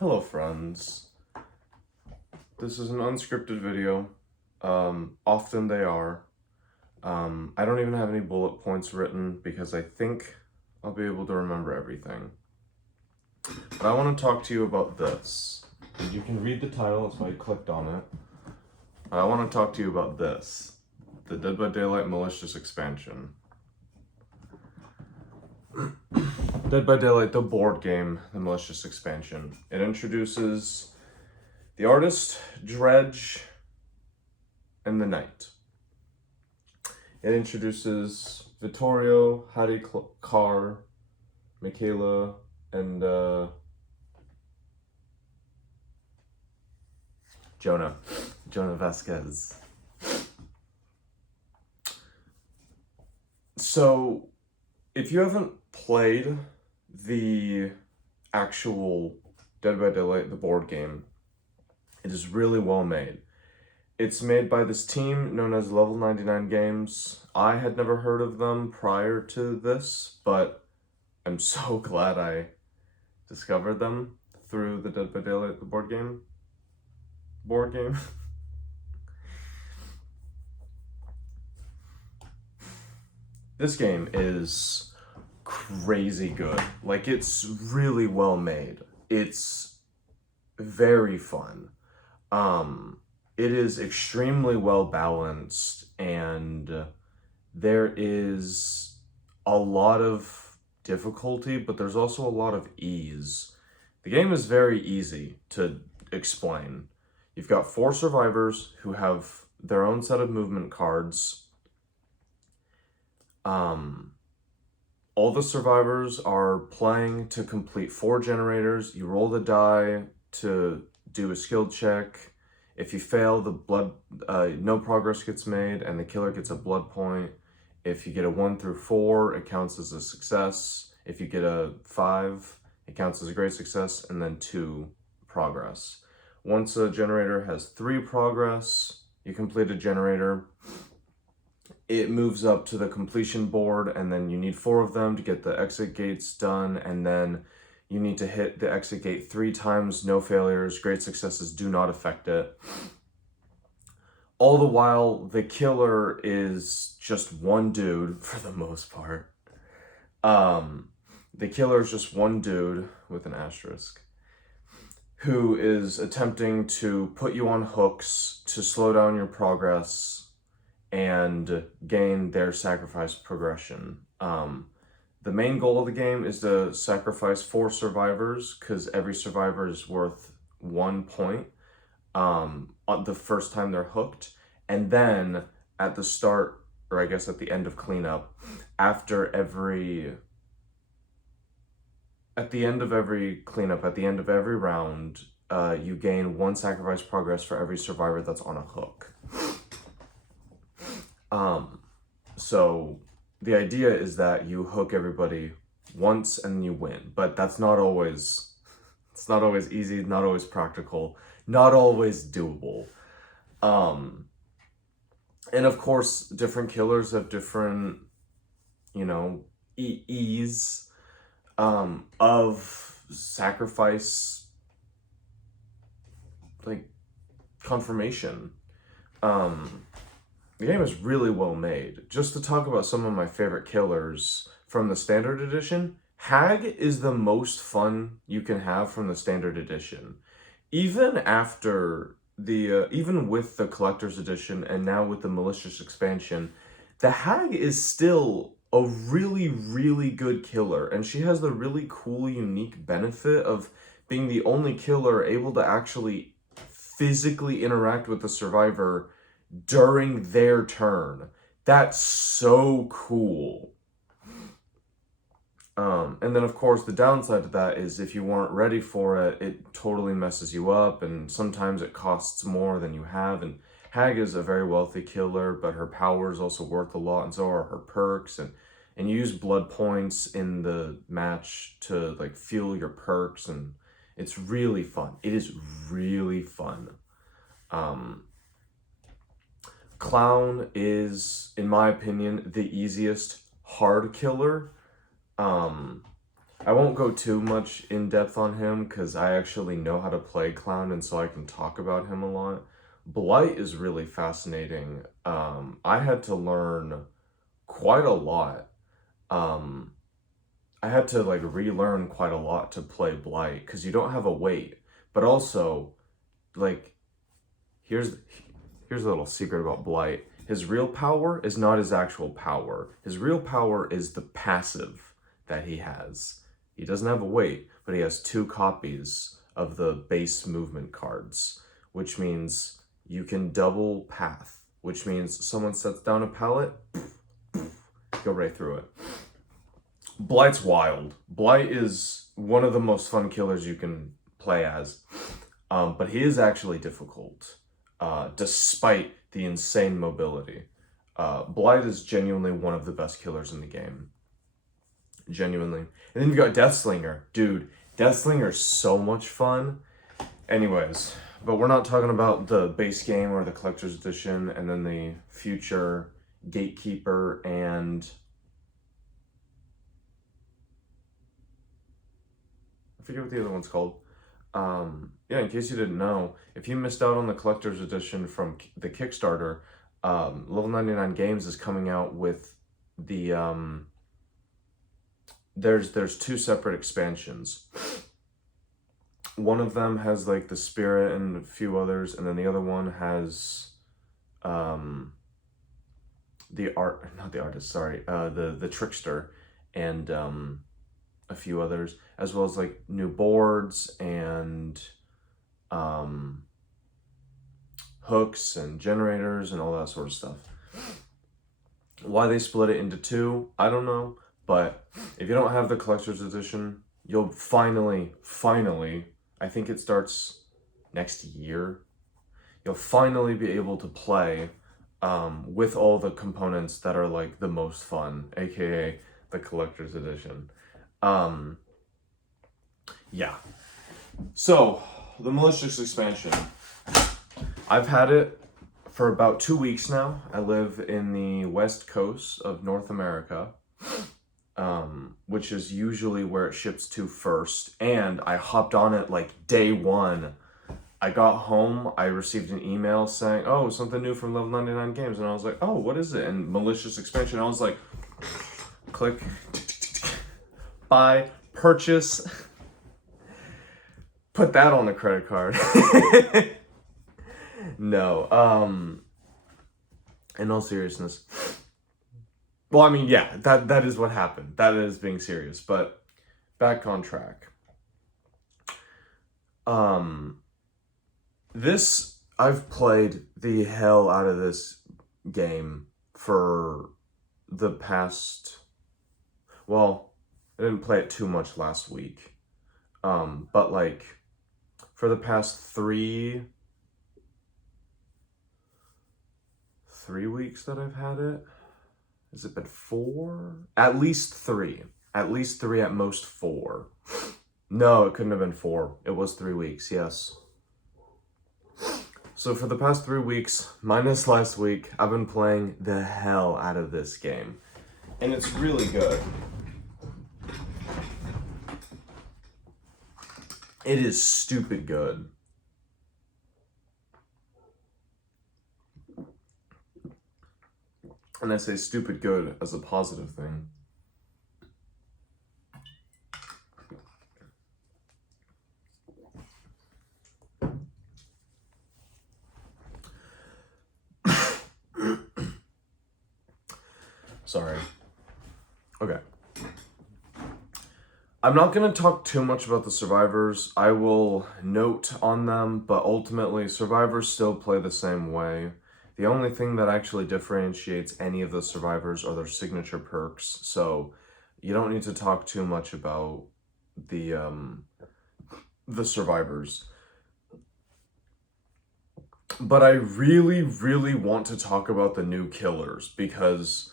Hello friends, this is an unscripted video. Often they are. I don't even have any bullet points written because I think I'll be able to remember everything. But I want to talk to you about this. And you can read the title, that's why I clicked on it. I want to talk to you about this. The Dead by Daylight Malicious expansion. Dead by Daylight, the board game, the Malicious expansion. It introduces the artist, Dredge, and the knight. It introduces Vittorio, Haddie, Carr, Mikaela, and Jonah Vasquez. So, if you haven't played the actual Dead by Daylight, the board game, it is really well made. It's made by this team known as Level 99 Games. I had never heard of them prior to this, but I'm so glad I discovered them through the Dead by Daylight, the board game. This game is crazy good. Like, it's really well made. It's very fun. It is extremely well balanced, and there is a lot of difficulty, but there's also a lot of ease. The game is very easy to explain. You've got 4 survivors who have their own set of movement cards. All the survivors are playing to complete 4 generators. You roll the die to do a skill check. If you fail, no progress gets made, and the killer gets a blood point. If you get a 1 through 4, it counts as a success. If you get a 5, it counts as a great success, and then 2 progress. Once a generator has 3 progress, you complete a generator. It moves up to the completion board, and then you need 4 of them to get the exit gates done, and then you need to hit the exit gate 3 times, no failures, great successes do not affect it. All the while, the killer is just one dude, for the most part. The killer is just one dude, with an asterisk, who is attempting to put you on hooks to slow down your progress and gain their sacrifice progression. The main goal of the game is to sacrifice 4 survivors, because every survivor is worth 1 point the first time they're hooked. And then at the start, or I guess at the end of cleanup, at the end of every cleanup, at the end of every round, you gain 1 sacrifice progress for every survivor that's on a hook. So the idea is that you hook everybody once and you win, but it's not always easy, not always practical, not always doable. And of course, different killers have different, ease, of sacrifice, like, confirmation. The game is really well made. Just to talk about some of my favorite killers from the standard edition, Hag is the most fun you can have from the standard edition. Even with the collector's edition and now with the Malicious expansion, the Hag is still a really, really good killer, and she has the really cool, unique benefit of being the only killer able to actually physically interact with the survivor during their turn. That's so cool. And then of course the downside to that is if you weren't ready for it, it totally messes you up, and sometimes it costs more than you have. And Hag is a very wealthy killer, but her power is also worth a lot, and so are her perks, and you use blood points in the match to like fuel your perks, and it's really fun. It is really fun. Clown is, in my opinion, the easiest hard killer. I won't go too much in depth on him because I actually know how to play Clown, and so I can talk about him a lot. Blight is really fascinating. I had to learn quite a lot. Um, I had to like relearn quite a lot to play Blight because you don't have a weight. But also, like, here's here's a little secret about Blight. His real power is not his actual power. His real power is the passive that he has. He doesn't have a weight, but he has 2 copies of the base movement cards, which means you can double path, which means someone sets down a pallet, go right through it. Blight's wild. Blight is one of the most fun killers you can play as, but he is actually difficult, despite the insane mobility. Blight is genuinely one of the best killers in the game. Genuinely. And then you've got Deathslinger. Dude, Deathslinger's so much fun. Anyways, but we're not talking about the base game or the collector's edition and then the future Gatekeeper and I forget what the other one's called. Yeah, in case you didn't know, if you missed out on the collector's edition from the Kickstarter, Level 99 Games is coming out with the there's 2 separate expansions. One of them has like the spirit and a few others, and then the other one has the trickster and a few others, as well as like new boards and hooks and generators and all that sort of stuff. Why they split it into 2, I don't know. But if you don't have the collector's edition, you'll finally, I think it starts next year, you'll finally be able to play with all the components that are like the most fun, aka the collector's edition. Yeah. So, the Malicious expansion. I've had it for about 2 weeks now. I live in the west coast of North America. Which is usually where it ships to first, and I hopped on it like day 1. I got home, I received an email saying, oh, something new from Level 99 Games, and I was like, oh, what is it? And Malicious expansion. I was like, click, buy, purchase, put that on the credit card. No, in all seriousness, well, I mean, yeah, that is what happened. That is being serious, but back on track. I've played the hell out of this game for the past, well, I didn't play it too much last week. But like for the past three weeks that I've had it. Has it been 4? At least 3. At least 3, at most 4. No, it couldn't have been 4. It was 3 weeks, yes. So for the past 3 weeks, minus last week, I've been playing the hell out of this game. And it's really good. It is stupid good. And I say stupid good as a positive thing. Sorry. Okay. I'm not going to talk too much about the survivors. I will note on them, but ultimately survivors still play the same way. The only thing that actually differentiates any of the survivors are their signature perks, so you don't need to talk too much about the survivors. But I really, really want to talk about the new killers, because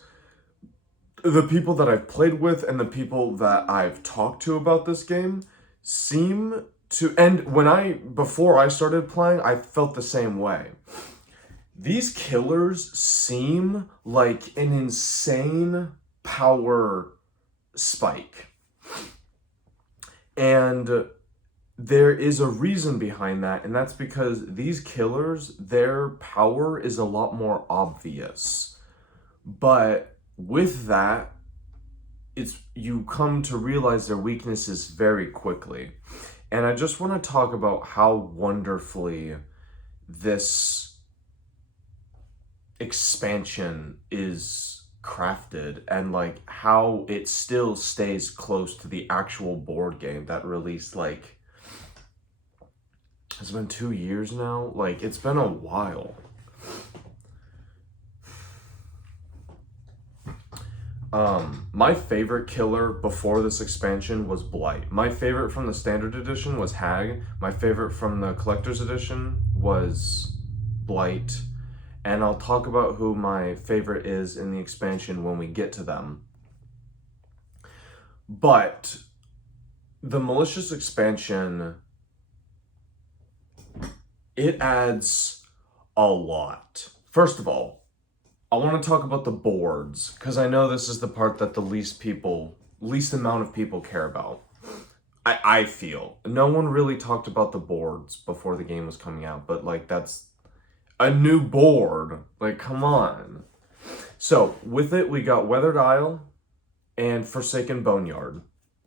the people that I've played with and the people that I've talked to about this game seem to, and before I started playing, I felt the same way. These killers seem like an insane power spike. And there is a reason behind that, and that's because these killers, their power is a lot more obvious. But with that, you come to realize their weaknesses very quickly. And I just want to talk about how wonderfully this expansion is crafted, and like how it still stays close to the actual board game that released, like, it's been 2 years now. Like, it's been a while. My favorite killer before this expansion was Blight. My favorite from the standard edition was Hag. My favorite from the collector's edition was Blight. And I'll talk about who my favorite is in the expansion when we get to them. But the Malicious expansion, it adds a lot. First of all, I want to talk about the boards, because I know this is the part that the least amount of people care about. I feel. No one really talked about the boards before the game was coming out, but like, that's a new board. Like, come on. So, with it, we got Weathered Isle and Forsaken Boneyard.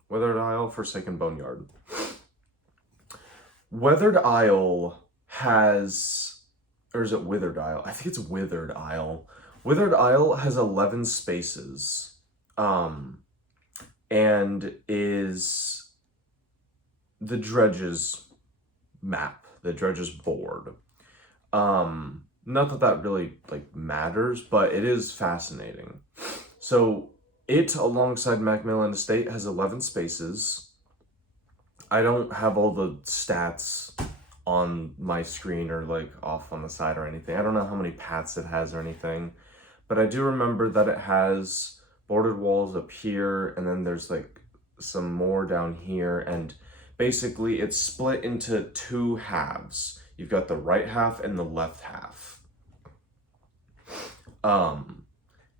Weathered Isle, Forsaken Boneyard. Weathered Isle has... Or is it Withered Isle? I think it's Withered Isle. Withered Isle has 11 spaces, and is the Dredge's map, the Dredge's board. Not that that really, like, matters, but it is fascinating. So, it, alongside Macmillan Estate, has 11 spaces. I don't have all the stats on my screen or, like, off on the side or anything. I don't know how many paths it has or anything. But I do remember that it has bordered walls up here, and then there's like some more down here, and basically it's split into two halves. You've got the right half and the left half.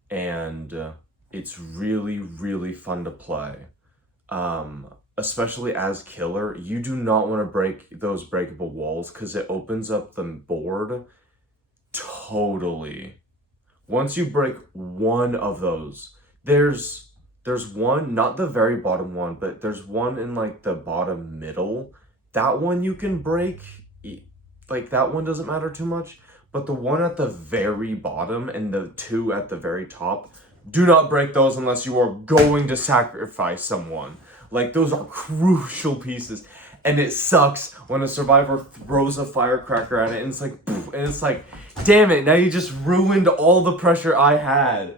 And it's really, really fun to play. Especially as killer, you do not want to break those breakable walls, because it opens up the board totally. Once you break one of those, there's one, not the very bottom one, but there's one in like the bottom middle. That one you can break, like that one doesn't matter too much, but the one at the very bottom and the two at the very top, do not break those unless you are going to sacrifice someone. Like, those are crucial pieces. And it sucks when a survivor throws a firecracker at it, and it's like, poof, and it's like, damn it, now you just ruined all the pressure I had.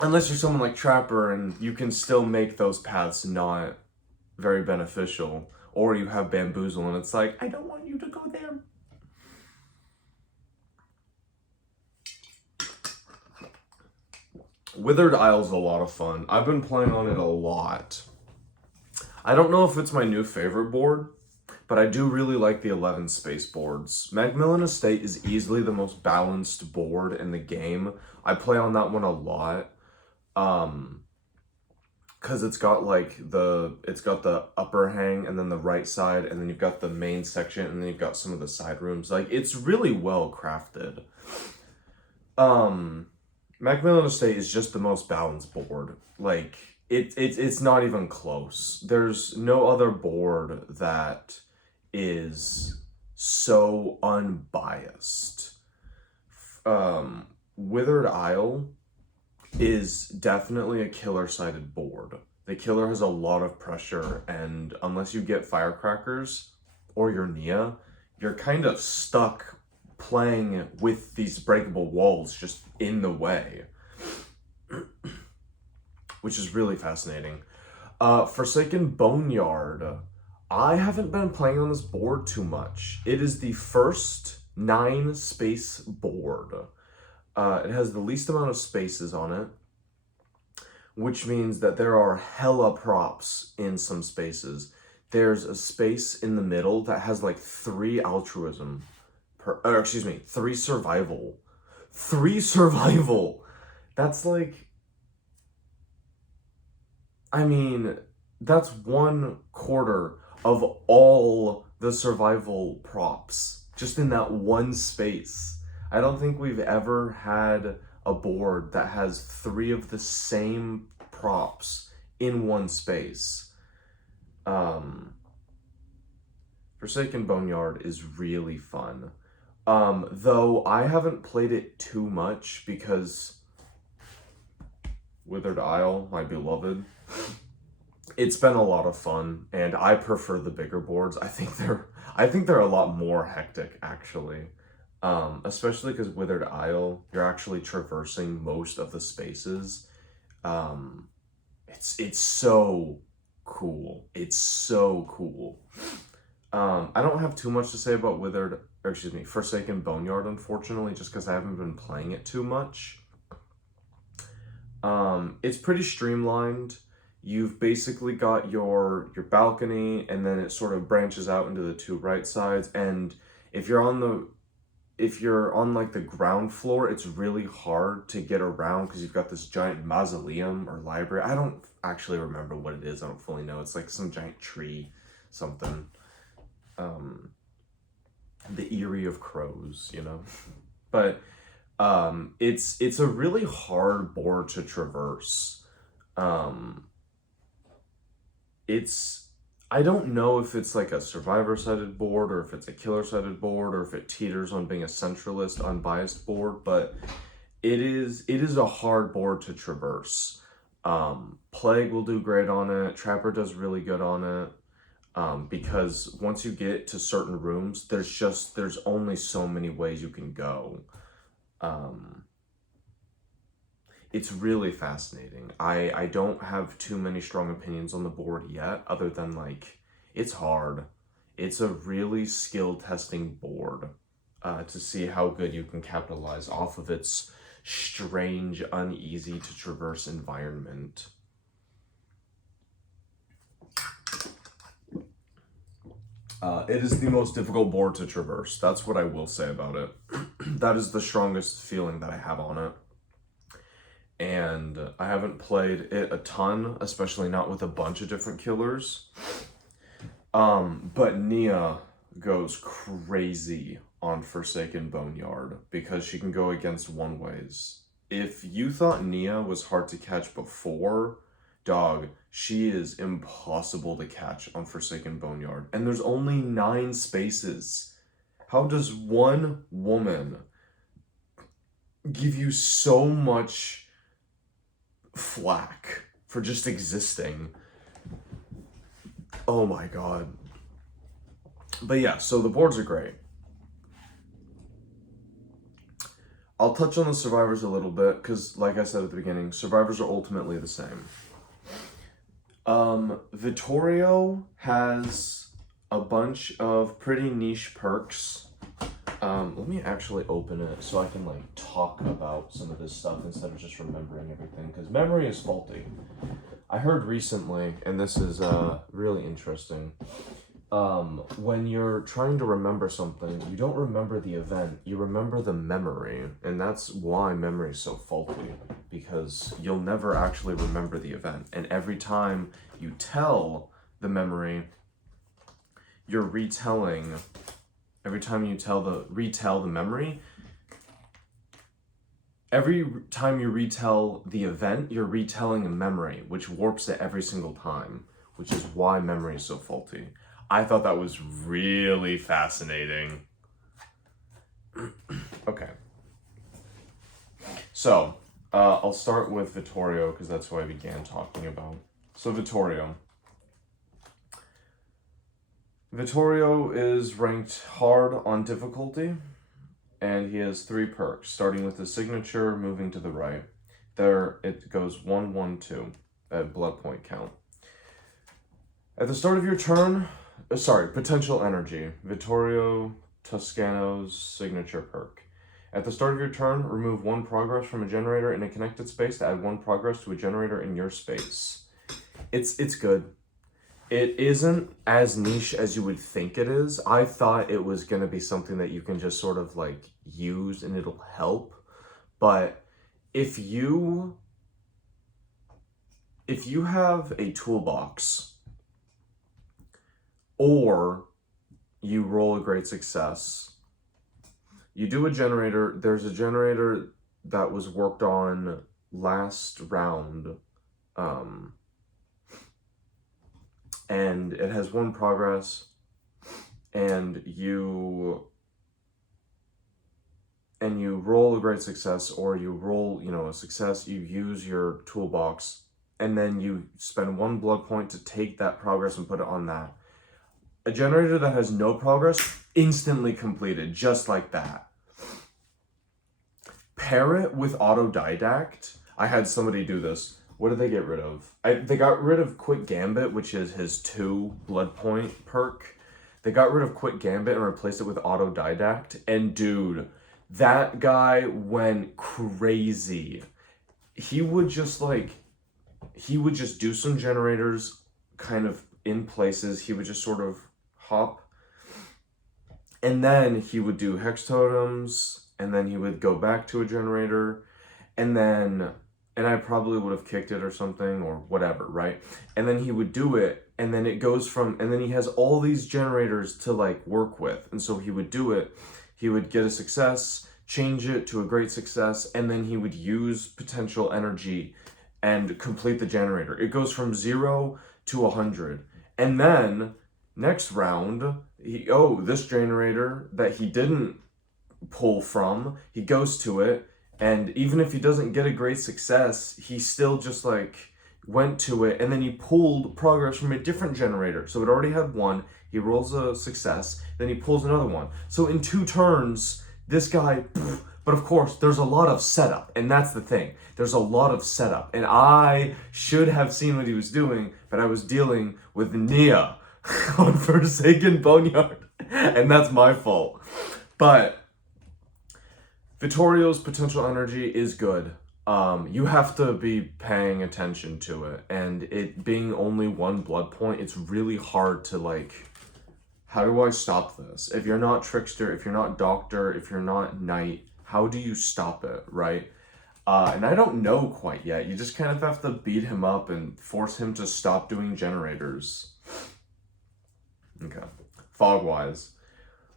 Unless you're someone like Trapper, and you can still make those paths not very beneficial. Or you have Bamboozle, and it's like, I don't want you to go there. Withered Isle's a lot of fun. I've been playing on it a lot. I don't know if it's my new favorite board, but I do really like the 11 space boards. Macmillan Estate is easily the most balanced board in the game. I play on that one a lot, because it's got like it's got the upper hang, and then the right side, and then you've got the main section, and then you've got some of the side rooms. Like, it's really well crafted. Macmillan Estate is just the most balanced board. Like, it's not even close. There's no other board that is so unbiased. Withered Isle is definitely a killer-sided board. The killer has a lot of pressure, and unless you get firecrackers or your Nia, you're kind of stuck playing with these breakable walls just in the way. Which is really fascinating. Forsaken Boneyard. I haven't been playing on this board too much. It is the first 9-space board. It has the least amount of spaces on it, which means that there are hella props in some spaces. There's a space in the middle that has like 3 altruism, 3 survival. 3 survival! That's like... I mean, that's 1/4 of all the survival props just in that one space. I don't think we've ever had a board that has 3 of the same props in one space. Forsaken Boneyard is really fun. Though I haven't played it too much because Withered Isle, my beloved, it's been a lot of fun, and I prefer the bigger boards. I think they're a lot more hectic, actually. Especially because Withered Isle, you're actually traversing most of the spaces. It's so cool. It's so cool. I don't have too much to say about Forsaken Boneyard, unfortunately, just because I haven't been playing it too much. It's pretty streamlined. You've basically got your balcony, and then it sort of branches out into the 2 right sides. And if you're on like the ground floor, it's really hard to get around because you've got this giant mausoleum or library. I don't actually remember what it is. I don't fully know. It's like some giant tree, something. The Eyrie of Crows, you know. But it's a really hard board to traverse. I don't know if it's like a survivor-sided board or if it's a killer-sided board or if it teeters on being a centralist, unbiased board, but it is a hard board to traverse. Plague will do great on it. Trapper does really good on it. Because once you get to certain rooms, there's only so many ways you can go. It's really fascinating. I don't have too many strong opinions on the board yet, other than like, it's hard. It's a really skill testing board to see how good you can capitalize off of its strange, uneasy to traverse environment. It is the most difficult board to traverse. That's what I will say about it. That is the strongest feeling that I have on it. And I haven't played it a ton, especially not with a bunch of different killers. But Nia goes crazy on Forsaken Boneyard because she can go against one-ways. If you thought Nia was hard to catch before, dog, she is impossible to catch on Forsaken Boneyard. And there's only 9 spaces. How does one woman give you so much flack for just existing? Oh my god. But yeah, so the boards are great. I'll touch on the survivors a little bit, because like I said at the beginning, survivors are ultimately the same. Vittorio has a bunch of pretty niche perks. Let me actually open it so I can like talk about some of this stuff instead of just remembering everything, because memory is faulty. I heard recently, and this is really interesting, when you're trying to remember something, you don't remember the event, you remember the memory, and that's why memory is so faulty, because you'll never actually remember the event, and every time you tell the memory, you're retelling. Every time you retell the memory, every time you retell the event, you're retelling a memory, which warps it every single time, which is why memory is so faulty. I thought that was really fascinating. Okay. So, I'll start with Vittorio, because that's who I began talking about. So, Vittorio is ranked hard on difficulty, and he has 3 perks, starting with the signature, moving to the right. There, it goes 1, 1, 2, at blood point count. At the start of your turn, potential energy, Vittorio Toscano's signature perk. At the start of your turn, remove 1 progress from a generator in a connected space to add 1 progress to a generator in your space. It's good. It isn't as niche as you would think it is. I thought it was going to be something that you can just sort of like use and it'll help. But if you have a toolbox or you roll a great success. You do a generator. There's a generator that was worked on last round, and it has 1 progress, and you roll a great success, or you roll, a success, you use your toolbox, and then you spend 1 blood point to take that progress and put it on that. A generator that has no progress, instantly completed, just like that. Pair it with autodidact. I had somebody do this. What did they get rid of? They got rid of Quick Gambit, which is his 2 blood point perk. They got rid of Quick Gambit and replaced it with autodidact. And dude, that guy went crazy. He would just do some generators kind of in places. He would just sort of hop. And then he would do hex totems. And then he would go back to a generator. And I probably would have kicked it or something or whatever, right? And then he would do it. And then it goes from, and then he has all these generators to like work with. And so he would do it. He would get a success, change it to a great success, and then he would use potential energy and complete the generator. It goes from 0 to 100. And then next round, this generator that he didn't pull from, he goes to it, and even if he doesn't get a great success, he still just like went to it, and then he pulled progress from a different generator. So it already had 1, he rolls a success, then he pulls another one. So in 2 turns, this guy, but of course, there's a lot of setup, and that's the thing. There's a lot of setup, and I should have seen what he was doing, but I was dealing with Nia on Forsaken Boneyard, and that's my fault. But Vittorio's potential energy is good. You have to be paying attention to it, and it being only 1 blood point, it's really hard to like, how do I stop this? If you're not Trickster, if you're not Doctor, if you're not Knight, how do you stop it, right? And I don't know quite yet. You just kind of have to beat him up and force him to stop doing generators. Okay. Fogwise.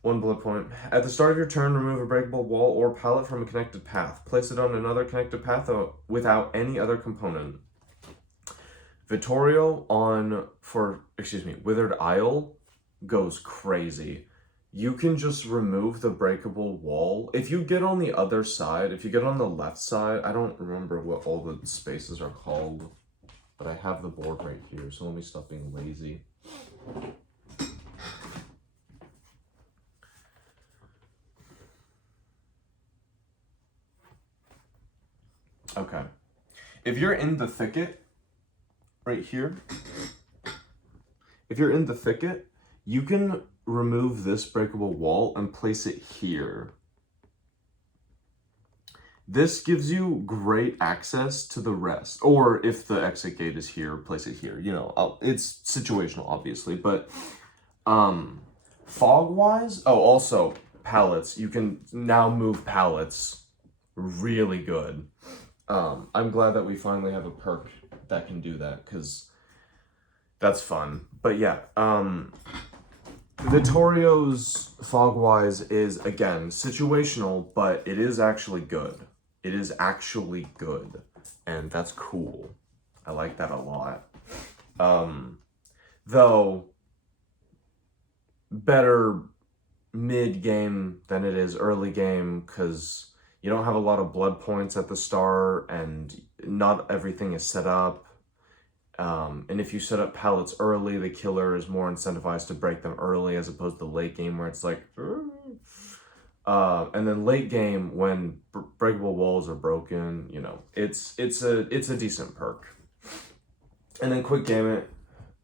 1 blood point. At the start of your turn, remove a breakable wall or pallet from a connected path. Place it on another connected path without any other component. Vittorio Withered Isle goes crazy. You can just remove the breakable wall. If you get on the other side, if you get on the left side, I don't remember what all the spaces are called, but I have the board right here, so let me stop being lazy. Okay. If you're in the thicket, right here, if you're in the thicket, you can remove this breakable wall and place it here. This gives you great access to the rest. Or if the exit gate is here, place it here. It's situational, obviously. But fog-wise, also pallets. You can now move pallets. Really good. I'm glad that we finally have a perk that can do that, because that's fun. But yeah, Vittorio's Fogwise is, again, situational, but it is actually good. It is actually good, and that's cool. I like that a lot. Though, better mid-game than it is early game, because you don't have a lot of blood points at the start, and not everything is set up. And if you set up pallets early, the killer is more incentivized to break them early as opposed to late game where it's like, and then late game when breakable walls are broken, it's a decent perk. And then quick gambit,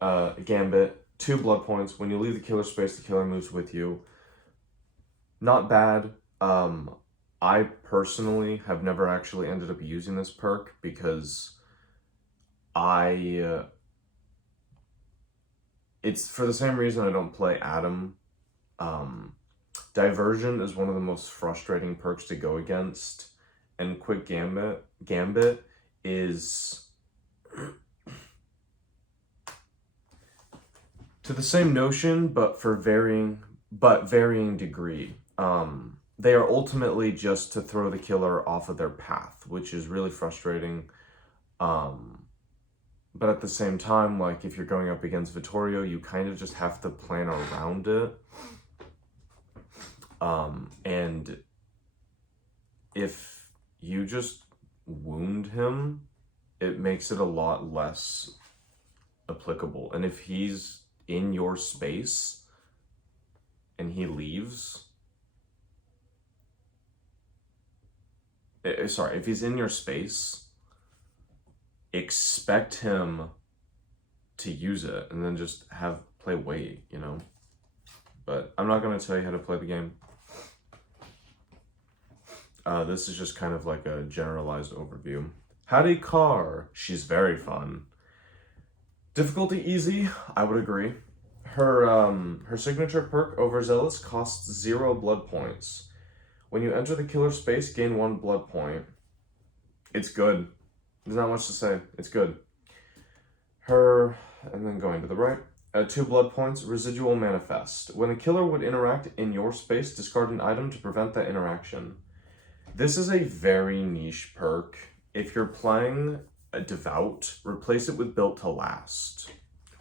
2 blood points. When you leave the killer space, the killer moves with you. Not bad. I personally have never actually ended up using this perk because it's for the same reason I don't play Adam. Diversion is one of the most frustrating perks to go against, and quick gambit is To the same notion, but varying degree. They are ultimately just to throw the killer off of their path, which is really frustrating. But at the same time, like, if you're going up against Vittorio, you kind of just have to plan around it. And if you just wound him, it makes it a lot less applicable. And if he's in your space and he leaves, if he's in your space, expect him to use it and then just play wait, you know? But I'm not going to tell you how to play the game. This is just kind of like a generalized overview. Haddie Carr, she's very fun. Difficulty easy, I would agree. Her signature perk, Overzealous, costs 0 blood points. When you enter the killer space, gain 1 blood point. It's good. There's not much to say. It's good. And then going to the right, 2 blood points, Residual Manifest. When a killer would interact in your space, discard an item to prevent that interaction. This is a very niche perk. If you're playing a Devout, replace it with Built to Last.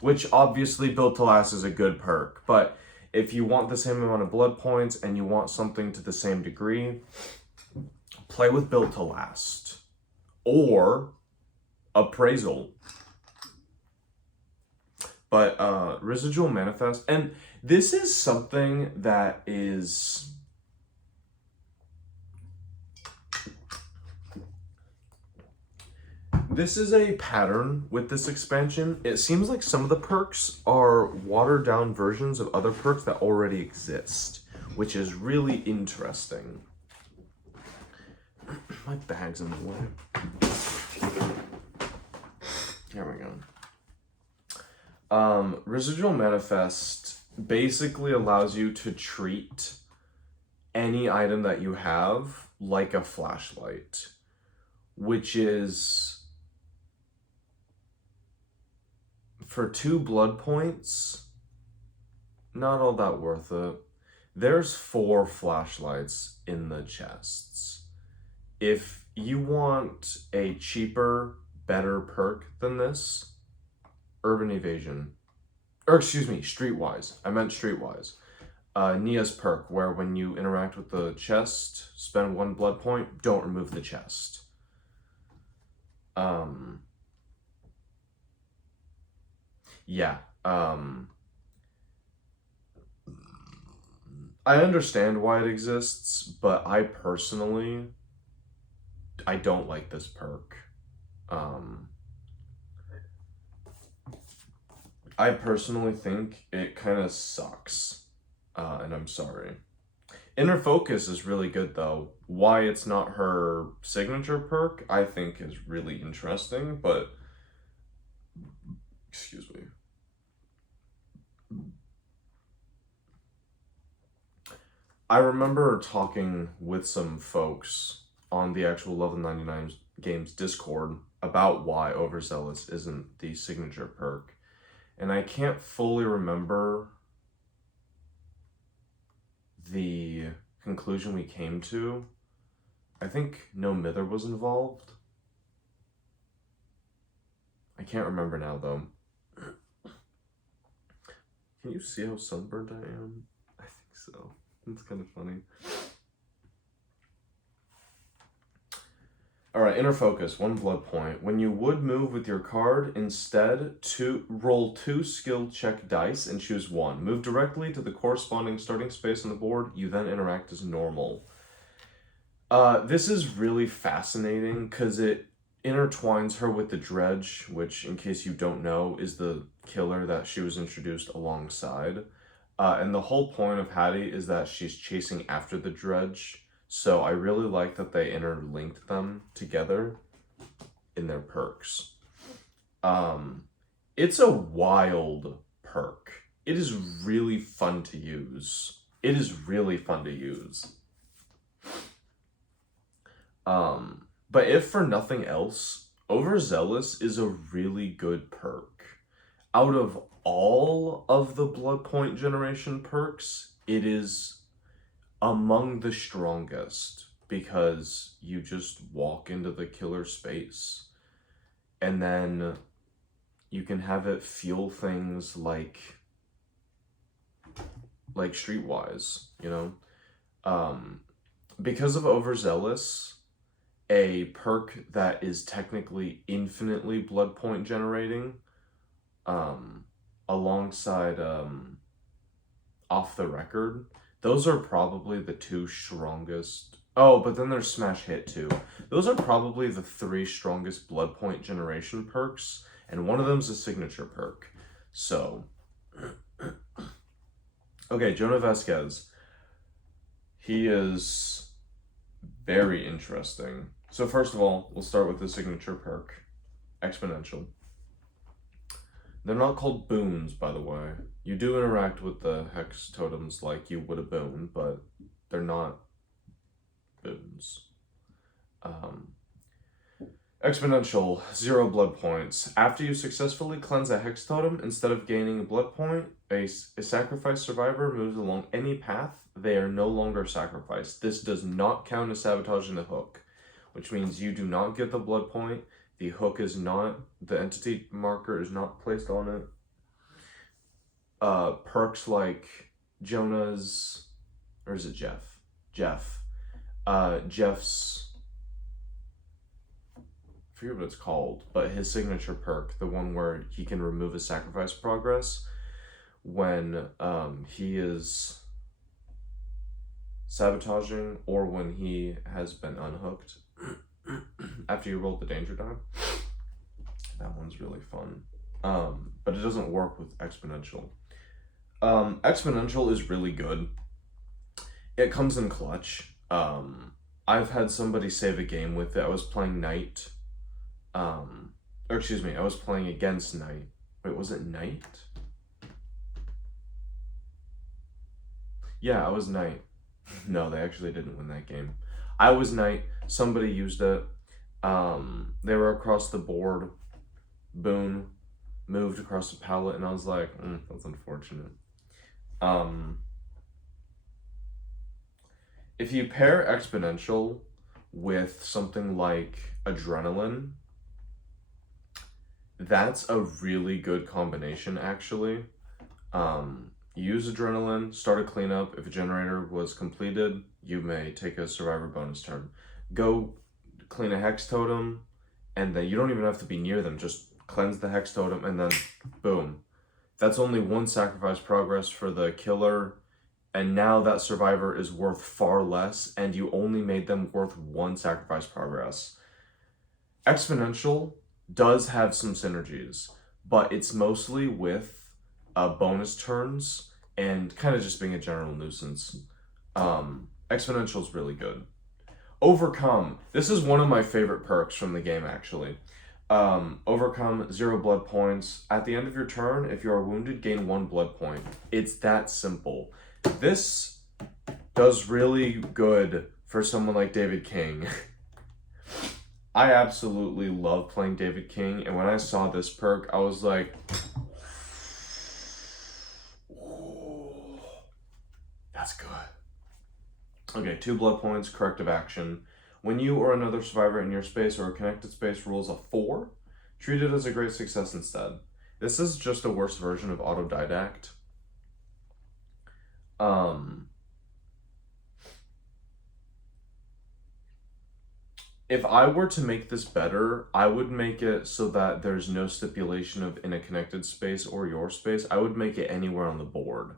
Which obviously Built to Last is a good perk, but if you want the same amount of blood points and you want something to the same degree, play with Built to Last. Or Appraisal. But Residual Manifest, and this is something that is... This is a pattern with this expansion. It seems like some of the perks are watered down versions of other perks that already exist, which is really interesting. My bag's in the way. There we go. Residual Manifest basically allows you to treat any item that you have like a flashlight, which is... For 2 blood points, not all that worth it. There's 4 flashlights in the chests. If you want a cheaper, better perk than this, Urban Evasion. Or excuse me, Streetwise. I meant Streetwise. Nia's perk, where when you interact with the chest, spend 1 blood point, don't remove the chest. Yeah. I understand why it exists, but I don't like this perk. I personally think it kind of sucks, and I'm sorry. Inner Focus is really good, though. Why it's not her signature perk, I think is really interesting, but... Excuse me. I remember talking with some folks on the actual Level 99 Games Discord about why Overzealous isn't the signature perk. And I can't fully remember the conclusion we came to. I think No Mither was involved. I can't remember now, though. Can you see how sunburned I am? I think so. It's kind of funny. Alright, Inner Focus, 1 blood point. When you would move with your card, instead, roll 2 skill check dice and choose 1. Move directly to the corresponding starting space on the board. You then interact as normal. This is really fascinating because it intertwines her with the Dredge, which, in case you don't know, is the killer that she was introduced alongside. And the whole point of Haddie is that she's chasing after the Dredge. So I really like that they interlinked them together in their perks. It's a wild perk. It is really fun to use. It is really fun to use. But if for nothing else, Overzealous is a really good perk. Out of all of the blood point generation perks, it is among the strongest because you just walk into the killer space and then you can have it fuel things like streetwise, you know? Because of overzealous, a perk that is technically infinitely blood point generating, alongside off the record, those are probably the two strongest. Oh, but then there's smash hit too. Those are probably the three strongest blood point generation perks, and one of them's a signature perk. So okay, Jonah Vasquez, he is very interesting. So first of all, we'll start with the signature perk, exponential. They're not called boons, by the way. You do interact with the hex totems like you would a boon, but they're not boons. Exponential, 0 blood points. After you successfully cleanse a hex totem, instead of gaining a blood point, a sacrificed survivor moves along any path. They are no longer sacrificed. This does not count as sabotaging the hook, which means you do not get the blood point. The hook is not, the entity marker is not placed on it. Perks like Jonah's, or is it Jeff? Jeff's, I forget what it's called, but his signature perk, the one where he can remove a sacrifice progress when he is sabotaging or when he has been unhooked. After you roll the danger die. That one's really fun. But it doesn't work with exponential. Exponential is really good. It comes in clutch. I've had somebody save a game with it. I was playing Knight. I was playing against Knight. Wait, was it Knight? Yeah, I was Knight. No, they actually didn't win that game. I was Knight. Somebody used it. They were across the board. Boon moved across the palette, and I was like, that's unfortunate. If you pair exponential with something like adrenaline, that's a really good combination, actually. Use adrenaline, start a cleanup. If a generator was completed, you may take a survivor bonus turn. Go clean a hex totem, and then you don't even have to be near them. Just cleanse the hex totem, and then boom. That's only one sacrifice progress for the killer, and now that survivor is worth far less, and you only made them worth one sacrifice progress. Exponential does have some synergies, but it's mostly with bonus turns and kind of just being a general nuisance. Exponential is really good. Overcome. This is one of my favorite perks from the game, actually. Overcome, 0 blood points. At the end of your turn, if you are wounded, gain 1 blood point. It's that simple. This does really good for someone like David King. I absolutely love playing David King, and when I saw this perk, I was like, that's good. Okay, 2 blood points, corrective action. When you or another survivor in your space or a connected space rolls a 4, treat it as a great success instead. This is just a worse version of autodidact. If I were to make this better, I would make it so that there's no stipulation of in a connected space or your space. I would make it anywhere on the board.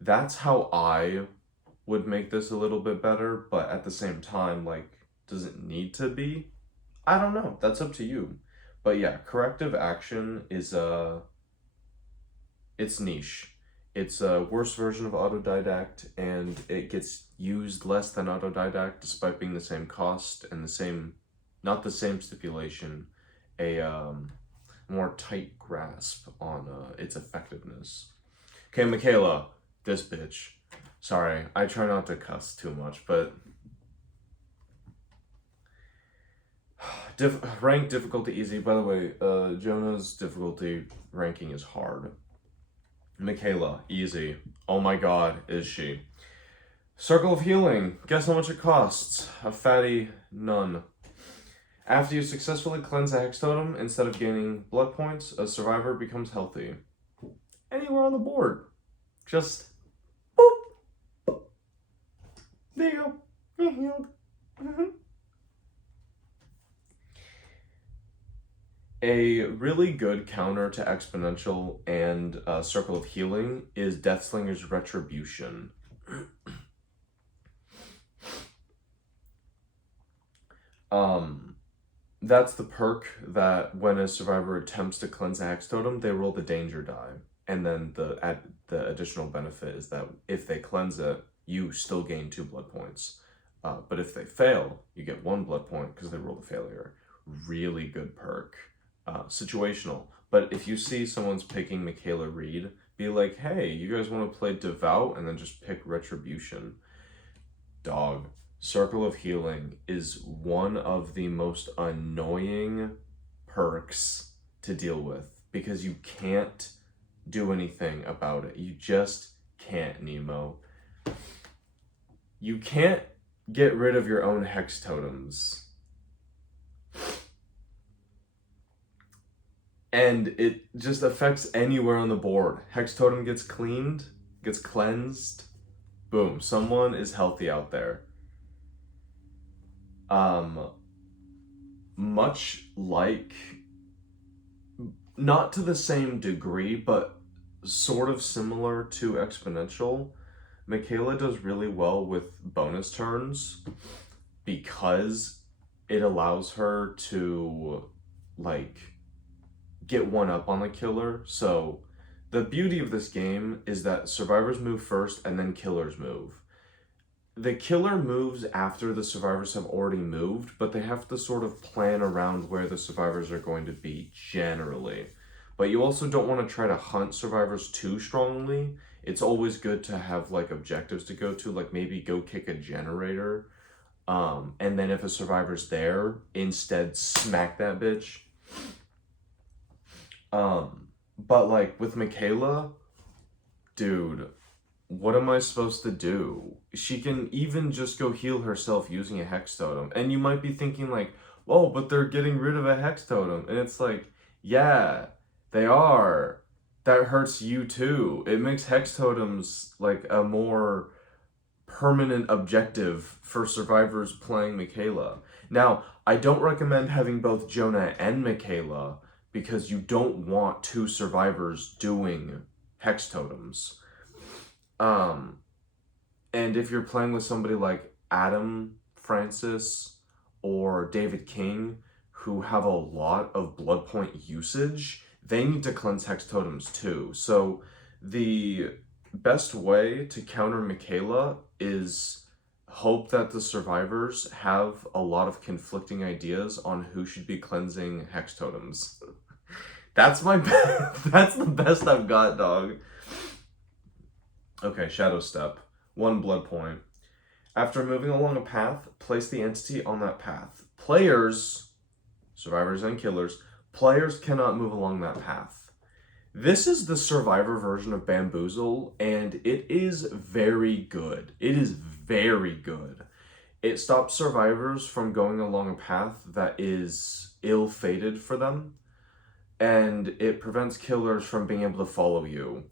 That's how I would make this a little bit better, but at the same time, like, does it need to be? I don't know. That's up to you. But yeah, corrective action is it's niche. It's a worse version of autodidact, and it gets used less than autodidact despite being the same cost and the same, not the same stipulation, a more tight grasp on its effectiveness. Okay, Mikaela, this bitch. Sorry, I try not to cuss too much, but Rank difficulty easy. By the way, Jonah's difficulty ranking is hard. Mikaela, easy. Oh my god, is she. Circle of Healing. Guess how much it costs? A fatty none. After you successfully cleanse a hex totem, instead of gaining blood points, a survivor becomes healthy. Anywhere on the board. Just boop. There you go. You're healed. A really good counter to Exponential and Circle of Healing is Deathslinger's Retribution. That's the perk that when a survivor attempts to cleanse a hex totem, they roll the danger die. And then the additional benefit is that if they cleanse it, you still gain 2 blood points. But if they fail, you get 1 blood point because they rolled a failure. Really good perk. Situational. But if you see someone's picking Mikaela Reed, be like, hey, you guys want to play Devout? And then just pick Retribution. Dog. Circle of Healing is one of the most annoying perks to deal with because you can't do anything about it. You just can't, Nemo. You can't get rid of your own hex totems. And it just affects anywhere on the board. Hex totem gets cleaned, gets cleansed. Boom, someone is healthy out there. Much like, not to the same degree, but sort of similar to Exponential, Mikaela does really well with bonus turns because it allows her to, like, get one up on the killer. So the beauty of this game is that survivors move first and then killers move. The killer moves after the survivors have already moved, but they have to sort of plan around where the survivors are going to be generally. But you also don't want to try to hunt survivors too strongly. It's always good to have like objectives to go to, like maybe go kick a generator. And then if a survivor's there, instead smack that bitch. But like with Mikaela, dude, what am I supposed to do? She can even just go heal herself using a hex totem. And you might be thinking like, whoa, but they're getting rid of a hex totem. And it's like, yeah, they are. That hurts you too. It makes hex totems like a more permanent objective for survivors playing Mikaela. Now, I don't recommend having both Jonah and Mikaela because you don't want 2 survivors doing hex totems. And if you're playing with somebody like Adam Francis or David King, who have a lot of blood point usage, they need to cleanse hex totems too. So the best way to counter Mikaela is hope that the survivors have a lot of conflicting ideas on who should be cleansing hex totems. That's my that's the best I've got, dog. Okay, Shadow Step. 1 blood point. After moving along a path, place the entity on that path. Players, survivors and killers, players cannot move along that path. This is the survivor version of Bamboozle, and it is very good. It is very good. It stops survivors from going along a path that is ill-fated for them, and it prevents killers from being able to follow you.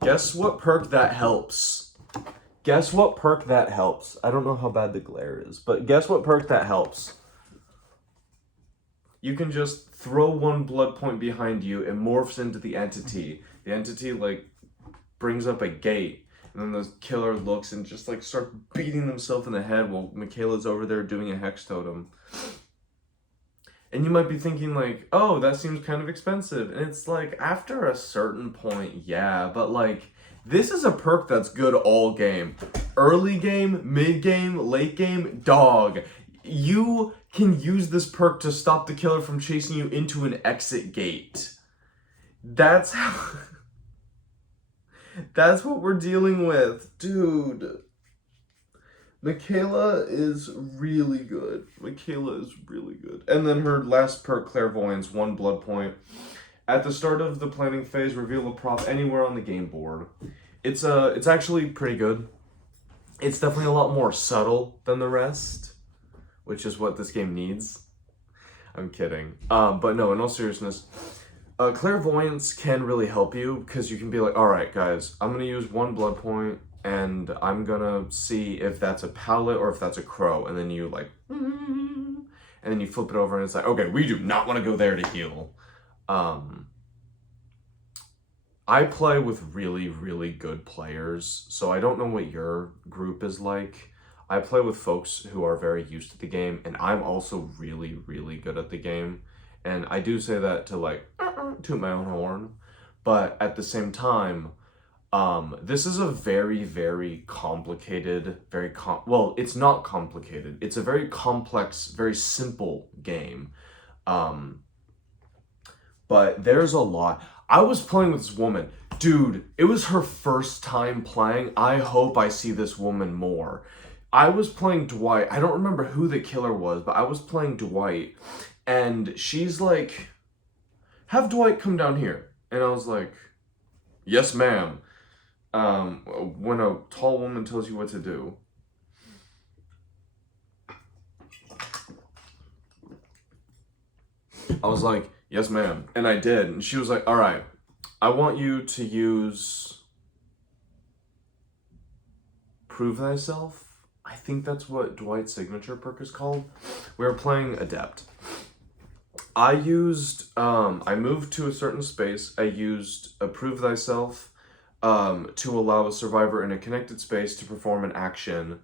Guess what perk that helps? Guess what perk that helps? I don't know how bad the glare is, but guess what perk that helps? You can just throw 1 blood point behind you and morphs into the entity. The entity, like, brings up a gate, and then the killer looks and just, like, starts beating themselves in the head while Mikaela's over there doing a hex totem. And you might be thinking like, oh, that seems kind of expensive. And it's like, after a certain point, yeah. But like, this is a perk that's good all game. Early game, mid game, late game, dog. You can use this perk to stop the killer from chasing you into an exit gate. That's how... That's what we're dealing with. Dude. Mikaela is really good. Mikaela is really good. And then her last perk, Clairvoyance, 1 blood point. At the start of the planning phase, reveal a prop anywhere on the game board. It's actually pretty good. It's definitely a lot more subtle than the rest, which is what this game needs. I'm kidding. But no, in all seriousness, Clairvoyance can really help you because you can be like, all right, guys, I'm going to use 1 blood point and I'm going to see if that's a pallet or if that's a crow. And then you like, and then you flip it over and it's like, okay, we do not want to go there to heal. I play with really, really good players, so I don't know what your group is like. I play with folks who are very used to the game, and I'm also really, really good at the game. And I do say that to like, toot my own horn, but at the same time, this is a very, very complicated, well, it's not complicated. It's a very complex, very simple game. But there's a lot. I was playing with this woman. Dude, it was her first time playing. I hope I see this woman more. I was playing Dwight. I don't remember who the killer was, but I was playing Dwight. And she's like, have Dwight come down here. And I was like, yes, ma'am. When a tall woman tells you what to do. I was like, yes, ma'am. And I did. And she was like, all right, I want you to use Prove Thyself. I think that's what Dwight's signature perk is called. We were playing Adept. I moved to a certain space. I used Prove Thyself to allow a survivor in a connected space to perform an action.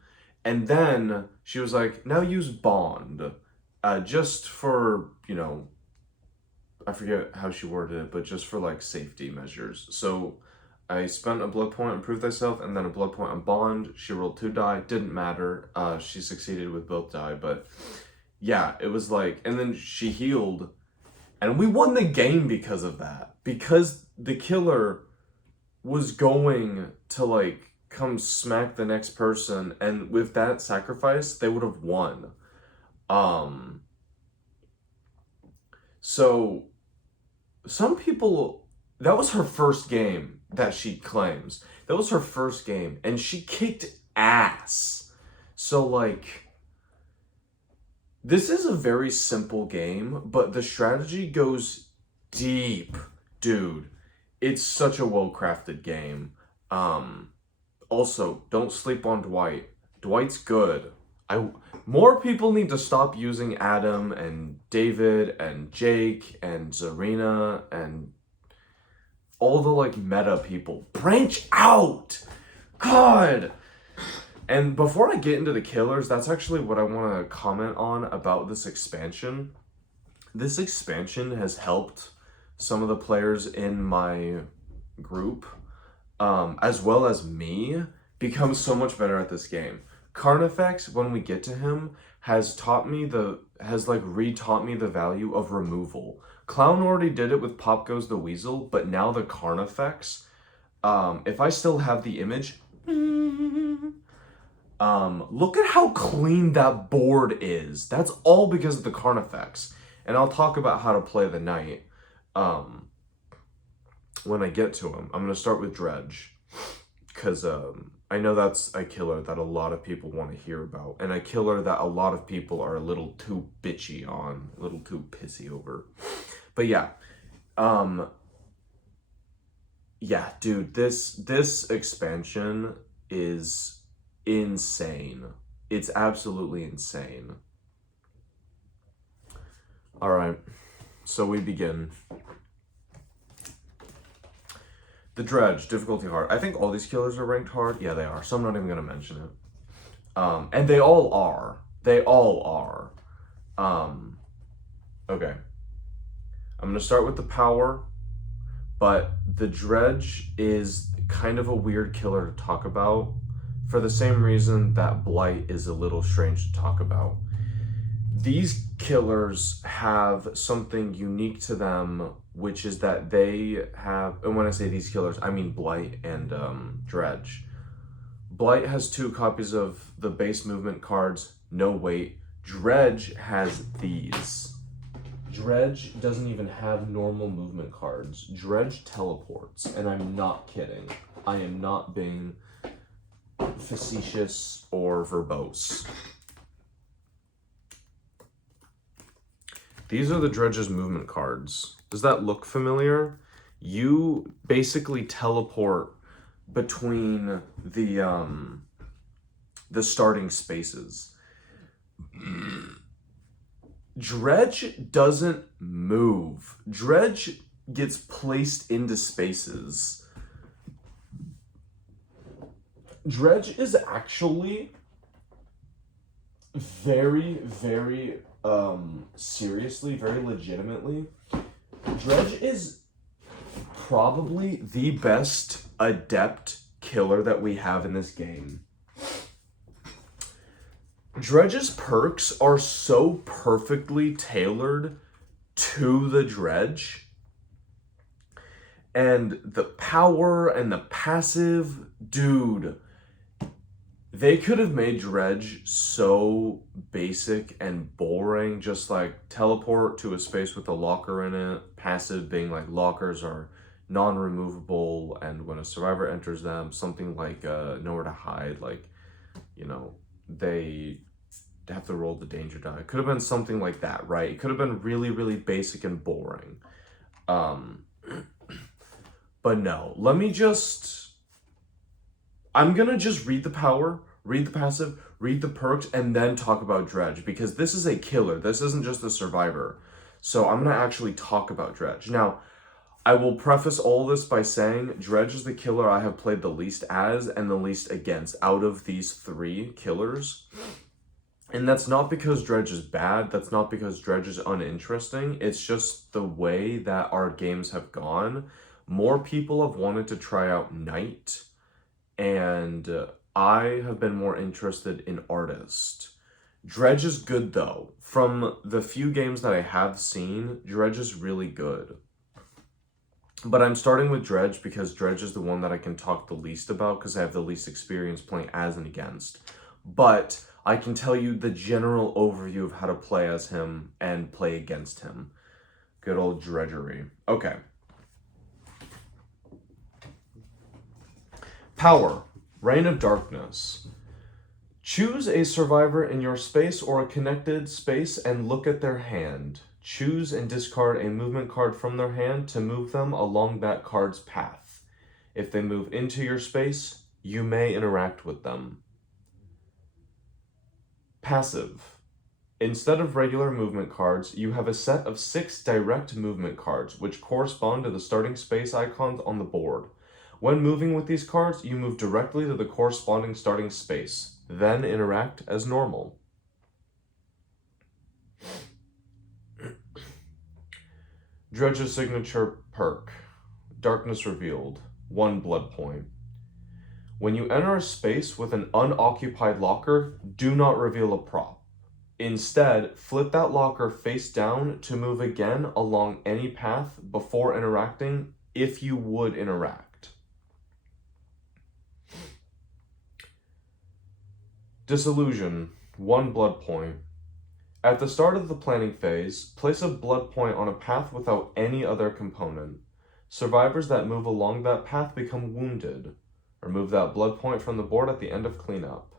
And then she was like, now use Bond. Just for, you know, I forget how she worded it, but just for like safety measures. So I spent a blood point on Prove Thyself and then a blood point on Bond. She rolled 2 die, didn't matter. She succeeded with both die, but yeah, it was like, and then she healed and we won the game because of that. Because the killer was going to like come smack the next person, and with that sacrifice, they would have won. So some people, that was her first game that she claims. That was her first game, and she kicked ass. So, like, this is a very simple game, but the strategy goes deep, dude. It's such a well-crafted game. Also, don't sleep on Dwight. Dwight's good. More people need to stop using Adam and David and Jake and Zarina and all the like meta people. Branch out! God! And before I get into the killers, that's actually what I want to comment on about this expansion. This expansion has helped some of the players in my group, as well as me, become so much better at this game. Carnifex, when we get to him, has retaught me the value of removal. Clown already did it with Pop Goes the Weasel, but now the Carnifex, if I still have the image, look at how clean that board is. That's all because of the Carnifex. And I'll talk about how to play the knight, when I get to him. I'm going to start with Dredge, because, I know that's a killer that a lot of people want to hear about, and a killer that a lot of people are a little too bitchy on, a little too pissy over. But yeah, yeah, dude, this expansion is insane. It's absolutely insane. All right, so we begin. The Dredge, difficulty hard. I think all these killers are ranked hard. Yeah, they are. So I'm not even going to mention it. And they all are. They all are. Okay. I'm going to start with the power. But the Dredge is kind of a weird killer to talk about, for the same reason that Blight is a little strange to talk about. These killers have something unique to them, which is that they have, and when I say these killers, I mean Blight and Dredge. Blight has 2 copies of the base movement cards, no weight. Dredge has these. Dredge doesn't even have normal movement cards. Dredge teleports, and I'm not kidding. I am not being facetious or verbose. These are the Dredge's movement cards. Does that look familiar? You basically teleport between the starting spaces. Dredge doesn't move. Dredge gets placed into spaces. Dredge is actually very, very seriously, very legitimately, Dredge is probably the best adept killer that we have in this game. Dredge's perks are so perfectly tailored to the Dredge. And the power and the passive, dude, they could have made Dredge so basic and boring, just like teleport to a space with a locker in it, passive being like lockers are non-removable, and when a survivor enters them, something like nowhere to hide, like, you know, they have to roll the danger die. It could have been something like that, right? It could have been really, really basic and boring. But no, I'm gonna just read the power, read the passive, read the perks, and then talk about Dredge, because this is a killer. This isn't just a survivor. So I'm gonna actually talk about Dredge. Now, I will preface all this by saying Dredge is the killer I have played the least as and the least against out of these 3 killers. And that's not because Dredge is bad, that's not because Dredge is uninteresting, it's just the way that our games have gone. More people have wanted to try out Knight, and I have been more interested in Artist. Dredge is good though. From the few games that I have seen, Dredge is really good. But I'm starting with Dredge because Dredge is the one that I can talk the least about because I have the least experience playing as and against. But I can tell you the general overview of how to play as him and play against him. Good old Dredgery. Okay. Power. Reign of Darkness. Choose a survivor in your space or a connected space and look at their hand. Choose and discard a movement card from their hand to move them along that card's path. If they move into your space, you may interact with them. Passive. Instead of regular movement cards, you have a set of 6 direct movement cards, which correspond to the starting space icons on the board. When moving with these cards, you move directly to the corresponding starting space, then interact as normal. Dredge's signature perk, Darkness Revealed, 1 blood point. When you enter a space with an unoccupied locker, do not reveal a prop. Instead, flip that locker face down to move again along any path before interacting, if you would interact. Disillusion, 1 blood point. At the start of the planning phase, place a blood point on a path without any other component. Survivors that move along that path become wounded. Remove that blood point from the board at the end of cleanup.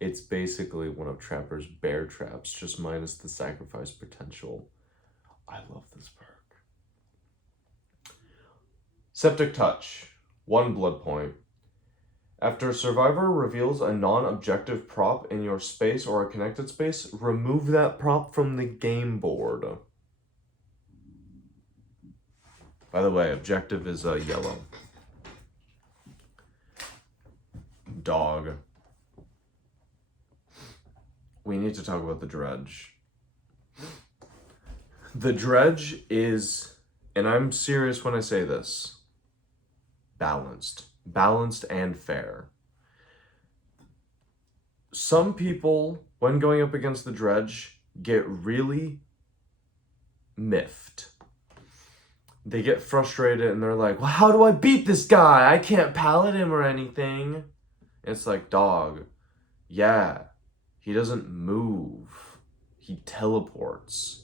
It's basically one of Trapper's bear traps, just minus the sacrifice potential. I love this perk. Septic Touch, 1 blood point. After a survivor reveals a non-objective prop in your space or a connected space, remove that prop from the game board. By the way, objective is yellow. Dog. We need to talk about the Dredge. The Dredge is, and I'm serious when I say this, balanced. Balanced and fair. Some people, when going up against the Dredge, get really miffed. they get frustrated and they're like, well, how do I beat this guy? I can't pallet him or anything. It's like, dog, yeah, he doesn't move. He teleports.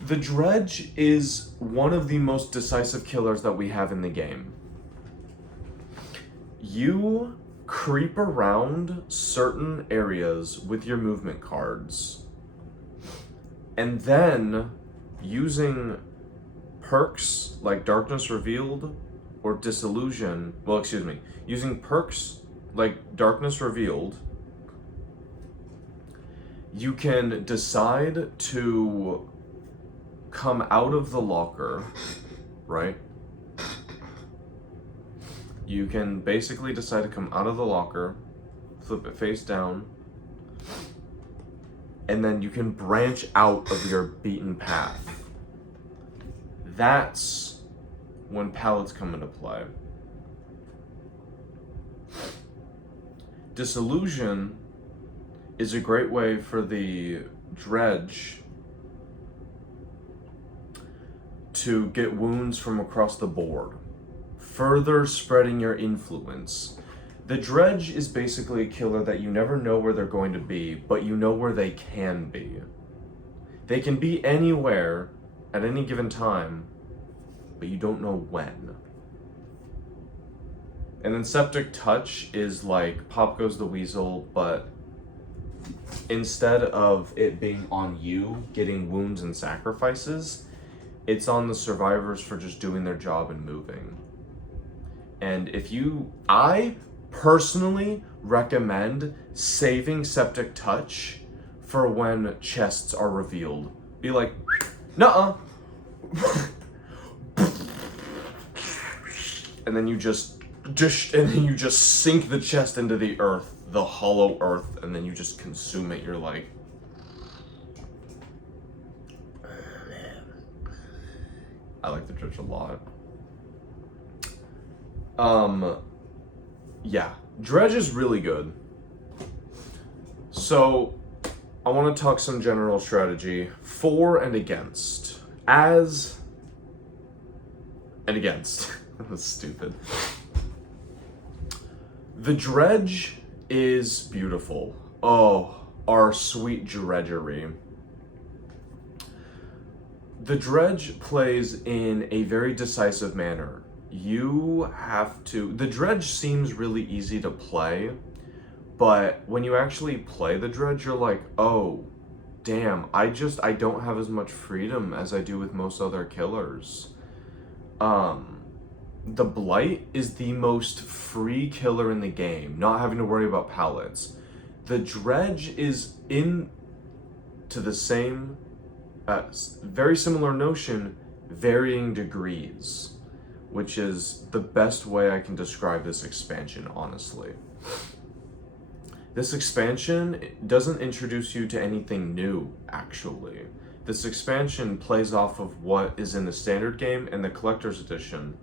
The Dredge is one of the most decisive killers that we have in the game. You creep around certain areas with your movement cards, and then using perks like Darkness Revealed or Disillusion, using perks like Darkness Revealed, you can decide to come out of the locker, right? You can basically decide to come out of the locker, flip it face down, and then you can branch out of your beaten path. That's when pallets come into play. Disillusion is a great way for the Dredge to get wounds from across the board, further spreading your influence. The Dredge is basically a killer that you never know where they're going to be, but you know where they can be. They can be anywhere at any given time, but you don't know when. And then Septic Touch is like Pop Goes the Weasel, but instead of it being on you getting wounds and sacrifices, it's on the survivors for just doing their job and moving. And I personally recommend saving Septic Touch for when chests are revealed. Be like, nuh-uh. And then you just sink the chest into the earth, the hollow earth, and then you just consume it. You're like, I like the Dredge a lot. Yeah, Dredge is really good. So, I want to talk some general strategy for and against. As and against. That's stupid. The Dredge is beautiful. Oh, our sweet dredgery. The Dredge plays in a very decisive manner. The Dredge seems really easy to play, but when you actually play the Dredge, you're like, oh, damn, I don't have as much freedom as I do with most other killers. The Blight is the most free killer in the game, not having to worry about pallets. The Dredge is to the same, very similar notion, varying degrees, which is the best way I can describe this expansion, honestly. This expansion doesn't introduce you to anything new, actually. This expansion plays off of what is in the standard game and the collector's edition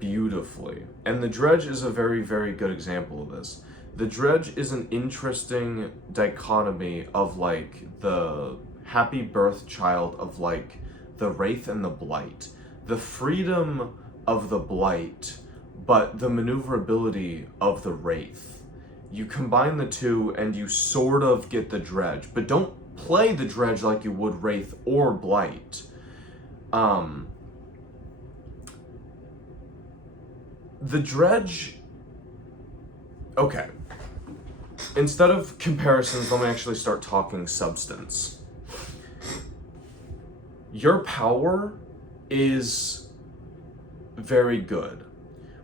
beautifully. And the Dredge is a very, very good example of this. The Dredge is an interesting dichotomy of like the happy birth child of like the Wraith and the Blight. The freedom of the Blight, but the maneuverability of the Wraith. You combine the two and you sort of get the Dredge, but don't play the Dredge like you would Wraith or Blight. The Dredge... Okay. Instead of comparisons, let me actually start talking substance. Your power is very good,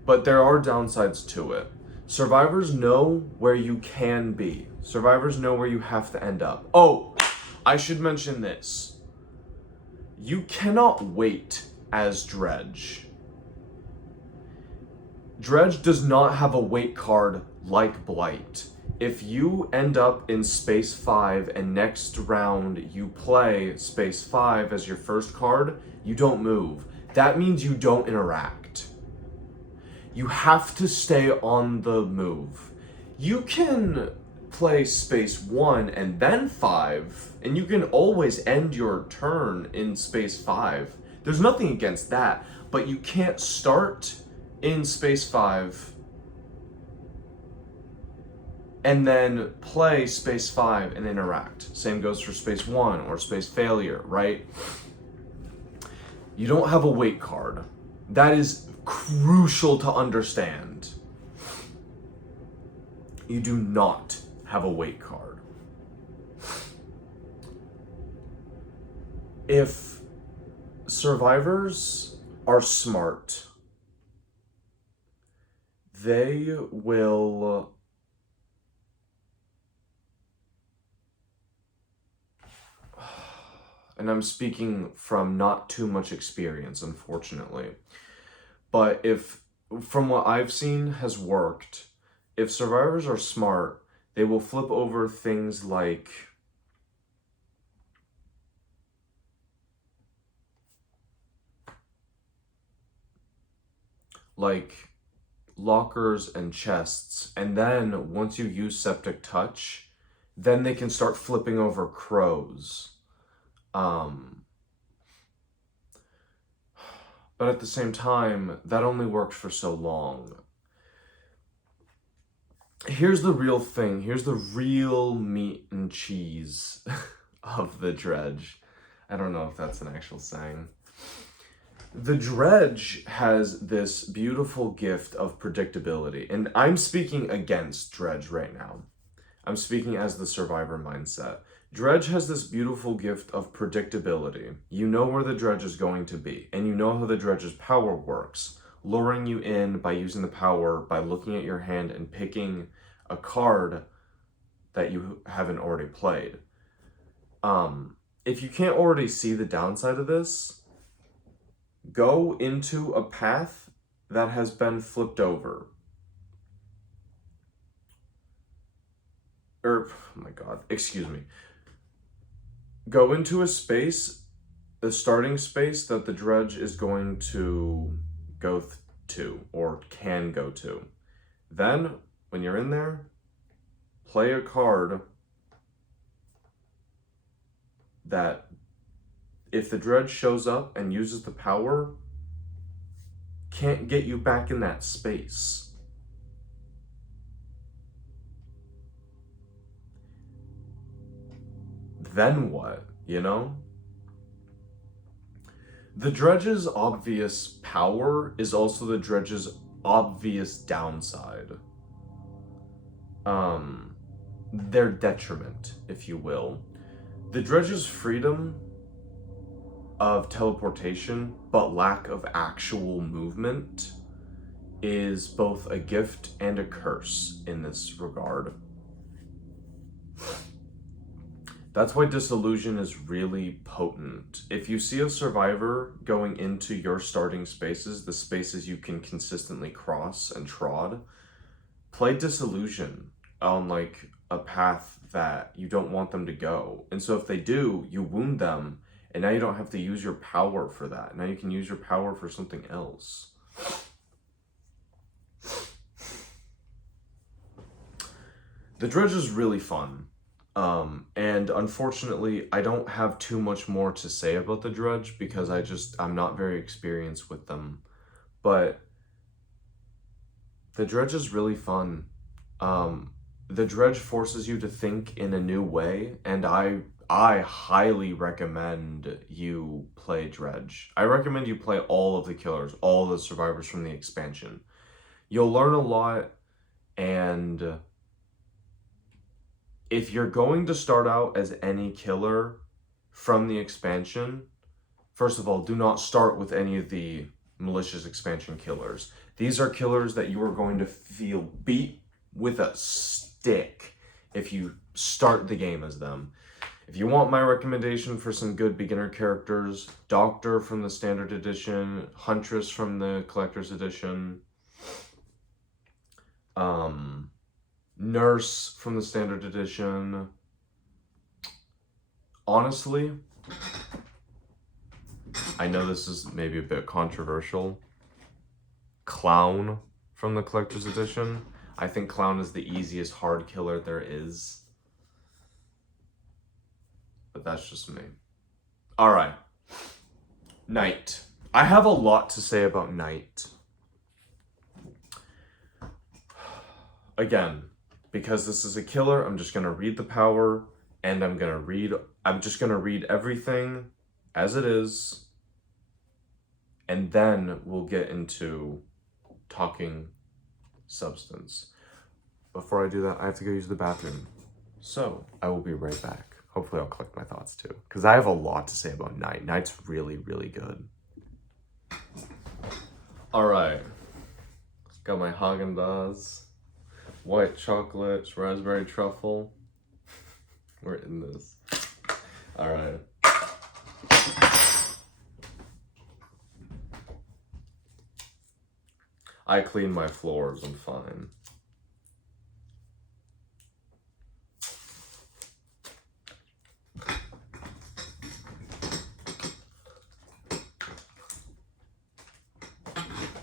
but there are downsides to it. Survivors know where you can be. Survivors know where you have to end up. Oh, I should mention this. You cannot wait as Dredge. Dredge does not have a wait card like Blight. If you end up in space 5 and next round you play space 5 as your first card, you don't move. That means you don't interact. You have to stay on the move. You can play space 1 and then 5, and you can always end your turn in space 5. There's nothing against that, but you can't start in space 5 and then play space 5 and interact. Same goes for space 1 or space failure, right? You don't have a wait card. That is crucial to understand. You do not have a wait card. If survivors are smart, they will and I'm speaking from not too much experience, unfortunately, but if, from what I've seen has worked, if survivors are smart, they will flip over things like lockers and chests, and then once you use septic touch, then they can start flipping over crows. But at the same time, that only worked for so long. Here's the real thing. Here's the real meat and cheese of the Dredge. I don't know if that's an actual saying. The Dredge has this beautiful gift of predictability. And I'm speaking against Dredge right now. I'm speaking as the survivor mindset. Dredge has this beautiful gift of predictability. You know where the Dredge is going to be, and you know how the Dredge's power works, luring you in by using the power by looking at your hand and picking a card that you haven't already played. If you can't already see the downside of this, go into a path that has been flipped over. Oh my god, excuse me. Go into a space, the starting space that the Dredge is going to go to, or can go to. Then, when you're in there, play a card that, if the Dredge shows up and uses the power, can't get you back in that space. Then what, you know? The Dredge's obvious power is also the Dredge's obvious downside. Their detriment, if you will. The Dredge's freedom of teleportation, but lack of actual movement, is both a gift and a curse in this regard. That's why disillusion is really potent. If you see a survivor going into your starting spaces, the spaces you can consistently cross and trod, play disillusion on like a path that you don't want them to go. And so if they do, you wound them, and now you don't have to use your power for that. Now you can use your power for something else. The Dredge is really fun. And unfortunately, I don't have too much more to say about the Dredge because I'm not very experienced with them. But the Dredge is really fun. The Dredge forces you to think in a new way, and I highly recommend you play Dredge. I recommend you play all of the killers, all of the survivors from the expansion. You'll learn a lot, and if you're going to start out as any killer from the expansion, first of all, do not start with any of the Malicious expansion killers. These are killers that you are going to feel beat with a stick if you start the game as them. If you want my recommendation for some good beginner characters, Doctor from the Standard Edition, Huntress from the Collector's Edition, Nurse from the Standard Edition. Honestly, I know this is maybe a bit controversial. Clown from the Collector's Edition. I think Clown is the easiest hard killer there is. But that's just me. Alright. Night. I have a lot to say about Night. Again, because this is a killer, I'm just going to read the power, and I'm just going to read everything as it is, and then we'll get into talking substance. Before I do that, I have to go use the bathroom. So, I will be right back. Hopefully I'll collect my thoughts too, because I have a lot to say about Night. Night's really, really good. Alright. Got my Haagen-Dazs. White chocolate, raspberry truffle. We're in this. Alright. I clean my floors, I'm fine.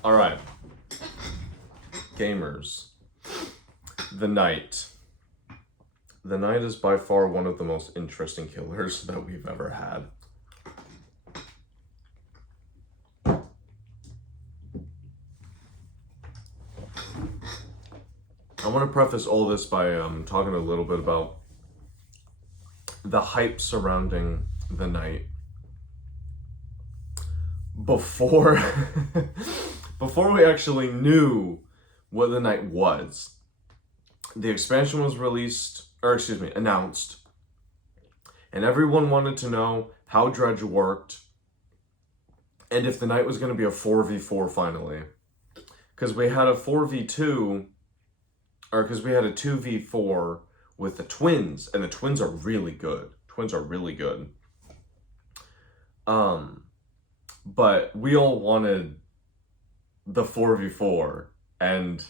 Alright. Gamers. The Night. The Night is by far one of the most interesting killers that we've ever had. I want to preface all this by talking a little bit about the hype surrounding the Night. Before we actually knew what the Night was, the expansion was announced, and everyone wanted to know how Dredge worked and if the Night was going to be a 4v4 finally. Because we had a 4v2, or because we had a 2v4 with the twins, and the twins are really good. But we all wanted the 4v4, and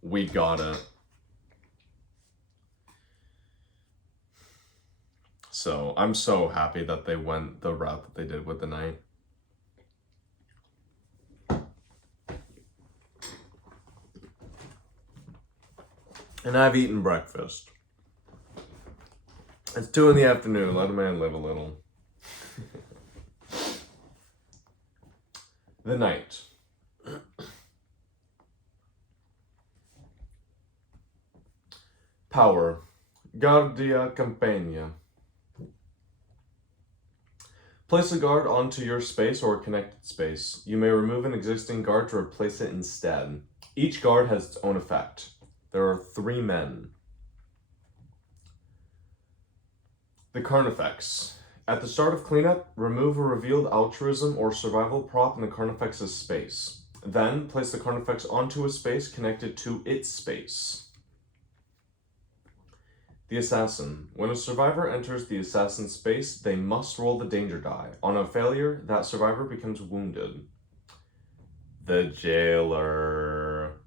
we got it. So I'm so happy that they went the route that they did with the Night. And I've eaten breakfast. It's 2 in the afternoon. Let a man live a little. The Night. Power. Guardia Campagna. Place a guard onto your space or a connected space. You may remove an existing guard to replace it instead. Each guard has its own effect. There are 3 men. The Carnifex. At the start of cleanup, remove a revealed altruism or survival prop in the Carnifex's space. Then, place the Carnifex onto a space connected to its space. The Assassin. When a survivor enters the assassin's space, they must roll the danger die. On a failure, that survivor becomes wounded. The Jailer.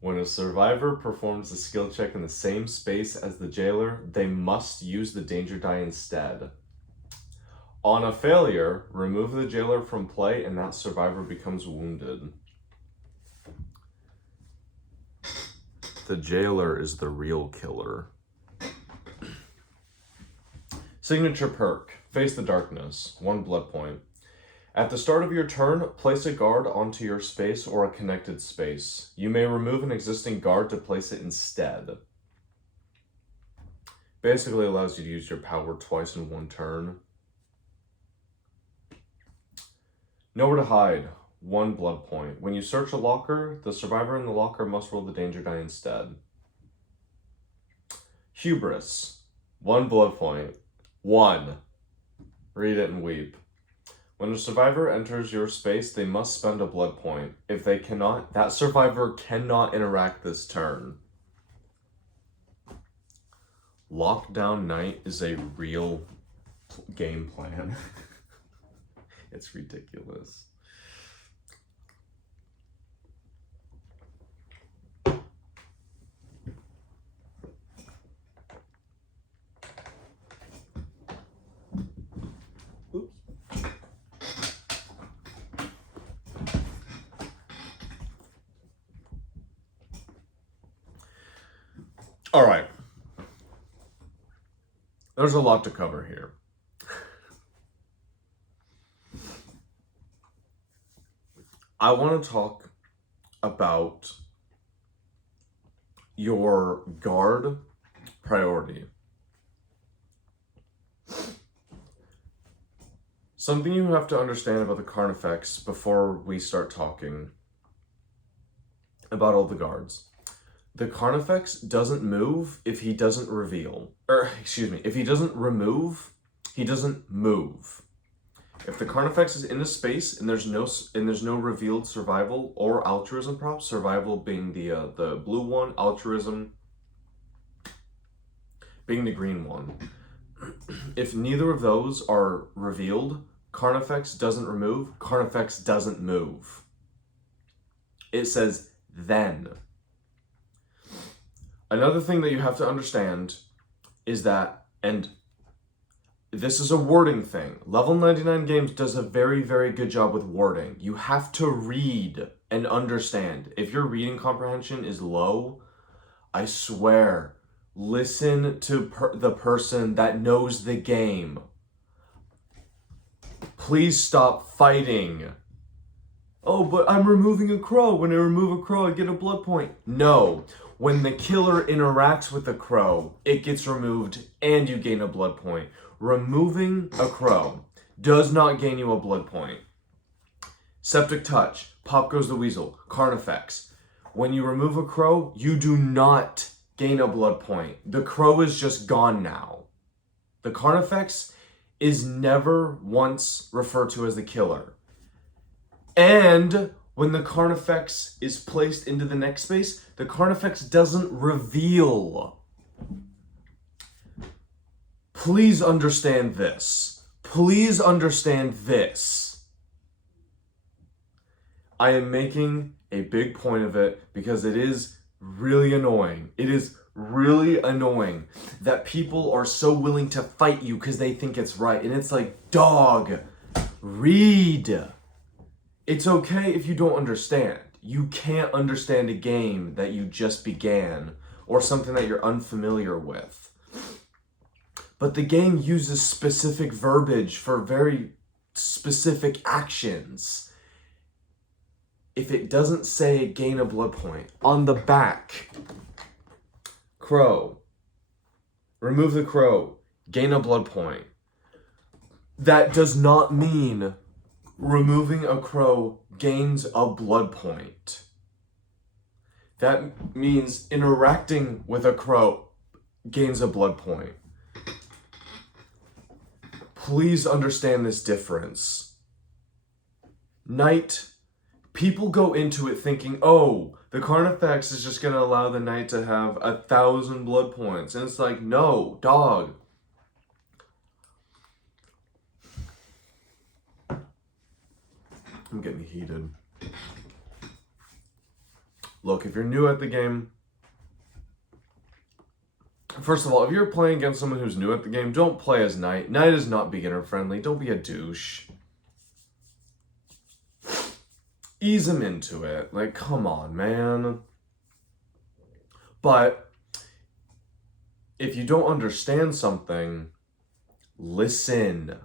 When a survivor performs a skill check in the same space as the Jailer, they must use the danger die instead. On a failure, remove the Jailer from play and that survivor becomes wounded. The Jailer is the real killer. Signature perk. Face the Darkness. 1 blood point. At the start of your turn, place a guard onto your space or a connected space. You may remove an existing guard to place it instead. Basically allows you to use your power twice in 1 turn. Nowhere to hide. 1 blood point. When you search a locker, the survivor in the locker must roll the danger die instead. Hubris. 1 blood point. 1. Read it and weep. When a survivor enters your space, they must spend a blood point. If they cannot, that survivor cannot interact this turn. Lockdown Night is a real game plan. It's ridiculous. All right. There's a lot to cover here. I want to talk about your guard priority. Something you have to understand about the Carnifex before we start talking about all the guards. The Carnifex doesn't move if he doesn't reveal. If he doesn't remove, he doesn't move. If the Carnifex is in a space and there's no revealed survival or altruism prop, survival being the blue one, altruism being the green one. If neither of those are revealed, Carnifex doesn't remove, Carnifex doesn't move. It says then. Another thing that you have to understand is that, and this is a wording thing. Level 99 Games does a very, very good job with wording. You have to read and understand. If your reading comprehension is low, I swear, listen to the person that knows the game. Please stop fighting. Oh, but I'm removing a crow. When I remove a crow, I get a blood point. No. When the killer interacts with the crow, it gets removed and you gain a blood point. Removing a crow does not gain you a blood point. Septic Touch, Pop Goes the Weasel, Carnifex. When you remove a crow, you do not gain a blood point. The crow is just gone now. The Carnifex is never once referred to as the killer. And when the Carnifex is placed into the next space, the Carnifex doesn't reveal. Please understand this. Please understand this. I am making a big point of it because it is really annoying. It is really annoying that people are so willing to fight you because they think it's right. And it's like, dog, read. It's okay if you don't understand. You can't understand a game that you just began or something that you're unfamiliar with. But the game uses specific verbiage for very specific actions. If it doesn't say gain a blood point, on the back, crow, remove the crow, gain a blood point. That does not mean removing a crow gains a blood point. That means interacting with a crow gains a blood point. Please understand this difference. Knight, people go into it thinking, oh, the Carnifex is just going to allow the Knight to have 1,000 blood points. And it's like, no, dog. I'm getting heated. Look, if you're new at the game, first of all, if you're playing against someone who's new at the game, don't play as Knight. Knight is not beginner friendly. Don't be a douche. Ease him into it. Like, come on, man. But if you don't understand something, listen.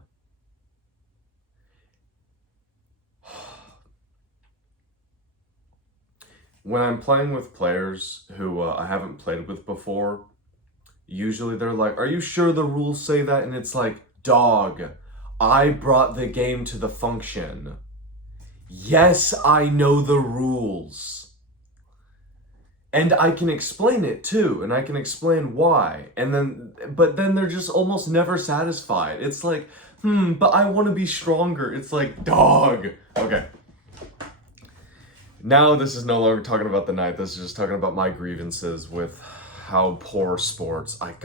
When I'm playing with players who I haven't played with before, usually they're like, are you sure the rules say that? And it's like, dog, I brought the game to the function. Yes, I know the rules. And I can explain it too, and I can explain why. But then they're just almost never satisfied. It's like, but I want to be stronger. It's like, dog. Okay. Now this is no longer talking about the Knight. This is just talking about my grievances with how poor sports. I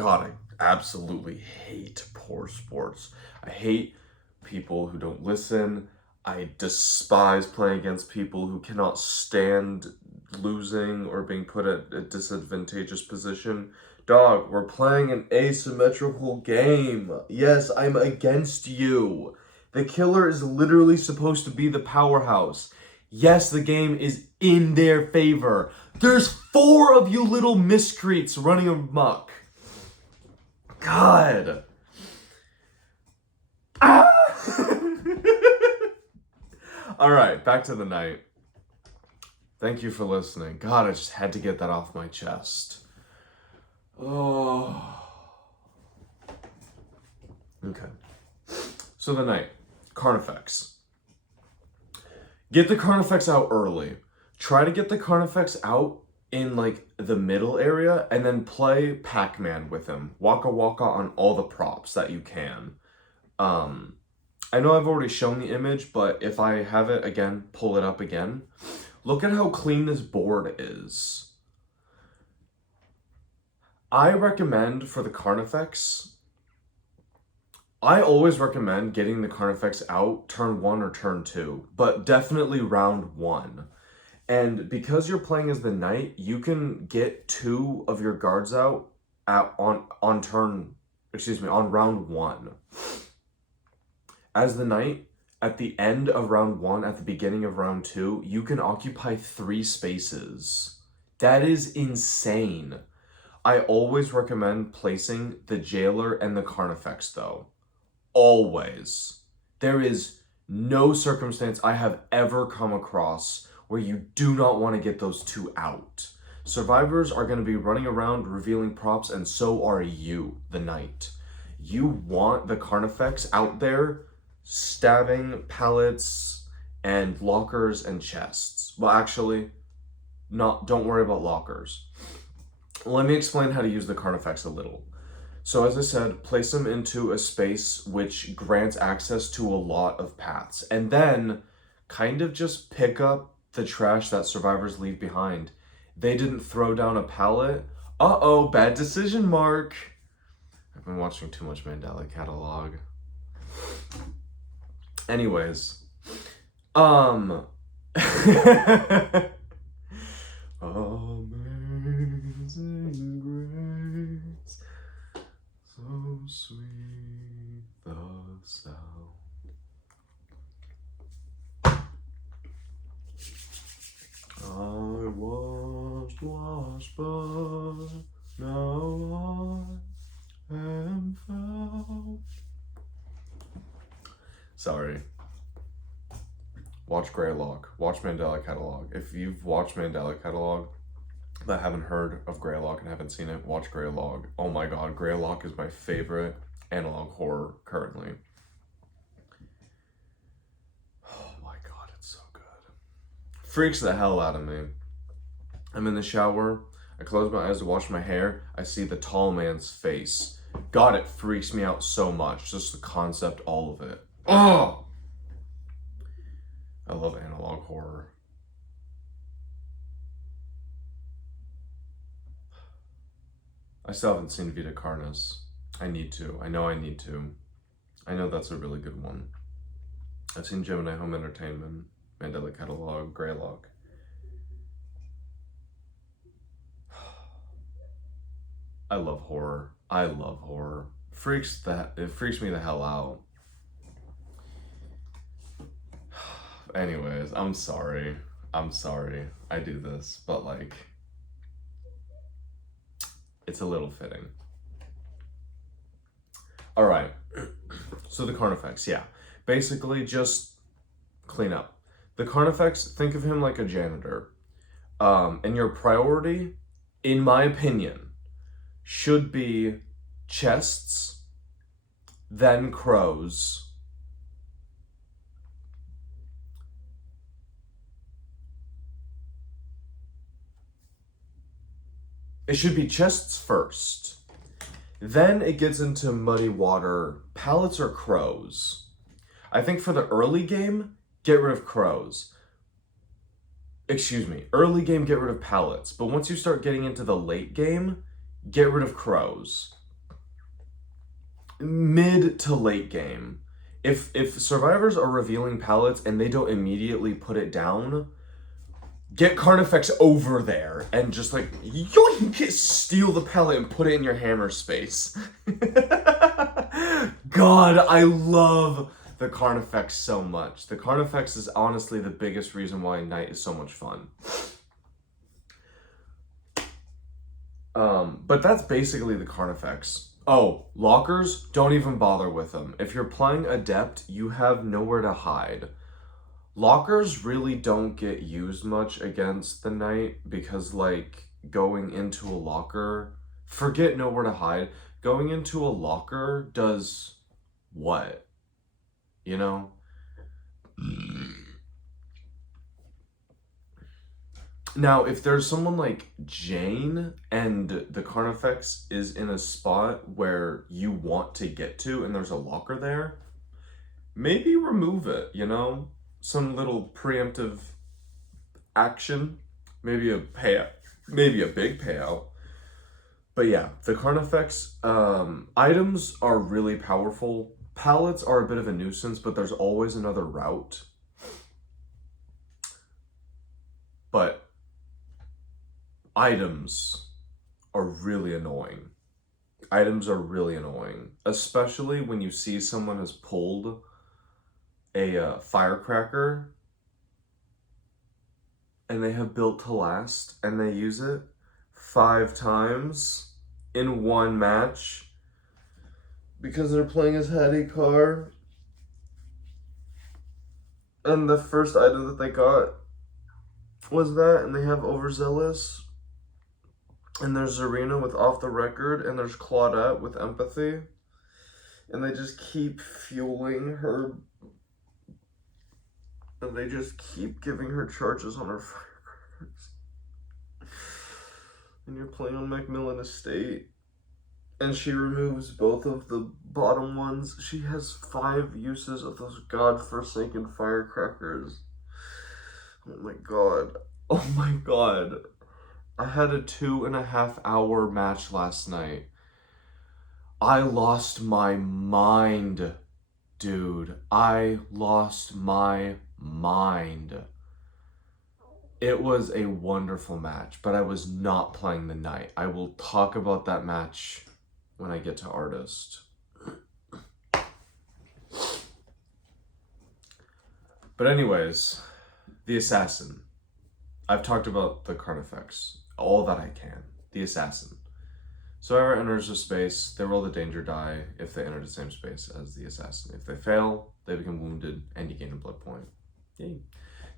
absolutely hate poor sports. I hate people who don't listen. I despise playing against people who cannot stand losing or being put at a disadvantageous position. Dog, we're playing an asymmetrical game. Yes, I'm against you. The killer is literally supposed to be the powerhouse. Yes, the game is in their favor. There's 4 of you little miscreants running amok. God. Ah! All right, back to the Knight. Thank you for listening. God, I just had to get that off my chest. Oh. Okay. So the Knight. Carnifex. Get the Carnifex out early. Try to get the Carnifex out in like the middle area and then play Pac-Man with him. Waka Waka on all the props that you can. I know I've already shown the image, but if I have it again, pull it up again. Look at how clean this board is. I recommend for the Carnifex, I always recommend getting the Carnifex out turn 1 or turn 2, but definitely round 1. And because you're playing as the Knight, you can get 2 of your guards out on round 1. As the Knight, at the end of round 1, at the beginning of round 2, you can occupy 3 spaces. That is insane. I always recommend placing the Jailer and the Carnifex though. Always. There is no circumstance I have ever come across where you do not want to get those 2 out. Survivors are going to be running around revealing props, and so are you, the Knight. You want the Carnifex out there stabbing pallets and lockers and chests. Well, actually, don't worry about lockers. Let me explain how to use the Carnifex a little. So as I said, place them into a space which grants access to a lot of paths, and then kind of just pick up the trash that survivors leave behind. They didn't throw down a pallet. Uh-oh, bad decision, Mark. I've been watching too much Mandela Catalog. Anyways, Amazing grace, so sweet the sound. I was lost, but now I am found. Sorry. Watch Greylock. Watch Mandela Catalog. If you've watched Mandela Catalog but haven't heard of Greylock and haven't seen it, watch Greylock. Oh my god, Greylock is my favorite analog horror currently. Oh my god, it's so good. Freaks the hell out of me. I'm in the shower. I close my eyes to wash my hair. I see the tall man's face. God, it freaks me out so much. Just the concept, all of it. Oh! I love analog horror. I still haven't seen Vita Carnis. I need to. I know I need to. I know that's a really good one. I've seen Gemini Home Entertainment, Mandela Catalog, Greylock. I love horror. I love horror. It freaks me the hell out. Anyways, I'm sorry. I do this, but like, it's a little fitting. All right. So the Carnifex, yeah. Basically just clean up. The Carnifex, think of him like a janitor. And your priority, in my opinion, should be chests, then crows, it should be chests first. Then it gets into muddy water, pallets or crows. I think for the early game, get rid of crows. Early game, get rid of pallets. But once you start getting into the late game, get rid of crows. Mid to late game. If survivors are revealing pallets and they don't immediately put it down, get Carnifex over there and just like, yoink, steal the pallet and put it in your hammer space. God, I love the Carnifex so much. The Carnifex is honestly the biggest reason why Night is so much fun. But that's basically the Carnifex. Oh, lockers, don't even bother with them. If you're playing Adept, you have nowhere to hide. Lockers really don't get used much against the knight because, like, going into a locker, forget nowhere to hide. Going into a locker does what? You know? Now, if there's someone like Jane and the Carnifex is in a spot where you want to get to and there's a locker there, maybe remove it, you know? Some little preemptive action, maybe a payout, maybe a big payout. But yeah, the Carnifex items are really powerful. Pallets are a bit of a nuisance, but there's always another route. But items are really annoying. Items are really annoying, especially when you see someone has pulled a firecracker and they have built to last and they use it 5 times in one match because they're playing as Haddie car. And the first item that they got was that, and they have Overzealous, and there's Zarina with Off the Record, and there's Claudette with Empathy, and they just keep fueling her, and they just keep giving her charges on her firecrackers. And you're playing on Macmillan Estate, and she removes both of the bottom ones. She has 5 uses of those godforsaken firecrackers. Oh my god. Oh my god. I had a 2.5 hour match last night. I lost my mind, dude. I lost my mind. It was a wonderful match, but I was not playing the knight. I will talk about that match when I get to Artist. But anyways, the Assassin. I've talked about the Carnifex, all that I can. The Assassin. So whoever enters a space, they roll the danger die if they enter the same space as the Assassin. If they fail, they become wounded and you gain a blood point. Yay.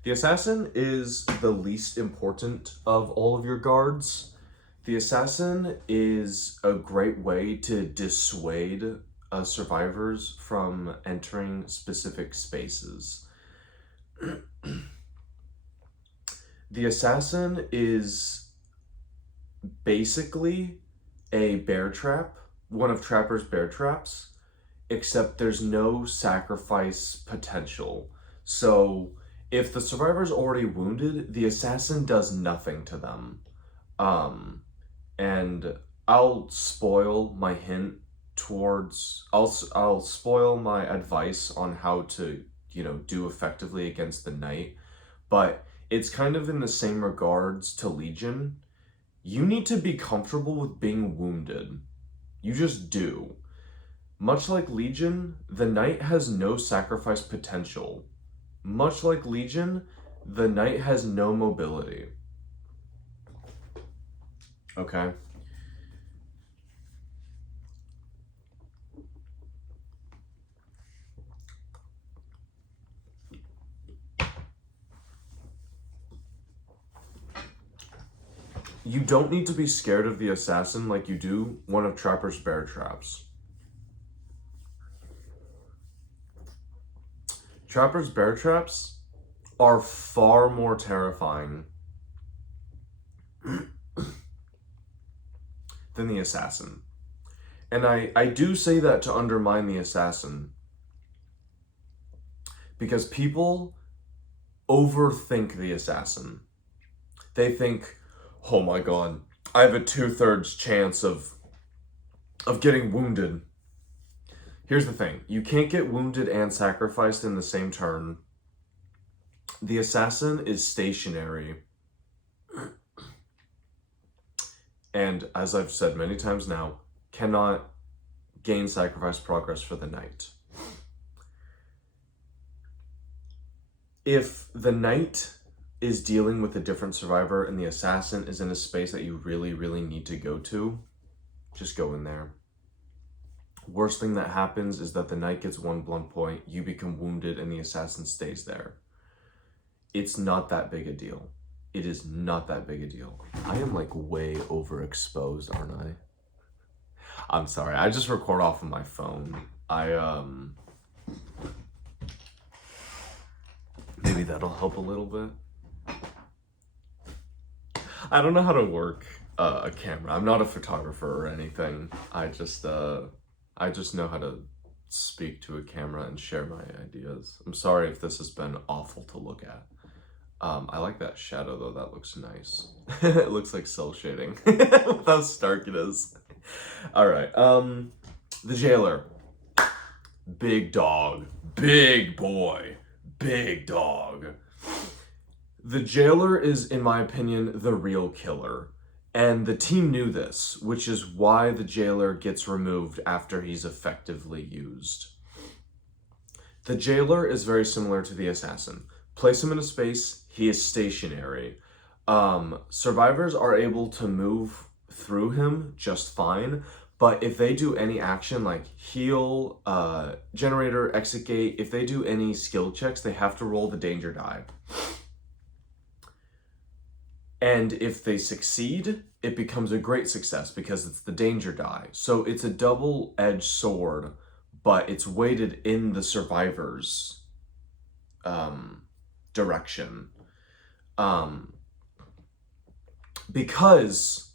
The Assassin is the least important of all of your guards. The Assassin is a great way to dissuade survivors from entering specific spaces. The Assassin is basically a bear trap, one of Trapper's bear traps, except there's no sacrifice potential. So if the survivor's already wounded, the Assassin does nothing to them. And I'll spoil my hint towards, I'll spoil my advice on how to, do effectively against the knight, but it's kind of in the same regards to Legion. You need to be comfortable with being wounded. You just do. Much like Legion, the knight has no sacrifice potential. Much like Legion, the knight has no mobility. Okay? You don't need to be scared of the Assassin like you do one of Trapper's bear traps. Trapper's bear traps are far more terrifying than the Assassin. And I do say that to undermine the Assassin, because people overthink the Assassin. They think, oh my god, I have a 2/3 chance of getting wounded. Here's the thing, you can't get wounded and sacrificed in the same turn. The Assassin is stationary. And as I've said many times now, cannot gain sacrifice progress for the knight. If the knight is dealing with a different survivor and the Assassin is in a space that you really, really need to go to, just go in there. Worst thing that happens is that the knight gets 1 blunt point, you become wounded, and the Assassin stays there. it's not that big a deal. It is not that big a deal. I am like way overexposed, aren't I? I'm sorry. I just record off of my phone. Maybe that'll help a little bit. I don't know how to work a camera. I'm not a photographer or anything. I just know how to speak to a camera and share my ideas. I'm sorry if this has been awful to look at. I like that shadow though, that looks nice. It looks like cell shading with how stark it is. Alright, the jailer. Big dog, big boy, big dog. The jailer is, in my opinion, the real killer. And the team knew this, which is why the jailer gets removed after he's effectively used. The jailer is very similar to the assassin. Place him in a space, he is stationary. Survivors are able to move through him just fine, but if they do any action like heal, generator, exit gate, if they do any skill checks, they have to roll the danger die. And if they succeed, it becomes a great success because it's the danger die. So it's a double-edged sword, but it's weighted in the survivor's direction. Because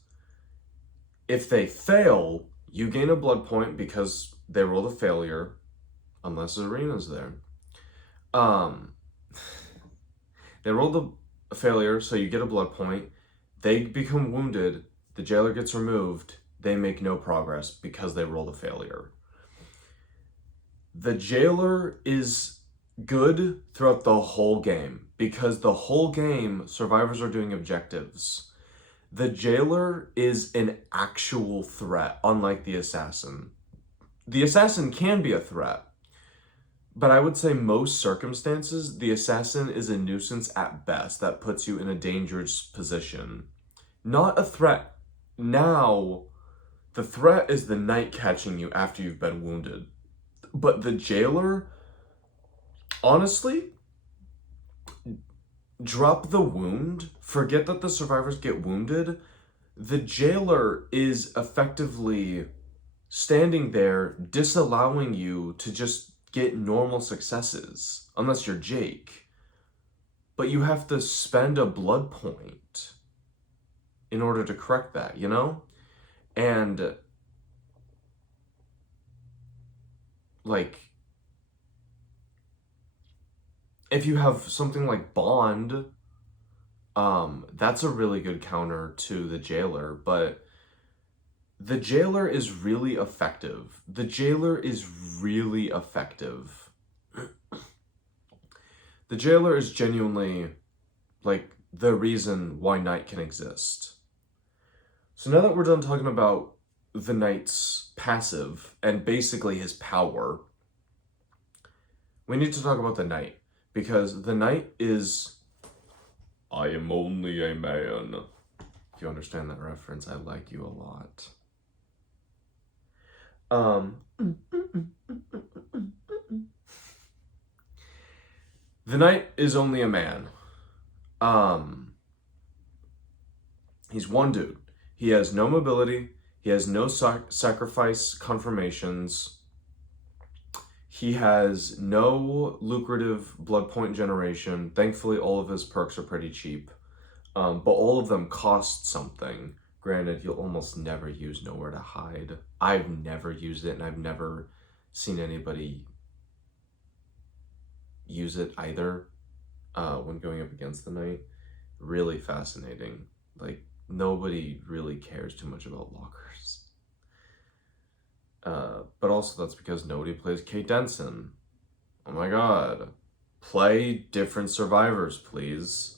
if they fail, you gain a blood point because they rolled a failure, unless Arena's there. They rolled a failure, so you get a blood point. They become wounded, the jailer gets removed, they make no progress because they rolled a failure. The jailer is good throughout the whole game because the whole game, survivors are doing objectives. The jailer is an actual threat, unlike the assassin. The assassin can be a threat, but I would say most circumstances, the assassin is a nuisance at best that puts you in a dangerous position. Not a threat. Now, the threat is the knight catching you after you've been wounded. But the jailer, honestly, drop the wound. Forget that the survivors get wounded. The jailer is effectively standing there disallowing you to just get normal successes, unless you're Jake. But you have to spend a blood point in order to correct that, you know? And like, if you have something like Bond, that's a really good counter to the jailer, but the jailer is really effective. The jailer is really effective. The jailer is genuinely, like, the reason why Knight can exist. So now that we're done talking about the Knight's passive and basically his power, we need to talk about the Knight. Because the Knight is, I am only a man. If you understand that reference, I like you a lot. The Knight is only a man. He's one dude. He has no mobility. He has no sacrifice confirmations. He has no lucrative blood point generation. Thankfully, all of his perks are pretty cheap. But all of them cost something. Granted, you'll almost never use Nowhere to Hide. I've never used it, and I've never seen anybody use it either when going up against the Knight. Really fascinating. Like, nobody really cares too much about lockers. But also that's because nobody plays Kate Denson. Oh my god. Play different survivors, please.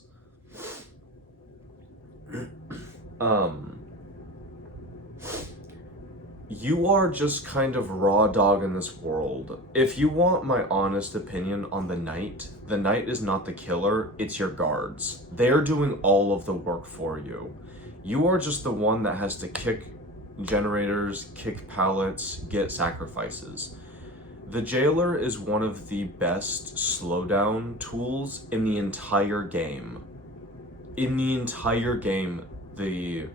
You are just kind of raw dog in this world. If you want my honest opinion on the Knight is not the killer, it's your guards. They're doing all of the work for you. You are just the one that has to kick generators, kick pallets, get sacrifices. The jailer is one of the best slowdown tools in the entire game. In the entire game, the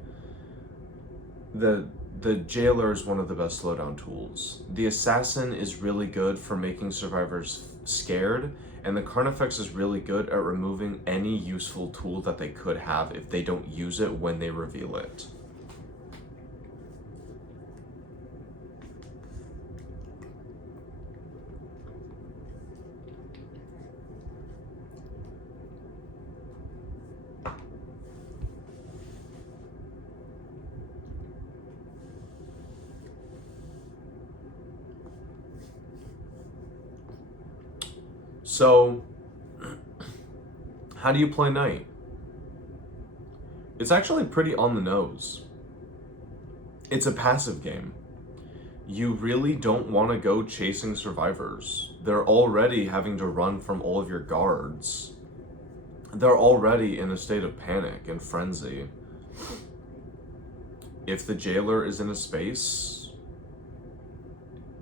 jailer is one of the best slowdown tools. The assassin is really good for making survivors scared, and the carnifex is really good at removing any useful tool that they could have if they don't use it when they reveal it. So, how do you play Knight? It's actually pretty on the nose. It's a passive game. You really don't want to go chasing survivors. They're already having to run from all of your guards. They're already in a state of panic and frenzy. If the jailer is in a space,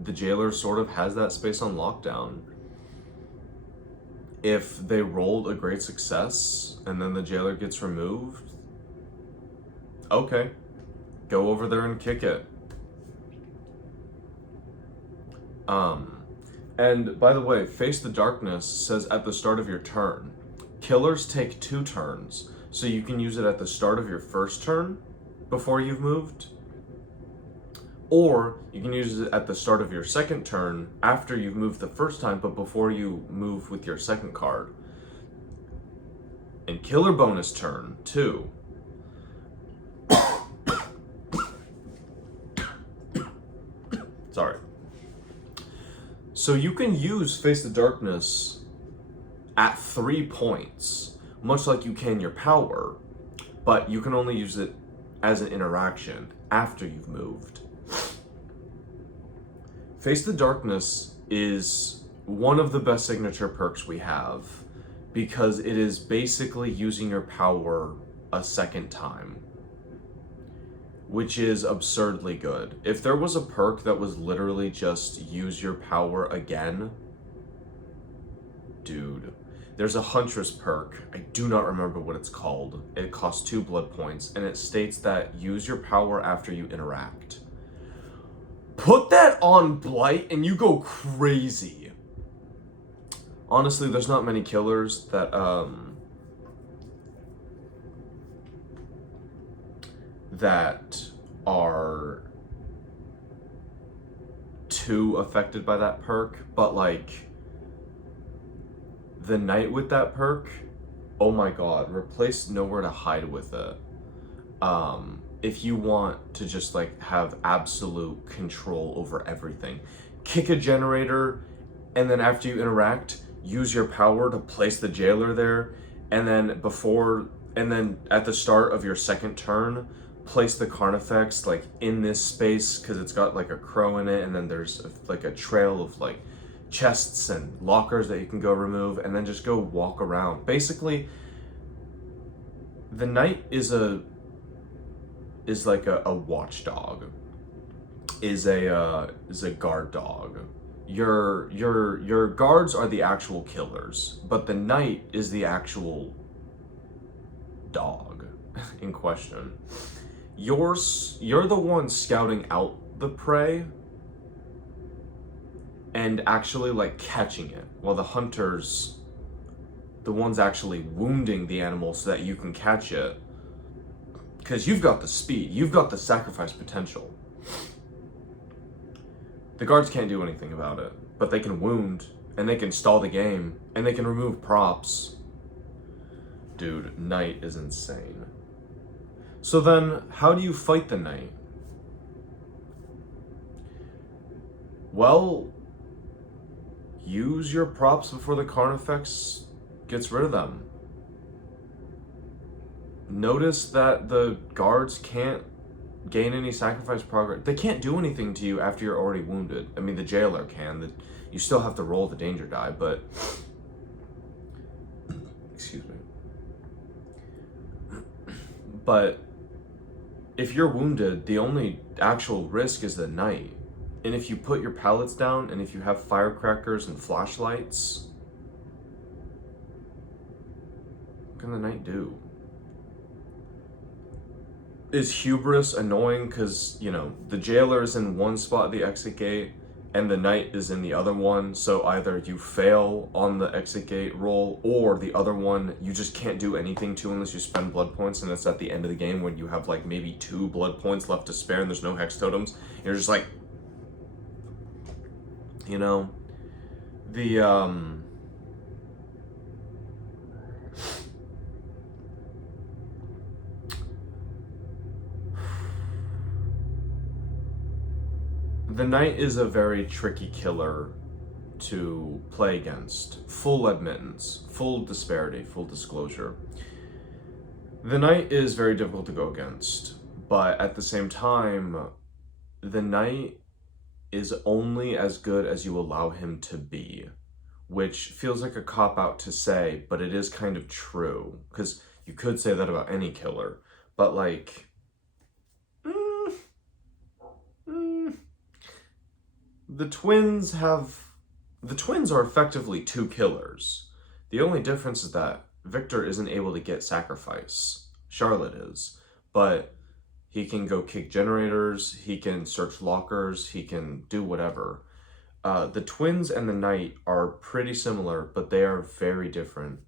the jailer sort of has that space on lockdown. If they rolled a great success and then the jailer gets removed, okay, go over there and kick it. And by the way, Face the Darkness says at the start of your turn. Killers take 2 turns, so you can use it at the start of your first turn before you've moved, or you can use it at the start of your second turn after you've moved the first time, but before you move with your second card. And killer bonus turn, too. Sorry. So you can use Face the Darkness at 3 points, much like you can your power, but you can only use it as an interaction after you've moved. Face the Darkness is one of the best signature perks we have because it is basically using your power a second time, which is absurdly good. If there was a perk that was literally just use your power again, dude, there's a Huntress perk. I do not remember what it's called. It costs 2 blood points, and it states that use your power after you interact. Put that on Blight and you go crazy. Honestly, there's not many killers that are too affected by that perk, but like the Knight with that perk, oh my god, replace Nowhere to Hide with it. If you want to just like have absolute control over everything, kick a generator, and then after you interact, use your power to place the jailer there, and then at the start of your second turn, place the Carnifex like in this space because it's got like a crow in it, and then there's like a trail of like chests and lockers that you can go remove, and then just go walk around. Basically, the Knight is like a watchdog, is a guard dog. Your guards are the actual killers, but the Knight is the actual dog in question. You're the one scouting out the prey and actually like catching it, while the hunters, the ones actually wounding the animal so that you can catch it. Because you've got the speed, you've got the sacrifice potential. The guards can't do anything about it, but they can wound, and they can stall the game, and they can remove props. Dude, Knight is insane. So then, how do you fight the Knight? Well, use your props before the Carnifex gets rid of them. Notice that the guards can't gain any sacrifice progress. They can't do anything to you after you're already wounded. I mean, the jailer can. You still have to roll the danger die, but... Excuse me. But if you're wounded, the only actual risk is the Knight. And if you put your pallets down, and if you have firecrackers and flashlights, what can the knight do? Is hubris annoying because, you know, the jailer is in one spot at the exit gate and the knight is in the other one, so either you fail on the exit gate roll, or the other one you just can't do anything to unless you spend blood points, and it's at the end of the game when you have like maybe 2 blood points left to spare and there's no hex totems. You're just like, you know, the the knight is a very tricky killer to play against. Full admittance, full disparity, full disclosure. The knight is very difficult to go against, but at the same time, the knight is only as good as you allow him to be, which feels like a cop-out to say, but it is kind of true, because you could say that about any killer, but like, the twins are effectively 2 killers. The only difference is that Victor isn't able to get sacrifice. Charlotte is, but he can go kick generators, he can search lockers, he can do whatever. The twins and the knight are pretty similar, but they are very different.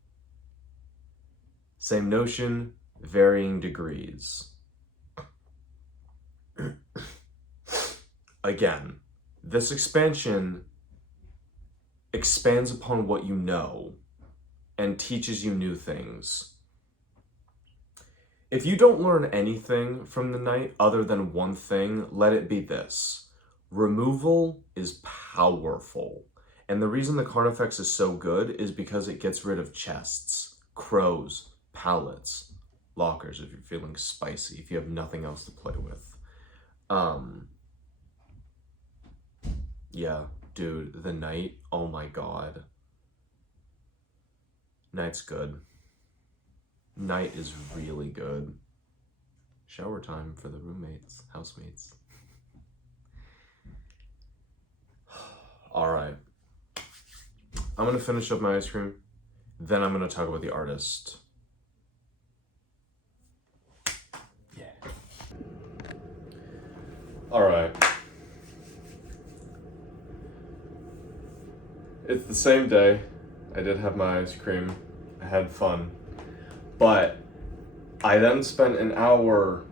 Same notion, varying degrees. Again, this expansion expands upon what you know and teaches you new things. If you don't learn anything from the knight other than one thing, let it be this. Removal is powerful. And the reason the Carnifex is so good is because it gets rid of chests, crows, pallets, lockers if you're feeling spicy, if you have nothing else to play with. Yeah, dude, the knight, oh my god. Knight's good. Knight is really good. Shower time for the roommates, housemates. Alright. I'm gonna finish up my ice cream, then I'm gonna talk about the artist. Yeah. Alright. It's the same day. I did have my ice cream. I had fun. But I then spent an hour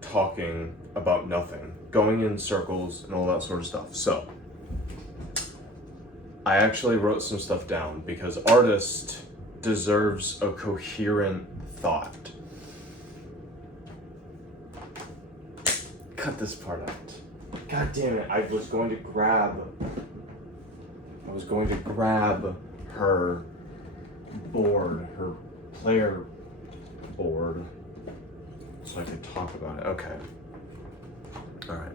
talking about nothing, going in circles and all that sort of stuff. So I actually wrote some stuff down because artist deserves a coherent thought. Cut this part out. God damn it, I was going to grab her board, her player board, so I could talk about it. Okay. Alright.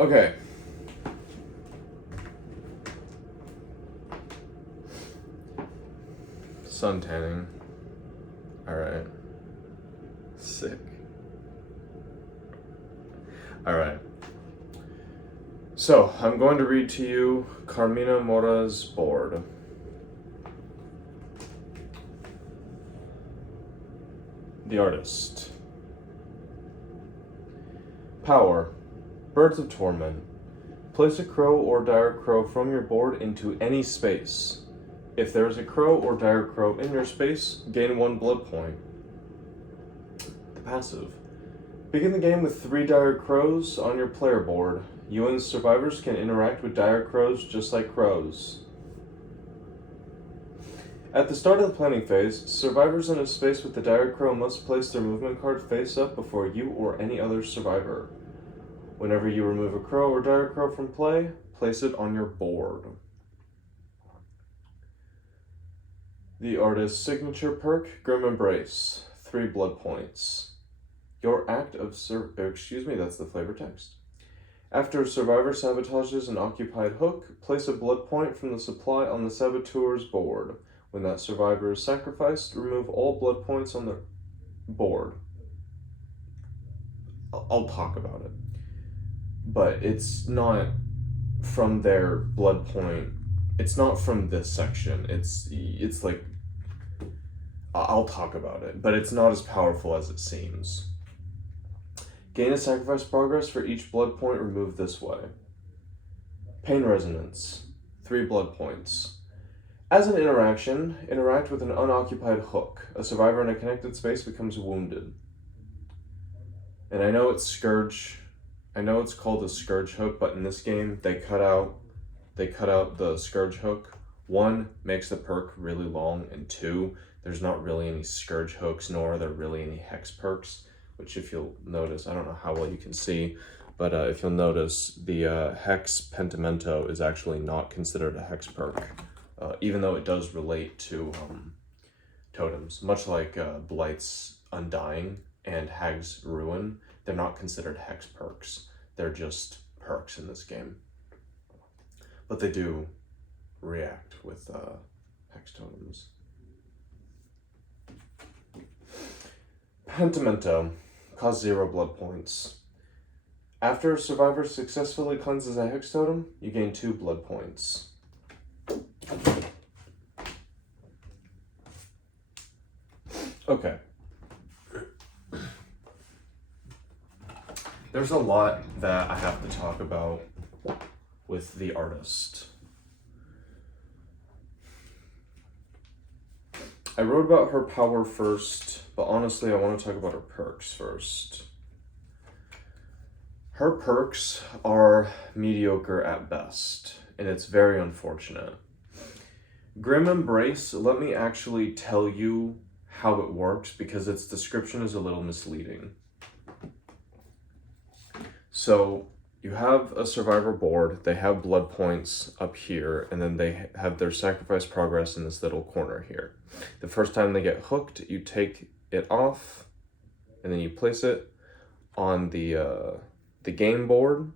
Okay. Sun tanning. Alright. Sick. Alright. So, I'm going to read to you Carmina Mora's board. The artist. Power. Birds of Torment. Place a crow or dire crow from your board into any space. If there is a crow or dire crow in your space, gain 1 blood point. The passive. Begin the game with 3 dire crows on your player board. You and the survivors can interact with dire crows just like crows. At the start of the planning phase, survivors in a space with the dire crow must place their movement card face up before you or any other survivor. Whenever you remove a crow or dire crow from play, place it on your board. The artist's signature perk, Grim Embrace, 3 blood points. Your act of that's the flavor text. After a survivor sabotages an occupied hook, place a blood point from the supply on the saboteur's board. When that survivor is sacrificed, remove all blood points on the board. I'll talk about it. But it's not from their blood point. It's not from this section. It's like, I'll talk about it, but it's not as powerful as it seems. Gain a sacrifice progress for each blood point removed this way. Pain resonance, 3 blood points. As an interaction, interact with an unoccupied hook. A survivor in a connected space becomes wounded. And I know it's Scourge. I know it's called a Scourge hook, but in this game they cut out the Scourge hook. 1, makes the perk really long, and 2, there's not really any Scourge hooks, nor are there really any hex perks, which if you'll notice, I don't know how well you can see, but if you'll notice, the hex pentimento is actually not considered a hex perk, even though it does relate to totems. Much like Blight's Undying and Hag's Ruin, they're not considered hex perks. They're just perks in this game. But they do react with hex totems. Pentimento, costs 0 blood points. After a survivor successfully cleanses a hex totem, you gain 2 blood points. Okay. There's a lot that I have to talk about with the artist. I wrote about her power first, but honestly I want to talk about her perks first. Her perks are mediocre at best, and it's very unfortunate. Grim Embrace, let me actually tell you how it works because its description is a little misleading. So you have a survivor board, they have blood points up here, and then they have their sacrifice progress in this little corner here. The first time they get hooked, you take it off, and then you place it on the game board,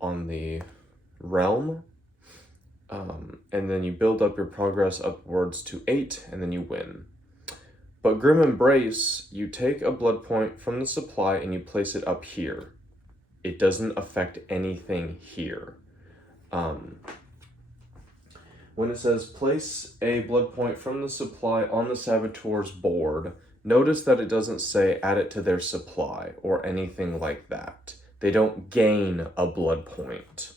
on the realm, and then you build up your progress upwards to 8, and then you win. But Grim Embrace, you take a blood point from the supply and you place it up here. It doesn't affect anything here. When it says place a blood point from the supply on the Saboteur's board, notice that it doesn't say add it to their supply or anything like that. They don't gain a blood point.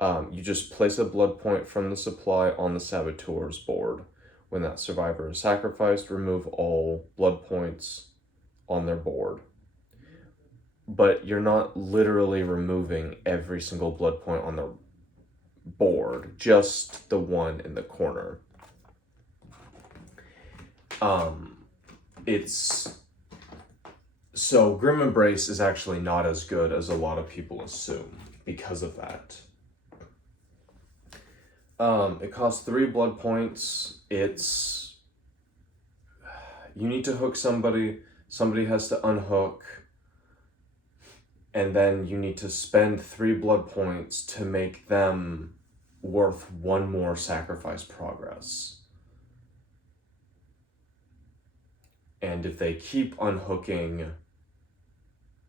You just place a blood point from the supply on the Saboteur's board. When that survivor is sacrificed, remove all blood points on their board. But you're not literally removing every single blood point on the board, just the one in the corner. So Grim Embrace is actually not as good as a lot of people assume because of that. It costs 3 blood points. You need to hook somebody has to unhook, and then you need to spend 3 blood points to make them worth 1 more sacrifice progress. And if they keep unhooking,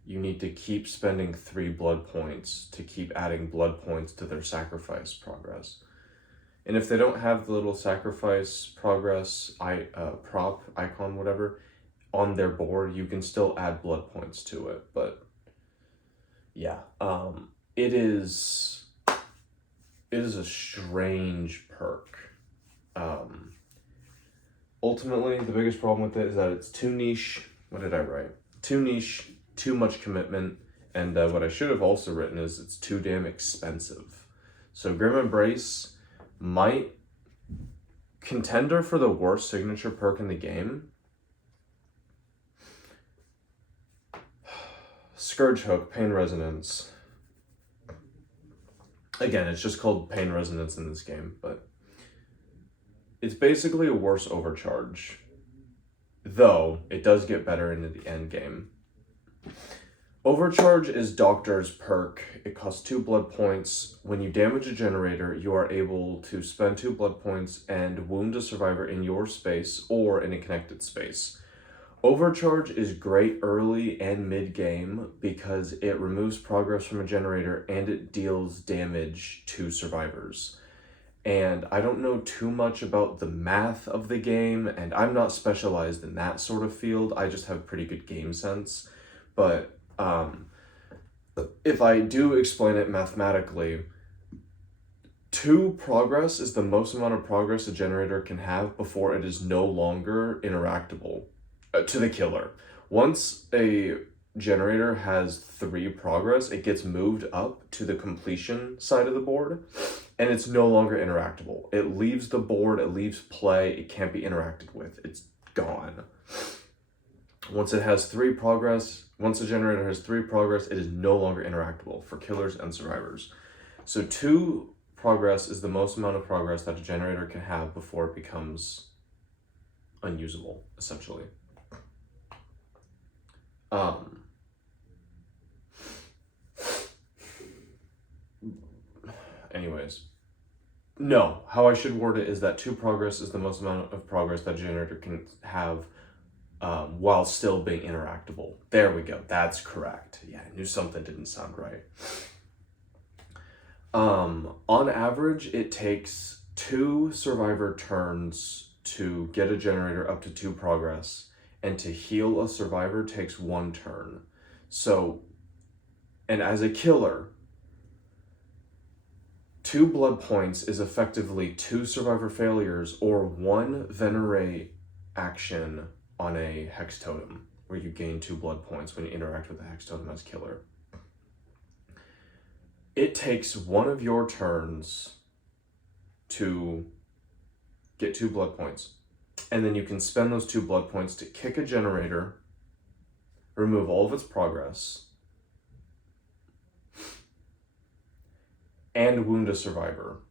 you need to keep spending 3 blood points to keep adding blood points to their sacrifice progress. And if they don't have the little sacrifice progress prop icon, whatever, on their board, you can still add blood points to it. But yeah, it is a strange perk. Ultimately, the biggest problem with it is that it's too niche. What did I write? Too niche, too much commitment, and what I should have also written is it's too damn expensive. So Grim Embrace might contender for the worst signature perk in the game. Scourge Hook, Pain Resonance. Again, it's just called Pain Resonance in this game, but it's basically a worse overcharge, though it does get better into the end game. Overcharge is Doctor's perk. It costs 2 blood points. When you damage a generator, you are able to spend 2 blood points and wound a survivor in your space or in a connected space. Overcharge is great early and mid-game because it removes progress from a generator and it deals damage to survivors. And I don't know too much about the math of the game, and I'm not specialized in that sort of field. I just have pretty good game sense. But if I do explain it mathematically, 2 progress is the most amount of progress a generator can have before it is no longer interactable to the killer. Once a generator has 3 progress, it gets moved up to the completion side of the board, and it's no longer interactable. It leaves the board, it leaves play, it can't be interacted with. It's gone. Once it has 3 progress, once a generator has 3 progress, it is no longer interactable for killers and survivors. So 2 progress is the most amount of progress that a generator can have before it becomes unusable, essentially. Anyways. No, how I should word it is that 2 progress is the most amount of progress that a generator can have while still being interactable. There we go. That's correct. Yeah, I knew something didn't sound right. On average, it takes 2 survivor turns to get a generator up to 2 progress, and to heal a survivor takes 1 turn. So, and as a killer, 2 blood points is effectively 2 survivor failures or 1 venerate action on a hex totem, where you gain 2 blood points when you interact with the hex totem as killer. It takes 1 of your turns to get 2 blood points, and then you can spend those 2 blood points to kick a generator, remove all of its progress, and wound a survivor.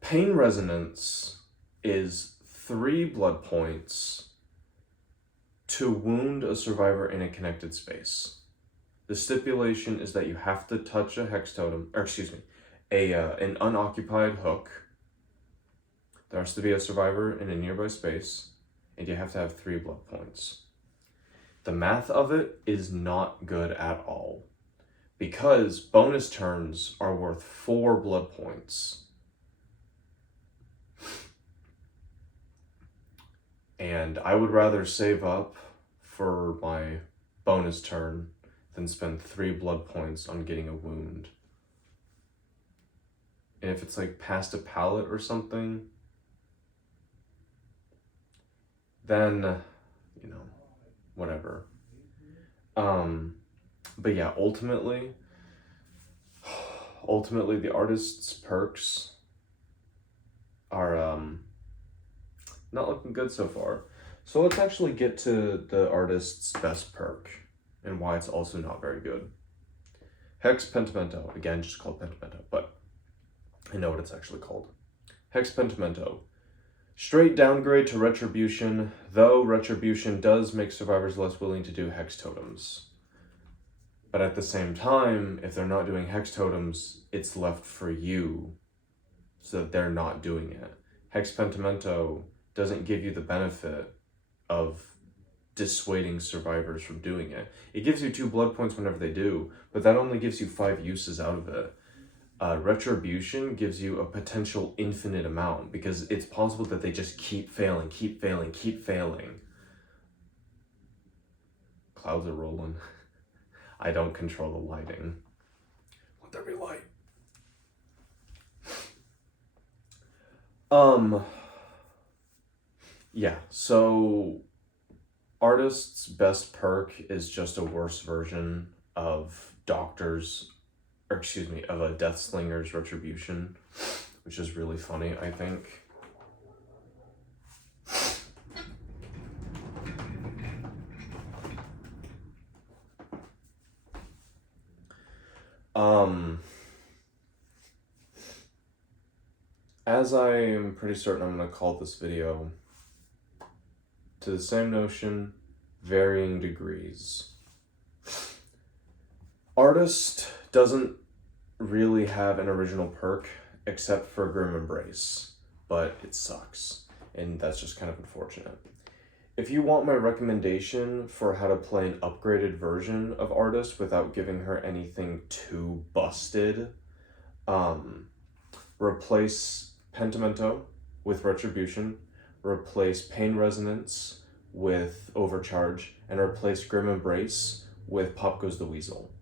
Pain resonance is 3 blood points to wound a survivor in a connected space. The stipulation is that you have to touch a hex totem, or excuse me, an unoccupied hook. There has to be a survivor in a nearby space, and you have to have 3 blood points. The math of it is not good at all, because bonus turns are worth 4 blood points. And I would rather save up for my bonus turn than spend 3 blood points on getting a wound. And if it's like past a pallet or something, then, you know, whatever. But yeah, ultimately the artist's perks are not looking good so far. So let's actually get to the artist's best perk and why it's also not very good. Hex Pentimento, again just called Pentimento, but I know what it's actually called. Hex Pentimento. Straight downgrade to Retribution, though Retribution does make survivors less willing to do Hex Totems. But at the same time, if they're not doing Hex Totems, it's left for you, so that they're not doing it. Hex Pentimento doesn't give you the benefit of dissuading survivors from doing it. It gives you 2 blood points whenever they do, but that only gives you 5 uses out of it. Retribution gives you a potential infinite amount, because it's possible that they just keep failing. Clouds are rolling. I don't control the lighting. Let there be light. Yeah, so artist's best perk is just a worse version of of a Deathslinger's Retribution, which is really funny, I think. As I am pretty certain I'm going to call this video, to the same notion, varying degrees. Artist doesn't really have an original perk except for Grim Embrace, but it sucks, and that's just kind of unfortunate. if you want my recommendation for how to play an upgraded version of Artist without giving her anything too busted, replace Pentimento with Retribution, replace Pain Resonance with Overcharge, and replace Grim Embrace with Pop Goes the Weasel.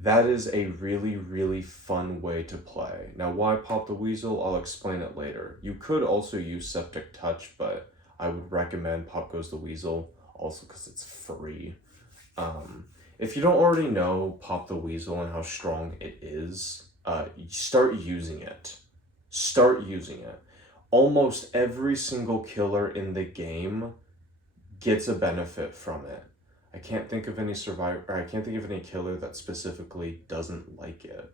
That is a really, really fun way to play. Now, why Pop the Weasel? I'll explain it later. You could also use Septic Touch, but I would recommend Pop Goes the Weasel, also because it's free. If you don't already know Pop the Weasel and how strong it is, start using it. Start using it. Almost every single killer in the game gets a benefit from it. I can't think of any killer that specifically doesn't like it.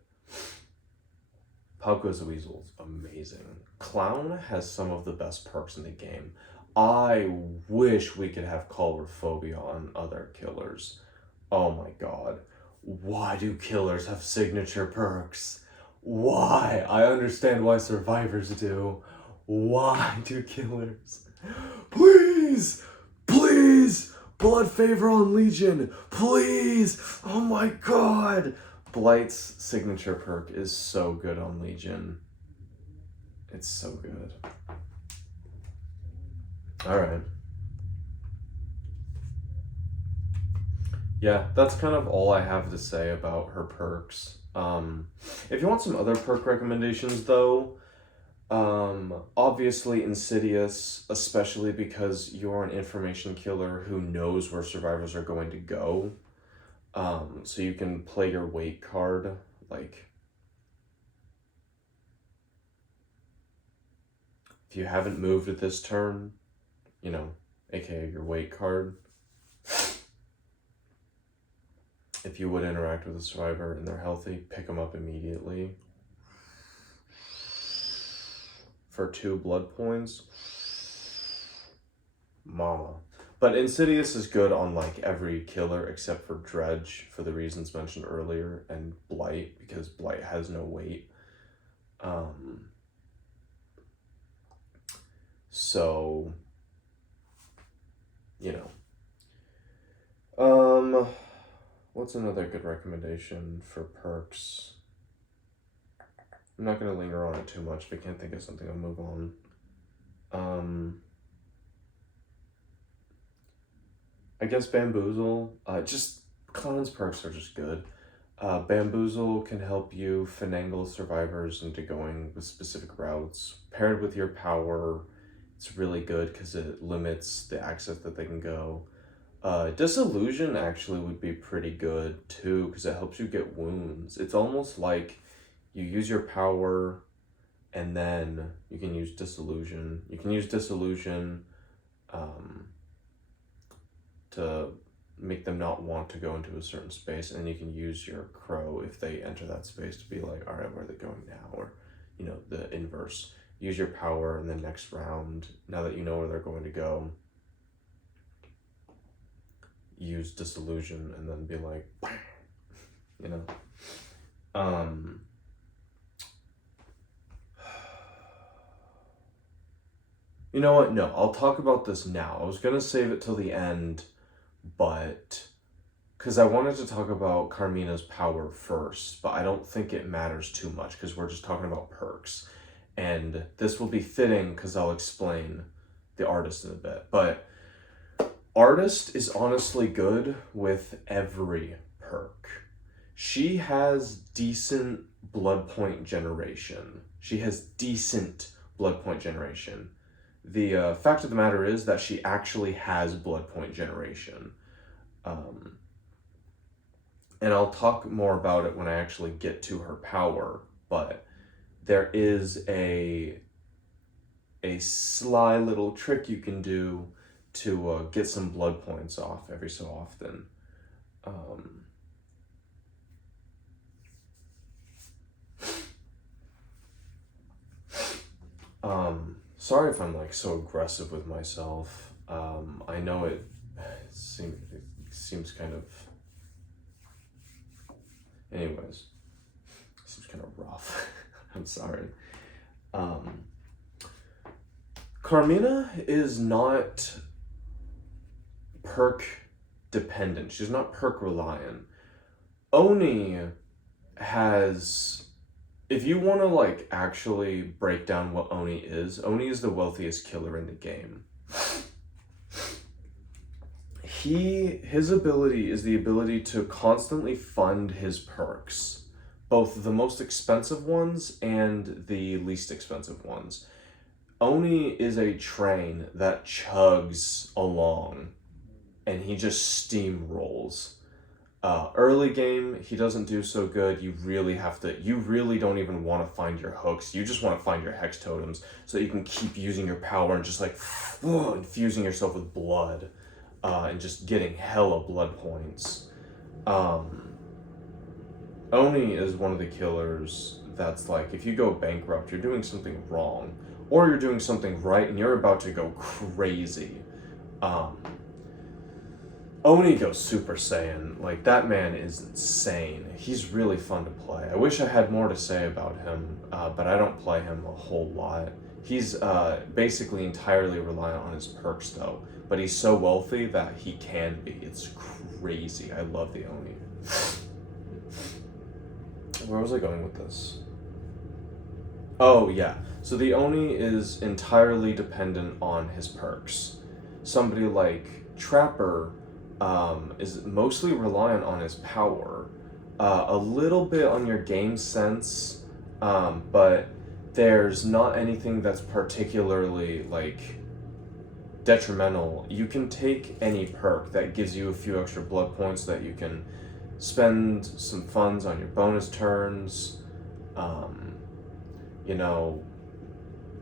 Pop Goes the Weasel is amazing. Clown has some of the best perks in the game. I wish we could have Colorophobia on other killers. Oh my god. Why do killers have signature perks? Why? I understand why survivors do. Why do killers? Please! Please! Blood Favor on Legion! Please! Oh my god! Blight's signature perk is so good on Legion. It's so good. Alright. Yeah, that's kind of all I have to say about her perks. If you want some other perk recommendations though, obviously Insidious, especially because you're an information killer who knows where survivors are going to go. So you can play your wait card, like, if you haven't moved at this turn, you know, aka your wait card. If you would interact with a survivor and they're healthy, pick them up immediately. For 2 blood points. Mama. But Insidious is good on like every killer except for Dredge for the reasons mentioned earlier, and Blight because Blight has no weight. So, you know. What's another good recommendation for perks? I'm not going to linger on it too much. If I can't think of something, I'll move on. I guess Bamboozle. Just Clown's perks are just good. Bamboozle can help you finagle survivors into going with specific routes. Paired with your power, it's really good because it limits the access that they can go. Disillusion actually would be pretty good too because it helps you get wounds. It's almost like you use your power and then you can use Disillusion. You can use Disillusion to make them not want to go into a certain space, and you can use your crow if they enter that space to be like, all right, where are they going now? Or, you know, the inverse. Use your power in the next round, now that you know where they're going to go. Use Disillusion and then be like, you know. You know what? No, I'll talk about this now. I was gonna save it till the end, but because I wanted to talk about Carmina's power first, but I don't think it matters too much because we're just talking about perks. And this will be fitting because I'll explain the artist in a bit. But Artist is honestly good with every perk. She has decent blood point generation. The fact of the matter is that she actually has blood point generation. And I'll talk more about it when I actually get to her power, but there is a sly little trick you can do to get some blood points off every so often. Sorry if I'm like so aggressive with myself. I know it seems kind of, anyways, seems kind of rough. I'm sorry. Carmina is not perk dependent. She's not perk reliant. Oni has, if you want to like actually break down what Oni is the wealthiest killer in the game. His ability is the ability to constantly fund his perks, both the most expensive ones and the least expensive ones. Oni is a train that chugs along, and he just steamrolls. Early game, he doesn't do so good. You really don't even want to find your hooks. You just want to find your hex totems so that you can keep using your power and just like infusing yourself with blood. And just getting hella blood points. Oni is one of the killers that's like, if you go bankrupt, you're doing something wrong. Or you're doing something right and you're about to go crazy. Oni goes Super Saiyan. Like, that man is insane. He's really fun to play. I wish I had more to say about him, but I don't play him a whole lot. He's basically entirely reliant on his perks, though. But he's so wealthy that he can be. It's crazy. I love the Oni. Where was I going with this? Oh, yeah. So the Oni is entirely dependent on his perks. Somebody like Trapper is mostly reliant on his power. A little bit on your game sense, but there's not anything that's particularly, like, detrimental. You can take any perk that gives you a few extra blood points that you can spend some funds on your bonus turns,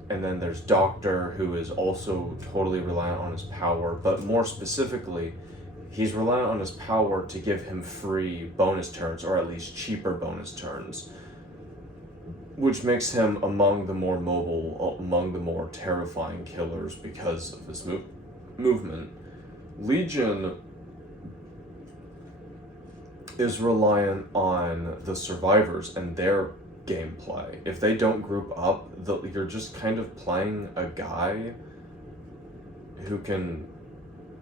and then there's Doctor, who is also totally reliant on his power, but more specifically, he's reliant on his power to give him free bonus turns, or at least cheaper bonus turns, which makes him among the more mobile, among the more terrifying killers because of his movement. Legion is reliant on the survivors and their gameplay. If they don't group up, you're just kind of playing a guy who can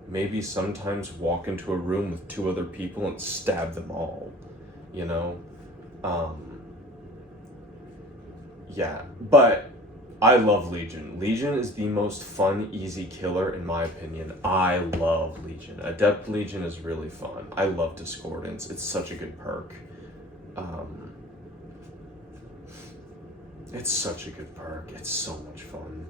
maybe sometimes walk into a room with two other people and stab them all, Yeah, but I love Legion. Legion is the most fun, easy killer in my opinion. I love Legion. Adept Legion is really fun. I love Discordance. It's such a good perk. It's such a good perk. It's so much fun.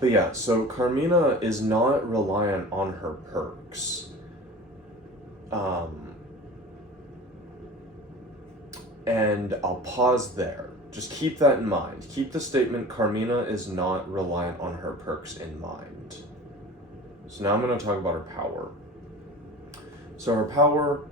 But yeah, so Carmina is not reliant on her perks. And I'll pause there. Just keep that in mind. Keep the statement, Carmina is not reliant on her perks, in mind. So now I'm going to talk about her power. So her power,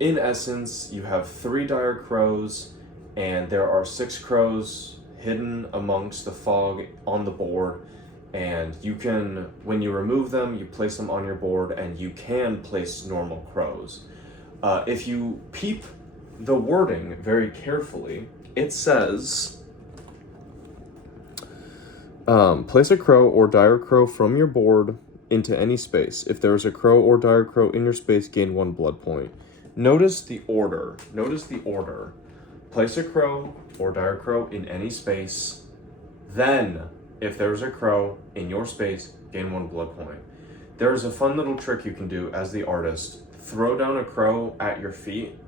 in essence, you have 3 dire crows, and there are 6 crows hidden amongst the fog on the board, and you can, when you remove them, you place them on your board, and you can place normal crows. If you peep the wording very carefully, it says, place a crow or dire crow from your board into any space. If there is a crow or dire crow in your space, gain 1 blood point. Notice the order. Place a crow or dire crow in any space. Then, if there's a crow in your space, gain 1 blood point. There is a fun little trick you can do as the artist. Throw down a crow at your feet,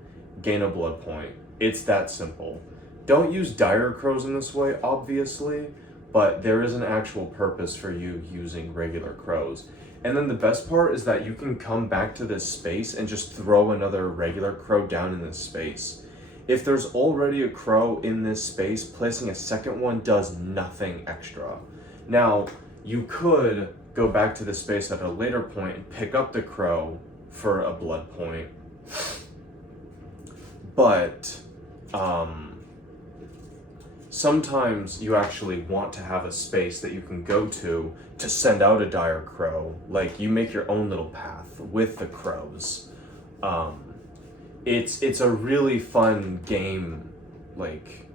gain a blood point. It's that simple. Don't use dire crows in this way, obviously, but there is an actual purpose for you using regular crows. And then the best part is that you can come back to this space and just throw another regular crow down in this space. If there's already a crow in this space, placing a second one does nothing extra. Now, you could go back to this space at a later point and pick up the crow for a blood point. But, sometimes you actually want to have a space that you can go to send out a dire crow. Like, you make your own little path with the crows. It's a really fun game, like,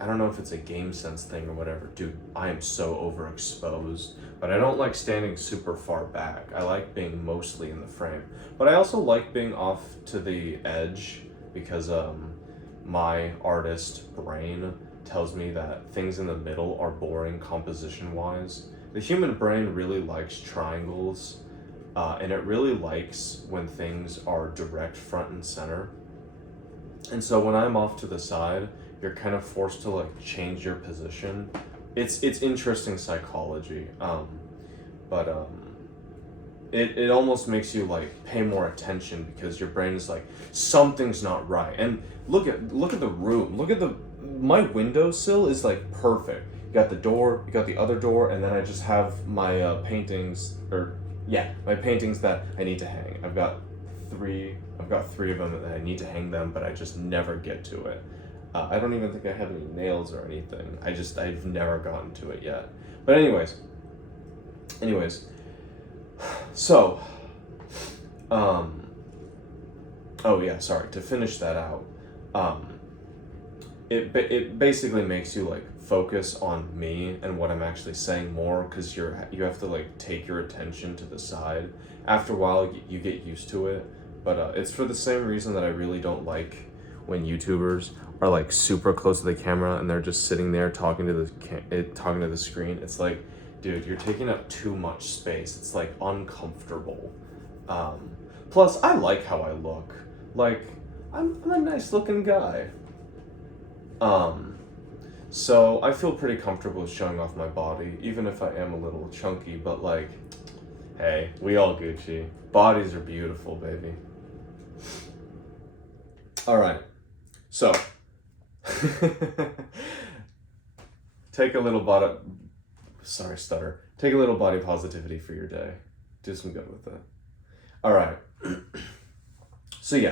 I don't know if it's a game sense thing or whatever. Dude, I am so overexposed. But I don't like standing super far back. I like being mostly in the frame. But I also like being off to the edge because my artist brain tells me that things in the middle are boring composition-wise. The human brain really likes triangles, and it really likes when things are direct front and center. And so when I'm off to the side, you're kind of forced to like change your position. It's interesting psychology, but it almost makes you like pay more attention because your brain is like something's not right. And look at the room. Look at my windowsill is like perfect. You got the door, you got the other door, and then I just have my paintings my paintings that I need to hang. I've got three of them that I need to hang them, but I just never get to it. I don't even think I have any nails or anything. I've never gotten to it yet. But anyways, so, oh yeah, sorry, to finish that out, it basically makes you like focus on me and what I'm actually saying more, because you have to like take your attention to the side. After a while, you get used to it, but it's for the same reason that I really don't like when YouTubers are like super close to the camera and they're just sitting there talking to the screen. It's like, dude, you're taking up too much space. It's like uncomfortable. Plus, I like how I look. Like, I'm a nice looking guy. So I feel pretty comfortable showing off my body, even if I am a little chunky, but like, hey, we all Gucci. Bodies are beautiful, baby. All right, so take a little body positivity for your day. Do some good with it. All right.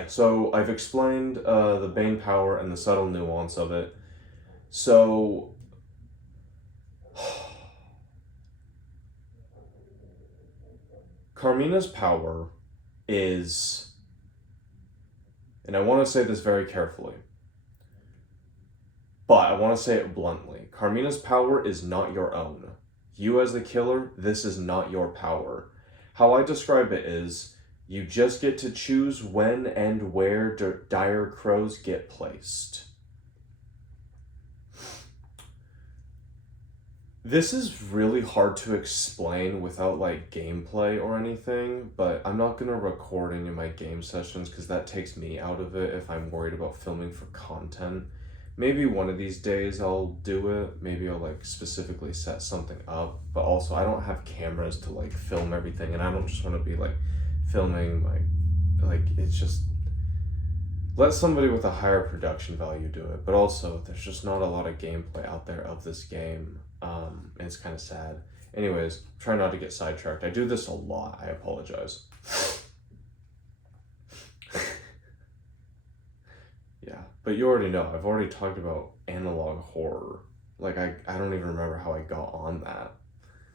So I've explained the Bane power and the subtle nuance of it. So Carmina's power is, and I want to say this very carefully, but I want to say it bluntly. Carmina's power is not your own. You as the killer, this is not your power. How I describe it is, you just get to choose when and where dire crows get placed. This is really hard to explain without like gameplay or anything, but I'm not going to record any of my game sessions because that takes me out of it if I'm worried about filming for content. Maybe one of these days I'll do it. Maybe I'll like specifically set something up, but also I don't have cameras to like film everything, and I don't just want to be like filming like it's just, let somebody with a higher production value do it. But also there's just not a lot of gameplay out there of this game, and it's kind of sad. Anyways, try not to get sidetracked. I do this a lot. I apologize. Yeah, but you already know, I've already talked about analog horror. Like, I don't even remember how I got on that.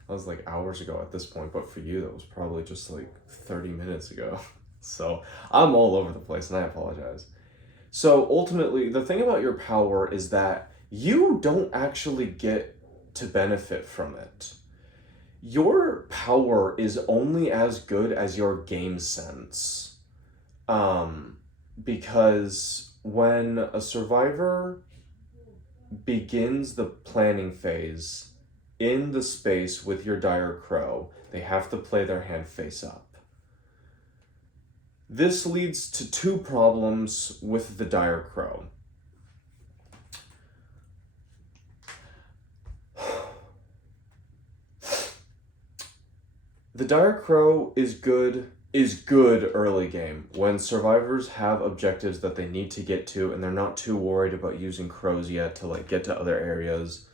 That was like hours ago at this point, but for you, that was probably just like 30 minutes ago. So I'm all over the place, and I apologize. So ultimately, the thing about your power is that you don't actually get to benefit from it. Your power is only as good as your game sense. Because when a survivor begins the planning phase in the space with your dire crow, they have to play their hand face up. This leads to two problems with the dire crow. The dire crow is good early game when survivors have objectives that they need to get to and they're not too worried about using crows yet to like get to other areas.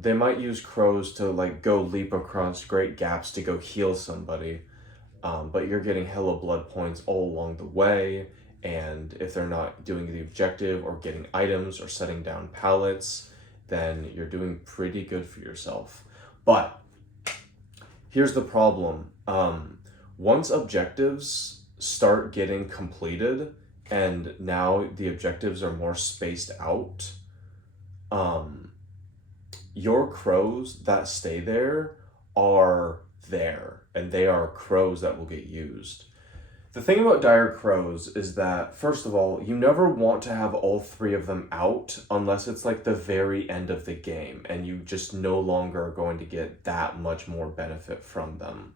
They might use crows to like go leap across great gaps to go heal somebody, but you're getting hella blood points all along the way, and if they're not doing the objective or getting items or setting down pallets, then you're doing pretty good for yourself. But here's the problem. Once objectives start getting completed, and now the objectives are more spaced out, your crows that stay there are there, and they are crows that will get used. The thing about dire crows is that, first of all, you never want to have all three of them out unless it's like the very end of the game and you just no longer are going to get that much more benefit from them.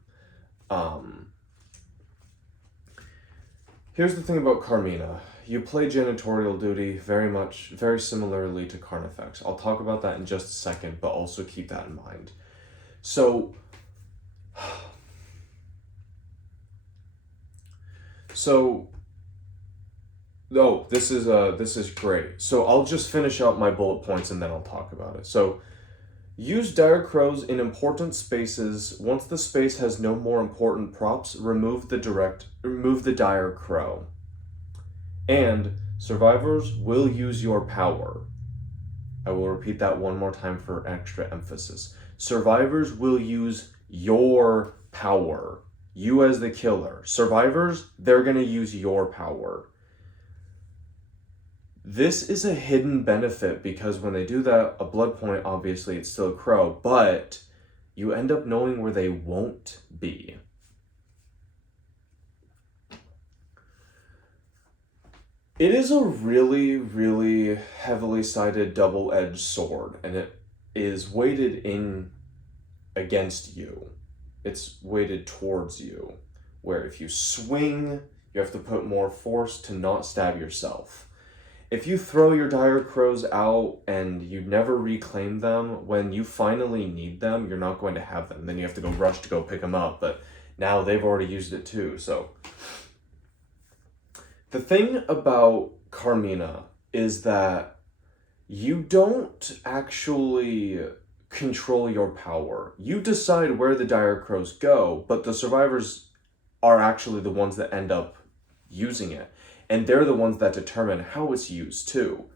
Here's the thing about Carmina. You play janitorial duty very similarly to Carnifex. I'll talk about that in just a second, but also keep that in mind. So this is great. So I'll just finish up my bullet points and then I'll talk about it. So, use dire crows in important spaces. Once the space has no more important props, remove the dire crow. And survivors will use your power. I will repeat that one more time for extra emphasis. Survivors will use your power. You as the killer. Survivors, they're going to use your power. This is a hidden benefit because when they do that, a blood point, obviously it's still a crow, but you end up knowing where they won't be. It is a really, really heavily sided double-edged sword, and it is weighted in against you. It's weighted towards you, where if you swing, you have to put more force to not stab yourself. If you throw your dire crows out and you never reclaim them, when you finally need them, you're not going to have them. Then you have to go rush to go pick them up, but now they've already used it too, so. The thing about Carmina is that you don't actually control your power. You decide where the dire crows go, but the survivors are actually the ones that end up using it. And they're the ones that determine how it's used too.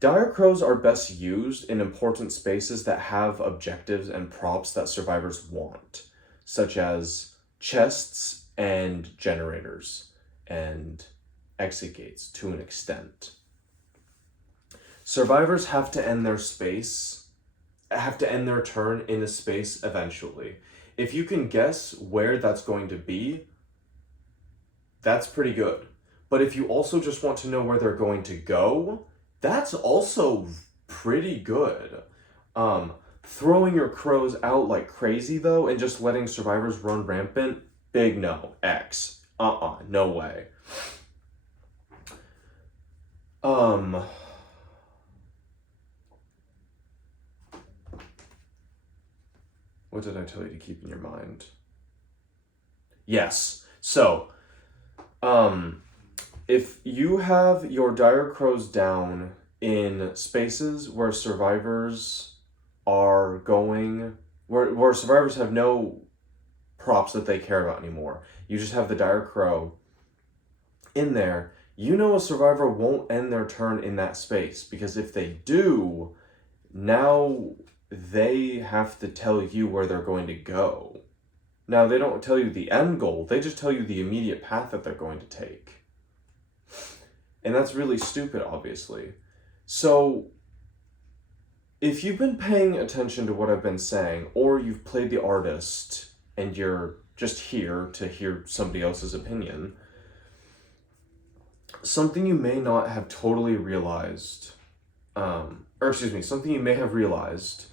Dire crows are best used in important spaces that have objectives and props that survivors want, such as chests and generators and exit gates to an extent. Survivors have to end their turn in a space eventually. If you can guess where that's going to be, that's pretty good. But if you also just want to know where they're going to go, that's also pretty good. Throwing your crows out like crazy though, and just letting survivors run rampant, big no, X. No way. What did I tell you to keep in your mind? Yes, so, if you have your dire crows down in spaces where survivors are going, where survivors have no props that they care about anymore, you just have the dire crow in there, you know a survivor won't end their turn in that space, because if they do, now they have to tell you where they're going to go. Now, they don't tell you the end goal, they just tell you the immediate path that they're going to take. And that's really stupid, obviously. So, if you've been paying attention to what I've been saying, or you've played the artist, and you're just here to hear somebody else's opinion, something you may not have totally realized, something you may have realized,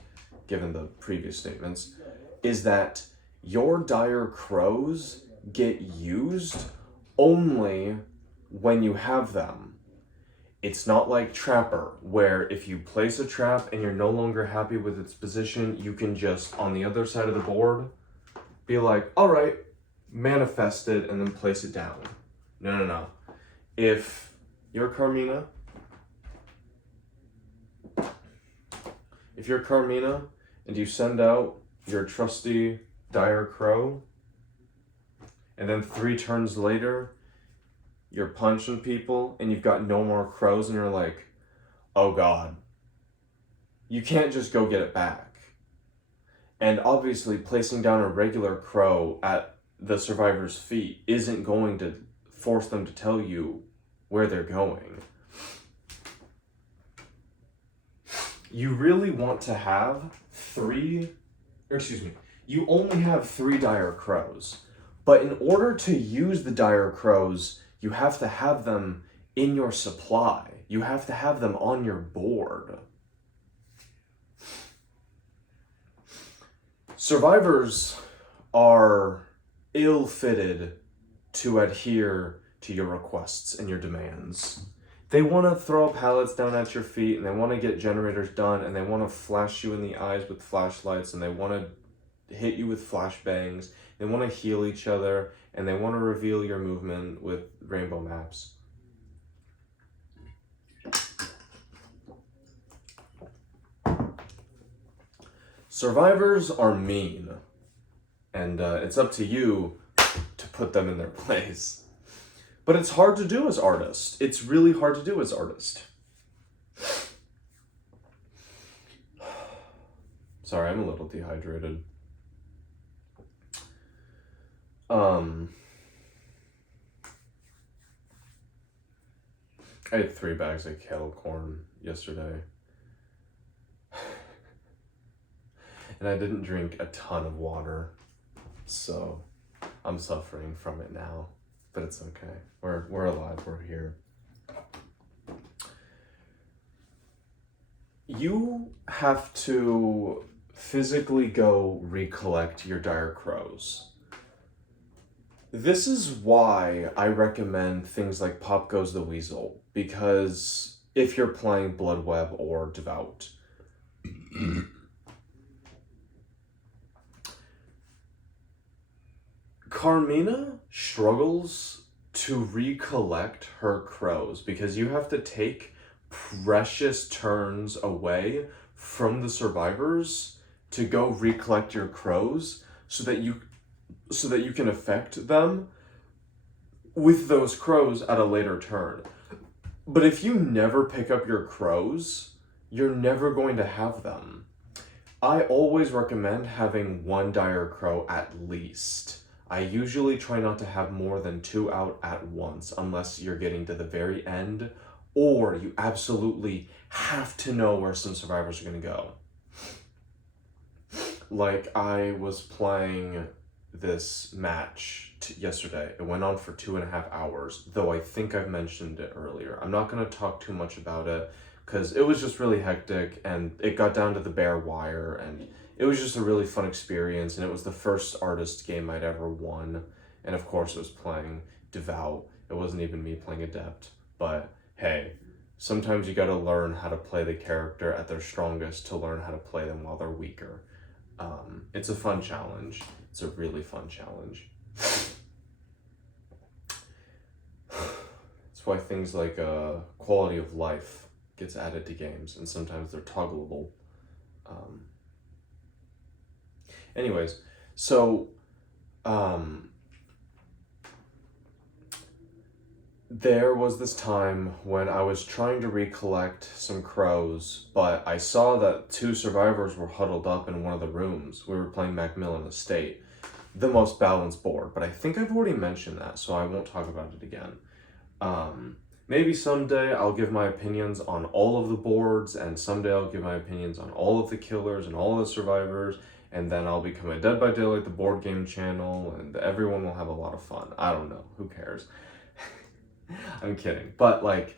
given the previous statements, is that your dire crows get used only when you have them. It's not like Trapper, where if you place a trap and you're no longer happy with its position, you can just, on the other side of the board, be like, all right, manifest it and then place it down. No. If you're Carmina and you send out your trusty dire crow, and then 3 turns later, you're punching people and you've got no more crows and you're like, oh God, you can't just go get it back. And obviously placing down a regular crow at the survivor's feet isn't going to force them to tell you where they're going. you really want to have you only have 3 dire crows. But in order to use the dire crows, you have to have them in your supply. You have to have them on your board. Survivors are ill-fitted to adhere to your requests and your demands. They want to throw pallets down at your feet, and they want to get generators done, and they want to flash you in the eyes with flashlights, and they want to hit you with flashbangs. They want to heal each other, and they want to reveal your movement with rainbow maps. Survivors are mean, and it's up to you to put them in their place. But it's hard to do as artists. It's really hard to do as artist. Sorry, I'm a little dehydrated. I had 3 bags of kettle corn yesterday. And I didn't drink a ton of water, so I'm suffering from it now, but it's okay. We're alive, we're here. You have to physically go recollect your dire crows. This is why I recommend things like Pop Goes the Weasel, because if you're playing Bloodweb or Devout, Carmina struggles to recollect her crows because you have to take precious turns away from the survivors to go recollect your crows so that you can affect them with those crows at a later turn. But if you never pick up your crows, you're never going to have them. I always recommend having 1 dire crow at least. I usually try not to have more than 2 out at once unless you're getting to the very end or you absolutely have to know where some survivors are going to go. Like, I was playing this match yesterday. It went on for 2.5 hours, though I think I've mentioned it earlier. I'm not going to talk too much about it because it was just really hectic and it got down to the bare wire, and it was just a really fun experience, and it was the first artist game I'd ever won. And of course it was playing Devout. It wasn't even me playing Adept. But hey, sometimes you gotta learn how to play the character at their strongest to learn how to play them while they're weaker. It's a fun challenge. It's a really fun challenge. That's why things like quality of life gets added to games, and sometimes they're toggleable. Anyways, so there was this time when I was trying to recollect some crows, but I saw that 2 survivors were huddled up in one of the rooms. We were playing Macmillan Estate, the most balanced board, but I think I've already mentioned that, so I won't talk about it again. Maybe someday I'll give my opinions on all of the boards, and someday I'll give my opinions on all of the killers and all of the survivors, and then I'll become a Dead by Daylight, the board game channel, and everyone will have a lot of fun. I don't know. Who cares? I'm kidding. But, like,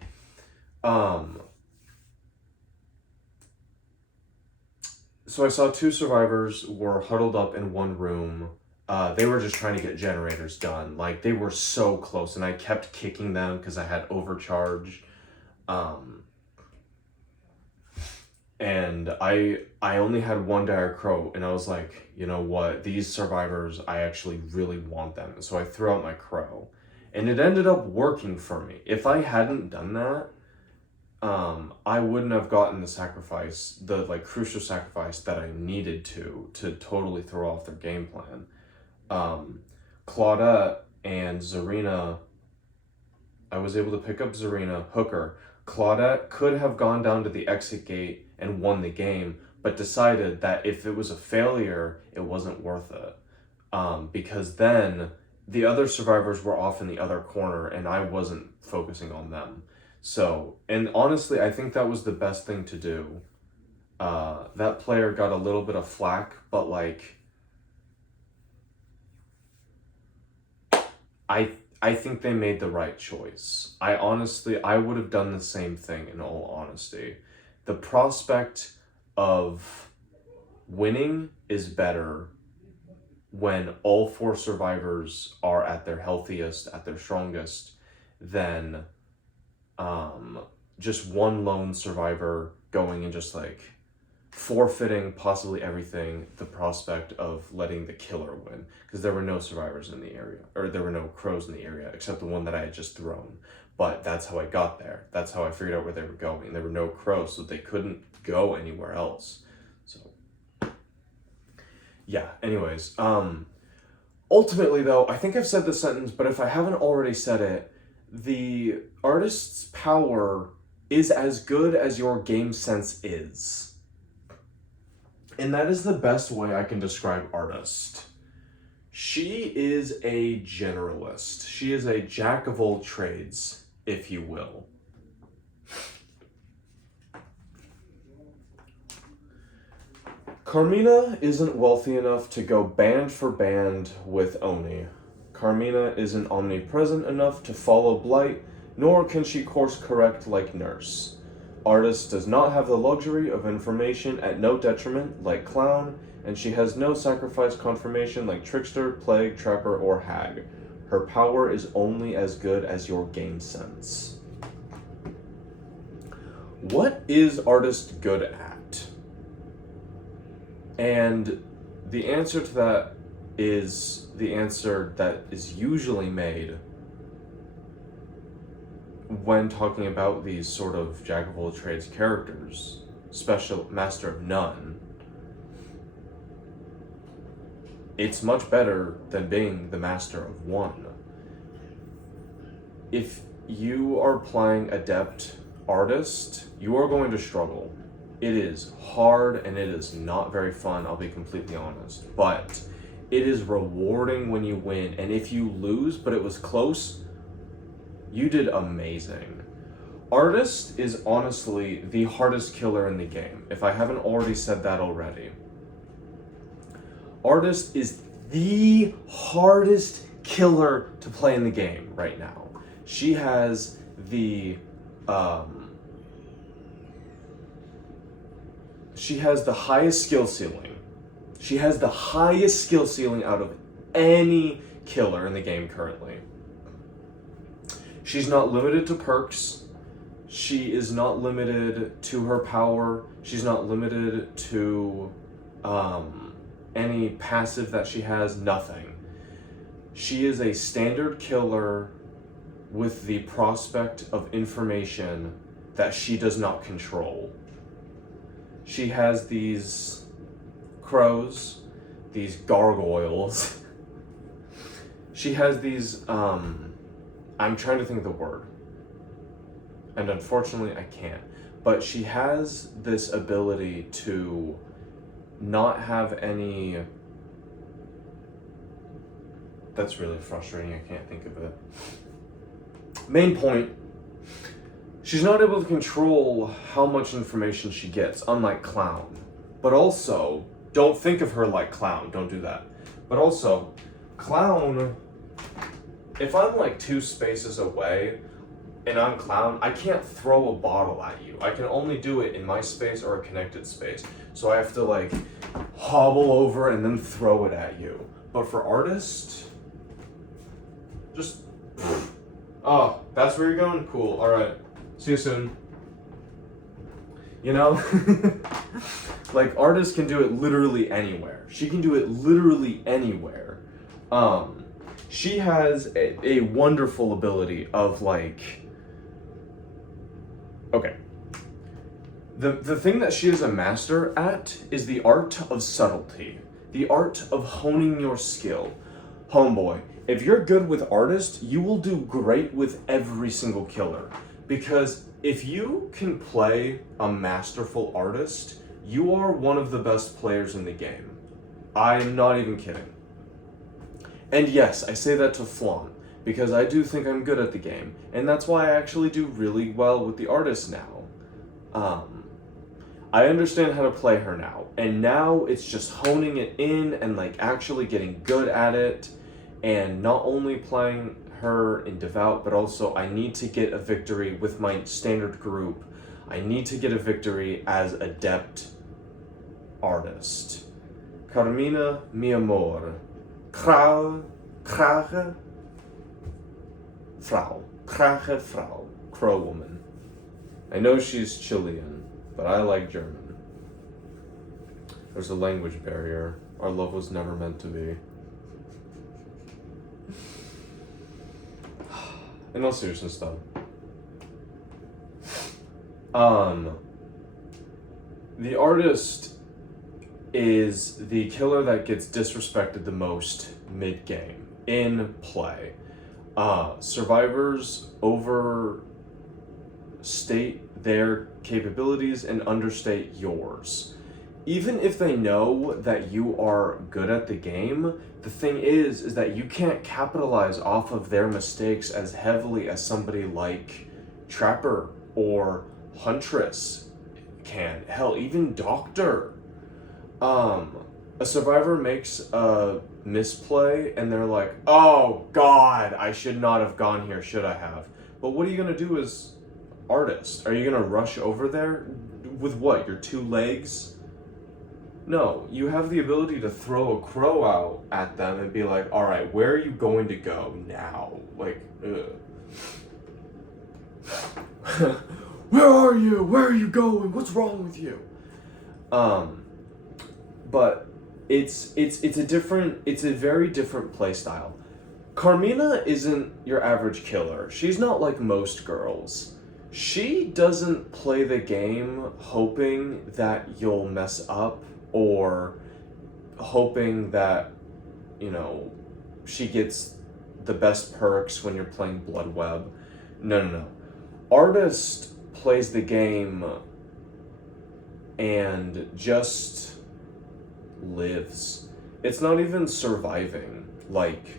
so I saw 2 survivors were huddled up in one room. They were just trying to get generators done. Like, they were so close, and I kept kicking them because I had overcharge. And I only had 1 dire crow, and I was like, you know what, these survivors, I actually really want them. So I threw out my crow, and it ended up working for me. If I hadn't done that, I wouldn't have gotten the sacrifice, the like crucial sacrifice that I needed to totally throw off their game plan. Claudette and Zarina, I was able to pick up Zarina, Hooker. Claudette could have gone down to the exit gate and won the game, but decided that if it was a failure, it wasn't worth it. Because then the other survivors were off in the other corner and I wasn't focusing on them. So, and honestly, I think that was the best thing to do. that player got a little bit of flack, but like, I think they made the right choice. I would have done the same thing in all honesty. The prospect of winning is better when all 4 survivors are at their healthiest, at their strongest, than just one lone survivor going and just like forfeiting possibly everything, the prospect of letting the killer win, because there were no survivors in the area, or there were no crows in the area except the one that I had just thrown. But that's how I got there. That's how I figured out where they were going. There were no crows, so they couldn't go anywhere else. So yeah, anyways, ultimately though, I think I've said this sentence, but if I haven't already said it, the artist's power is as good as your game sense is. And that is the best way I can describe artist. She is a generalist. She is a jack of all trades, if you will. Carmina isn't wealthy enough to go band for band with Oni. Carmina isn't omnipresent enough to follow Blight, nor can she course correct like Nurse. Artist does not have the luxury of information at no detriment like Clown, and she has no sacrifice confirmation like Trickster, Plague, Trapper, or Hag. Her power is only as good as your game sense. What is Artist good at? And the answer to that is the answer that is usually made when talking about these sort of jack of all trades characters, special master of none. It's much better than being the master of one. If you are playing adept artist, you are going to struggle. It is hard and it is not very fun, I'll be completely honest. But it is rewarding when you win, and if you lose but it was close, you did amazing. Artist is honestly the hardest killer in the game, if I haven't already said that already. Artist is the hardest killer to play in the game right now. She has the highest skill ceiling. She has the highest skill ceiling out of any killer in the game currently. She's not limited to perks. She is not limited to her power. She's not limited to any passive that she has, nothing. She is a standard killer with the prospect of information that she does not control. She has these crows, these gargoyles. She has these, I'm trying to think of the word, and unfortunately I can't, but she has this ability to not have any, that's really frustrating, I can't think of it. Main point, she's not able to control how much information she gets, unlike Clown. But also, don't think of her like Clown, don't do that. But also, Clown, if I'm like 2 spaces away and I'm Clown, I can't throw a bottle at you. I can only do it in my space or a connected space. So I have to like hobble over and then throw it at you. But for Artist, just, oh, that's where you're going? Cool, alright. See you soon. You know? Like, Artist can do it literally anywhere. She can do it literally anywhere. She has a wonderful ability of like, okay. The thing that she is a master at is the art of subtlety. The art of honing your skill. Homeboy, if you're good with Artist, you will do great with every single killer. Because if you can play a masterful Artist, you are one of the best players in the game. I'm not even kidding. And yes, I say that to flaunt, because I do think I'm good at the game, and that's why I actually do really well with the Artist now. I understand how to play her now. And now it's just honing it in and like actually getting good at it. And not only playing her in Devout, but also I need to get a victory with my standard group. I need to get a victory as Adept Artist. Carmina, mi amor. Krage, Frau. Crow woman. I know she's Chilean, but I like German. There's a language barrier. Our love was never meant to be. In all seriousness, though. The artist is the killer that gets disrespected the most mid-game, in play. Survivors overstate their capabilities and understate yours. Even if they know that you are good at the game, the thing is that you can't capitalize off of their mistakes as heavily as somebody like Trapper or Huntress can. Hell, even Doctor. A survivor makes a misplay and they're like, oh God, I should not have gone here, should I have? But what are you gonna do as artist? Are you gonna rush over there with what, your 2 legs? No, you have the ability to throw a crow out at them and be like, all right, where are you going to go now? Like, where are you? Where are you going? What's wrong with you? But it's a very different play style. Carmina isn't your average killer. She's not like most girls. She doesn't play the game hoping that you'll mess up or hoping that, you know, she gets the best perks when you're playing Blood Web. No. Artist plays the game and just lives. It's not even surviving. Like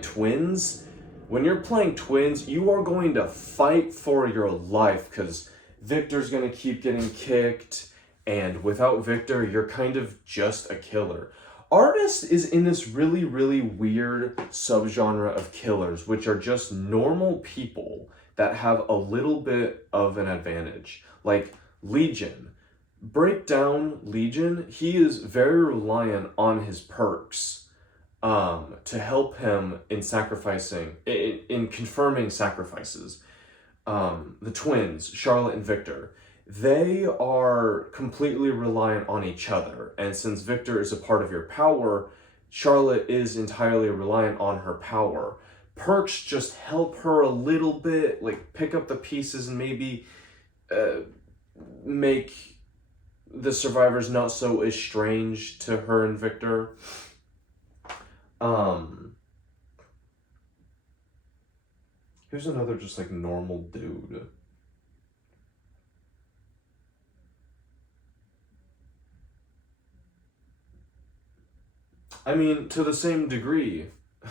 twins, when you're playing twins, you are going to fight for your life because Victor's going to keep getting kicked, and without Victor, you're kind of just a killer. Artist is in this really, really weird subgenre of killers, which are just normal people that have a little bit of an advantage. Like Legion. Break down Legion, he is very reliant on his perks to help him in sacrificing, in confirming sacrifices. The twins, Charlotte and Victor, they are completely reliant on each other. And since Victor is a part of your power, Charlotte is entirely reliant on her power. Perks just help her a little bit, like pick up the pieces and maybe make the survivors not so estranged to her and Victor. Here's another just like normal dude. I mean, to the same degree,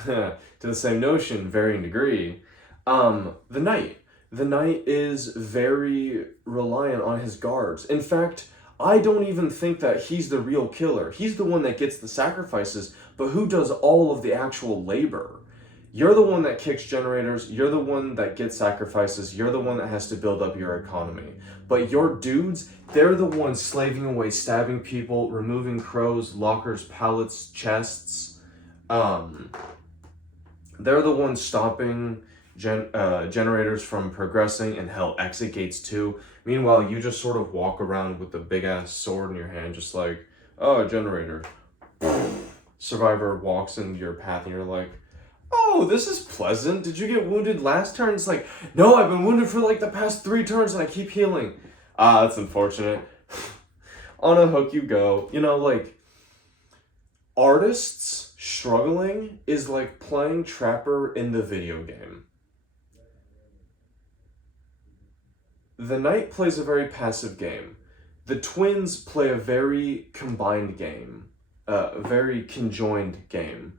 to the same notion, varying degree, the Knight. The Knight is very reliant on his guards. In fact, I don't even think that he's the real killer. He's the one that gets the sacrifices, but who does all of the actual labor? You're the one that kicks generators, you're the one that gets sacrifices, you're the one that has to build up your economy. But your dudes, they're the ones slaving away, stabbing people, removing crows, lockers, pallets, chests. They're the ones stopping generators from progressing, and hell, exit gates too. Meanwhile, you just sort of walk around with the big ass sword in your hand, just like, oh, generator. Survivor walks into your path and you're like, oh, this is pleasant. Did you get wounded last turn? It's like, no, I've been wounded for like the past 3 turns and I keep healing. Ah, that's unfortunate. On a hook you go. You know, like, artists struggling is like playing Trapper in the video game. The Knight plays a very passive game. The twins play a very combined game. A very conjoined game.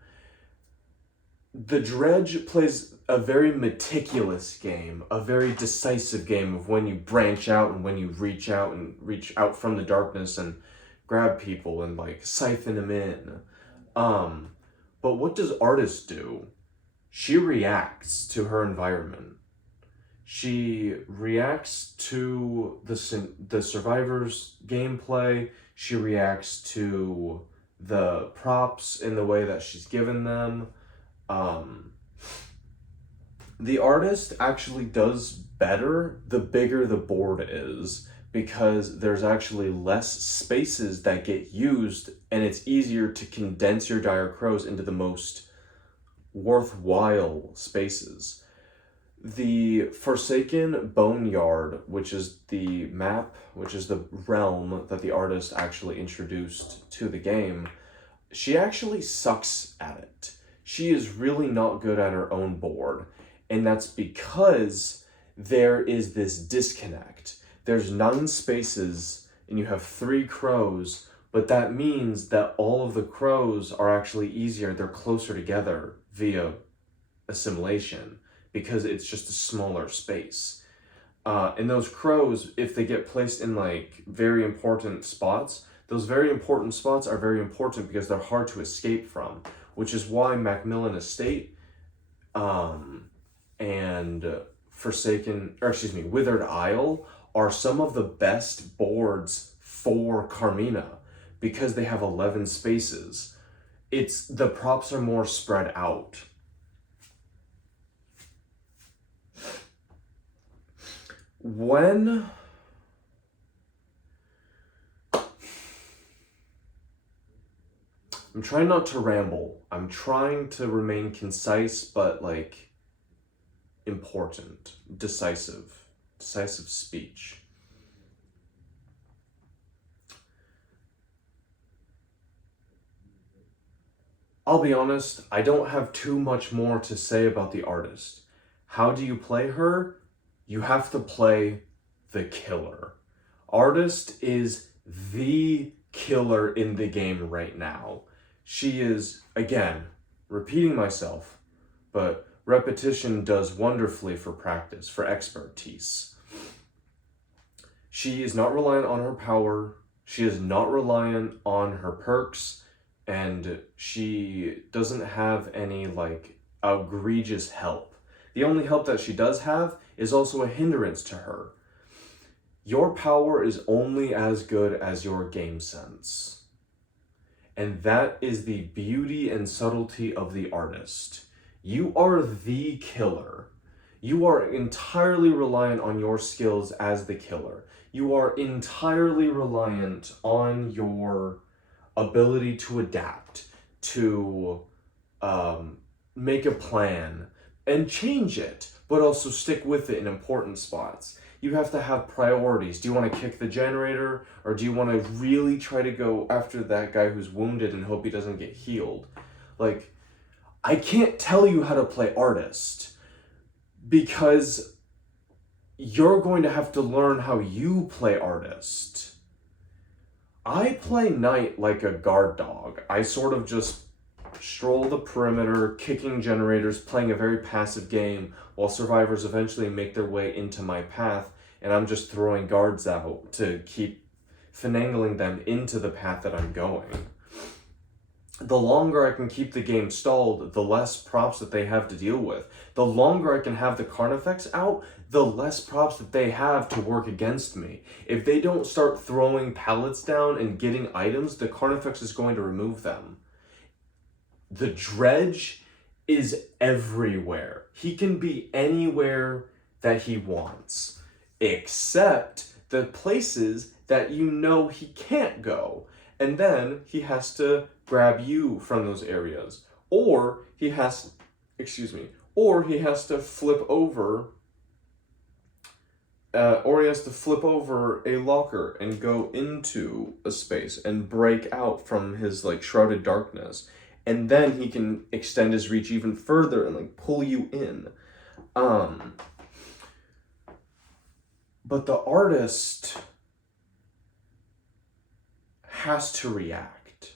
The Dredge plays a very meticulous game, a very decisive game of when you branch out and when you reach out from the darkness and grab people and like siphon them in. But what does Artist do? She reacts to her environment. She reacts to the survivors' gameplay. She reacts to the props in the way that she's given them. The Artist actually does better the bigger the board is, because there's actually less spaces that get used, and it's easier to condense your Dire Crows into the most worthwhile spaces. The Forsaken Boneyard, which is the map, which is the realm that the Artist actually introduced to the game, she actually sucks at it. She is really not good at her own board, and that's because there is this disconnect. There's 9 spaces, and you have 3 crows, but that means that all of the crows are actually easier. They're closer together via assimilation, because it's just a smaller space. And those crows, if they get placed in like very important spots, those very important spots are very important because they're hard to escape from, which is why Macmillan Estate and Withered Isle are some of the best boards for Carmina, because they have 11 spaces. The props are more spread out. I'm trying not to ramble. I'm trying to remain concise, but like important, decisive speech. I'll be honest, I don't have too much more to say about the Artist. How do you play her? You have to play the killer. Artist is the killer in the game right now. She is, again, repeating myself, but repetition does wonderfully for practice, for expertise. She is not reliant on her power. She is not reliant on her perks, and she doesn't have any like egregious help. The only help that she does have is also a hindrance to her. Your power is only as good as your game sense. And that is the beauty and subtlety of the Artist. You are the killer. You are entirely reliant on your skills as the killer. You are entirely reliant on your ability to adapt, to make a plan and change it, but also stick with it in important spots. You have to have priorities. Do you want to kick the generator, or do you want to really try to go after that guy who's wounded and hope he doesn't get healed? Like, I can't tell you how to play Artist, because you're going to have to learn how you play Artist. I play Knight like a guard dog. I sort of just stroll the perimeter, kicking generators, playing a very passive game, while survivors eventually make their way into my path, and I'm just throwing guards out to keep finagling them into the path that I'm going. The longer I can keep the game stalled, the less props that they have to deal with. The longer I can have the Carnifex out, the less props that they have to work against me. If they don't start throwing pallets down and getting items, the Carnifex is going to remove them. The Dredge is everywhere. He can be anywhere that he wants, except the places that you know he can't go. And then he has to grab you from those areas. Or he has to flip over a locker and go into a space and break out from his like shrouded darkness. And then he can extend his reach even further and like pull you in. But the Artist has to react.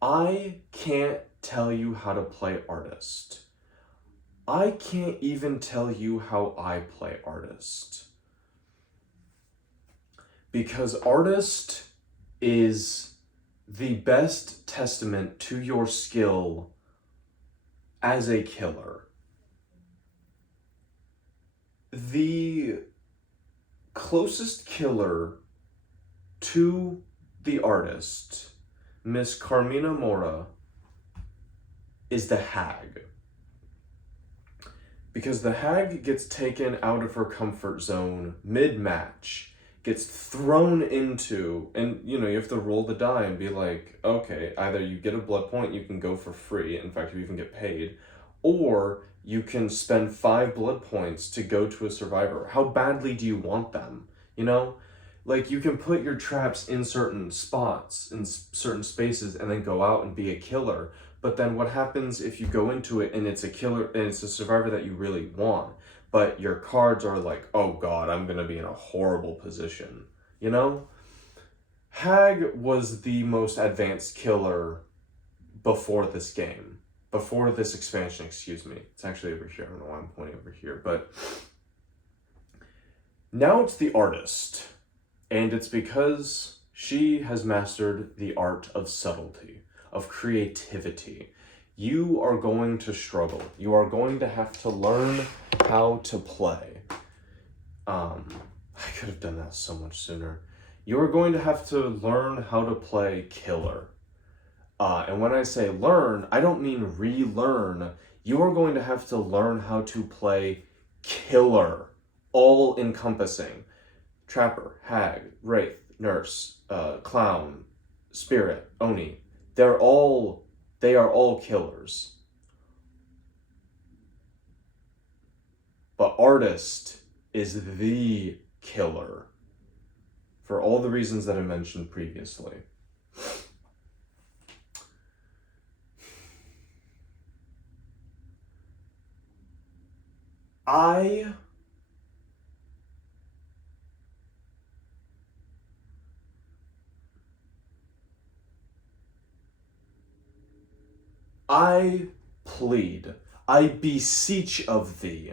I can't tell you how to play artist. I can't even tell you how I play artist. Because artist is the best testament to your skill as a killer. The closest killer to the artist, Miss Carmina Mora, is the hag. Because the hag gets taken out of her comfort zone mid-match, gets thrown into, and you have to roll the die and be like, okay, either you get a blood point, you can go for free, in fact you even get paid, or you can spend 5 blood points to go to a survivor. How badly do you want them? Like, you can put your traps in certain spots, in certain spaces, and then go out and be a killer. But then what happens if you go into it and it's a killer, and it's a survivor that you really want, but your cards are like, oh god, I'm gonna be in a horrible position, Hag was the most advanced killer before this game. Before this expansion, excuse me. It's actually over here. I don't know why I'm pointing over here, but now it's the artist. And it's because she has mastered the art of subtlety, of creativity. You are going to struggle. You are going to have to learn how to play. I could have done that so much sooner. You are going to have to learn how to play killer. And when I say learn, I don't mean relearn. You are going to have to learn how to play killer, all encompassing. Trapper, hag, wraith, nurse, clown, spirit, oni. They are all killers. But artist is the killer for all the reasons that I mentioned previously. I plead, I beseech of thee,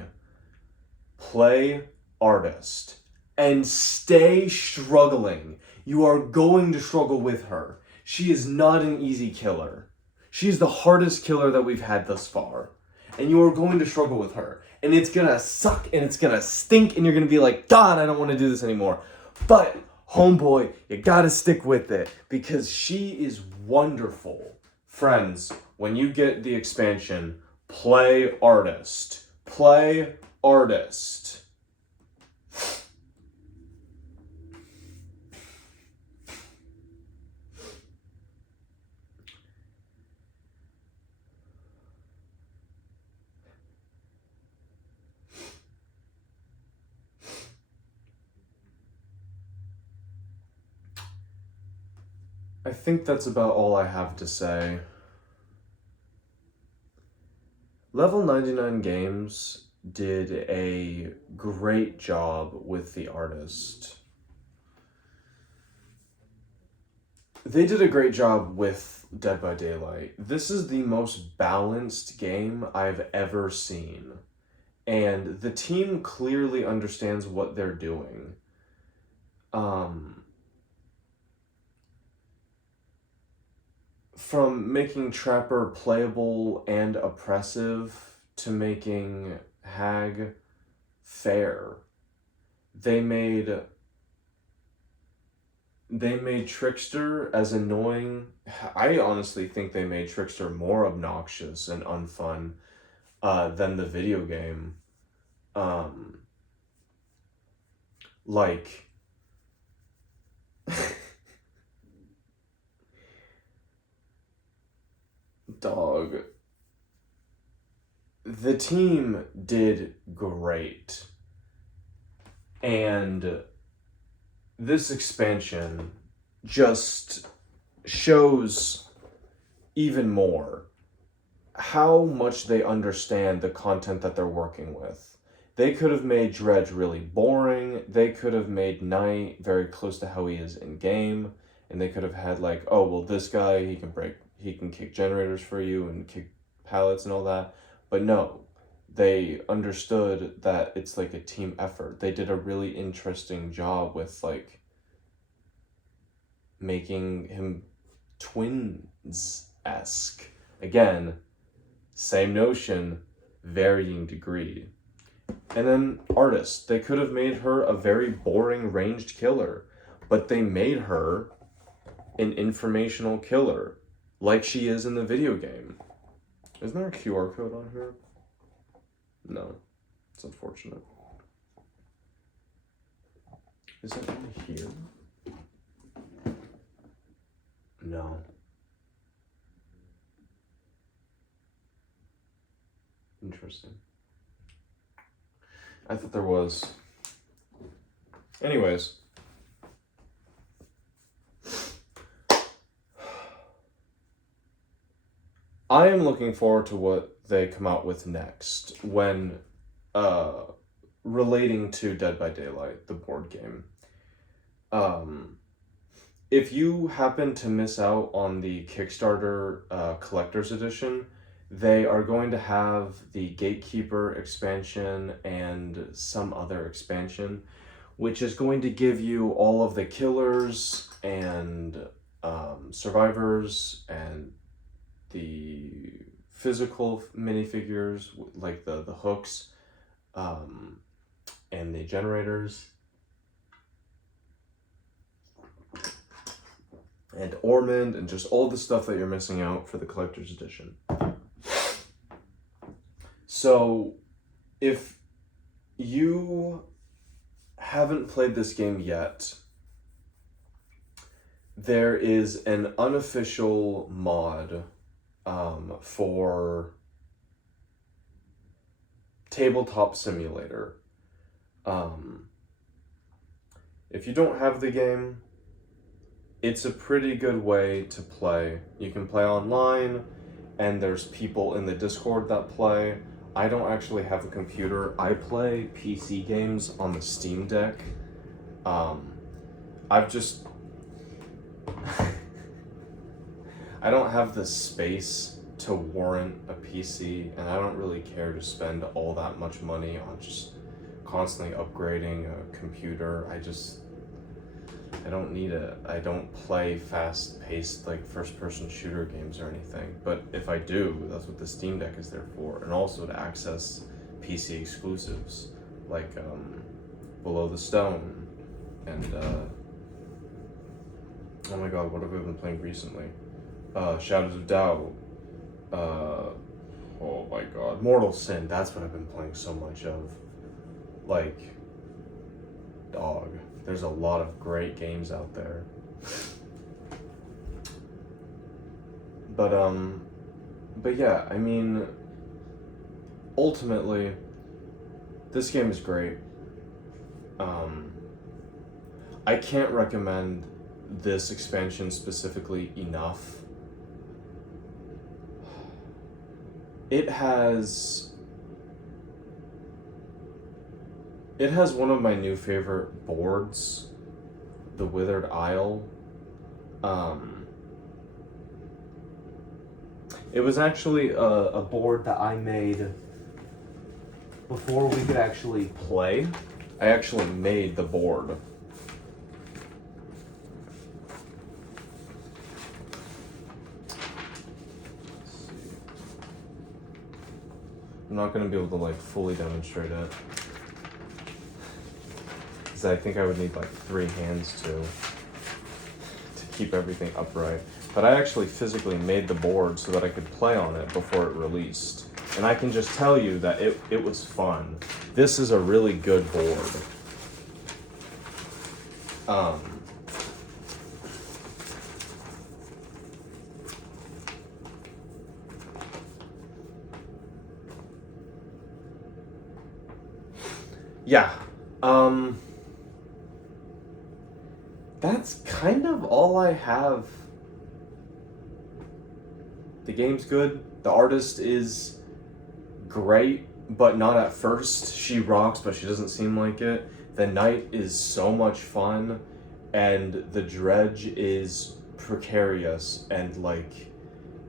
play artist and stay struggling. You are going to struggle with her. She is not an easy killer. She is the hardest killer that we've had thus far. And you are going to struggle with her. And it's gonna suck and it's gonna stink and you're gonna be like, God, I don't want to do this anymore. But, homeboy, you gotta stick with it because she is wonderful. Friends, when you get the expansion, play artist. Play artist. I think that's about all I have to say. Level 99 Games did a great job with the artist. They did a great job with Dead by Daylight. This is the most balanced game I've ever seen. And the team clearly understands what they're doing. From making Trapper playable and oppressive to making Hag fair. They made Trickster as annoying. I honestly think they made Trickster more obnoxious and unfun than the video game. Like... Dog. The team did great. And this expansion just shows even more how much they understand the content that they're working with. They could have made Dredge really boring. They could have made Knight very close to how he is in game. And they could have had like, oh, well, this guy, he can break he can kick generators for you and kick pallets and all that. But no, they understood that it's like a team effort. They did a really interesting job with like making him twins-esque. Again, same notion, varying degree. And then artists, they could have made her a very boring ranged killer, but they made her an informational killer, like she is in the video game. Isn't there a QR code on here? No. It's unfortunate. Is it on here? No. Interesting. I thought there was. Anyways. I am looking forward to what they come out with next when relating to Dead by Daylight, the board game. If you happen to miss out on the Kickstarter collector's edition, they are going to have the Gatekeeper expansion and some other expansion, which is going to give you all of the killers and survivors and the physical minifigures, like the hooks and the generators, and Ormond, and just all the stuff that you're missing out for the collector's edition. So, if you haven't played this game yet, there is an unofficial mod for Tabletop Simulator. If you don't have the game, it's a pretty good way to play. You can play online, and there's people in the Discord that play. I don't actually have a computer. I play PC games on the Steam Deck. I've just... I don't have the space to warrant a PC, and I don't really care to spend all that much money on just constantly upgrading a computer. I don't need it. I don't play fast-paced, like, first-person shooter games or anything. But if I do, that's what the Steam Deck is there for. And also to access PC exclusives, like Below the Stone, and, oh my god, what have I been playing recently? Shadows of Doubt. Oh my god. Mortal Sin, that's what I've been playing so much of. Like, dog. There's a lot of great games out there. But yeah, I mean, ultimately, this game is great. I can't recommend this expansion specifically enough. It has one of my new favorite boards, the Withered Isle. It was actually a board that I made before we could actually play. I actually made the board. I'm not going to be able to like fully demonstrate it, because I think I would need like 3 hands to keep everything upright. But I actually physically made the board so that I could play on it before it released. And I can just tell you that it was fun. This is a really good board. Yeah. That's kind of all I have. The game's good. The artist is great, but not at first. She rocks, but she doesn't seem like it. The night is so much fun, and the dredge is precarious and like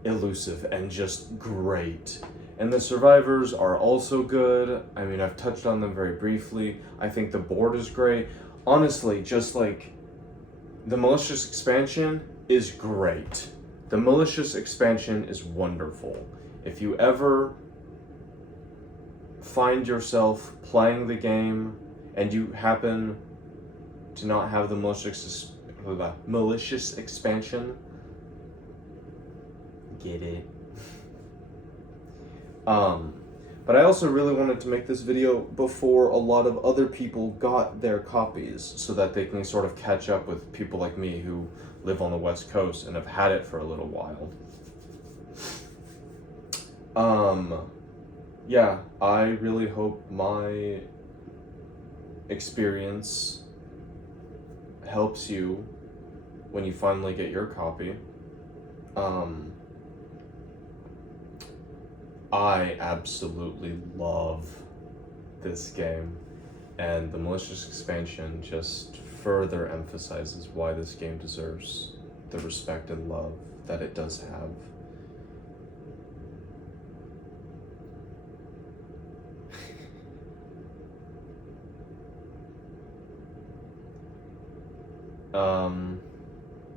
elusive and just great. And the survivors are also good. I mean, I've touched on them very briefly. I think the board is great. Honestly, just like the Malicious expansion is great. The Malicious expansion is wonderful. If you ever find yourself playing the game and you happen to not have the Malicious expansion, get it. But I also really wanted to make this video before a lot of other people got their copies so that they can sort of catch up with people like me who live on the West Coast and have had it for a little while. Yeah, I really hope my experience helps you when you finally get your copy. I absolutely love this game, and the Malicious expansion just further emphasizes why this game deserves the respect and love that it does have.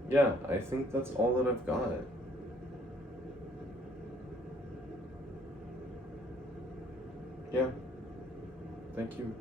Yeah, I think that's all that I've got. Yeah. Thank you.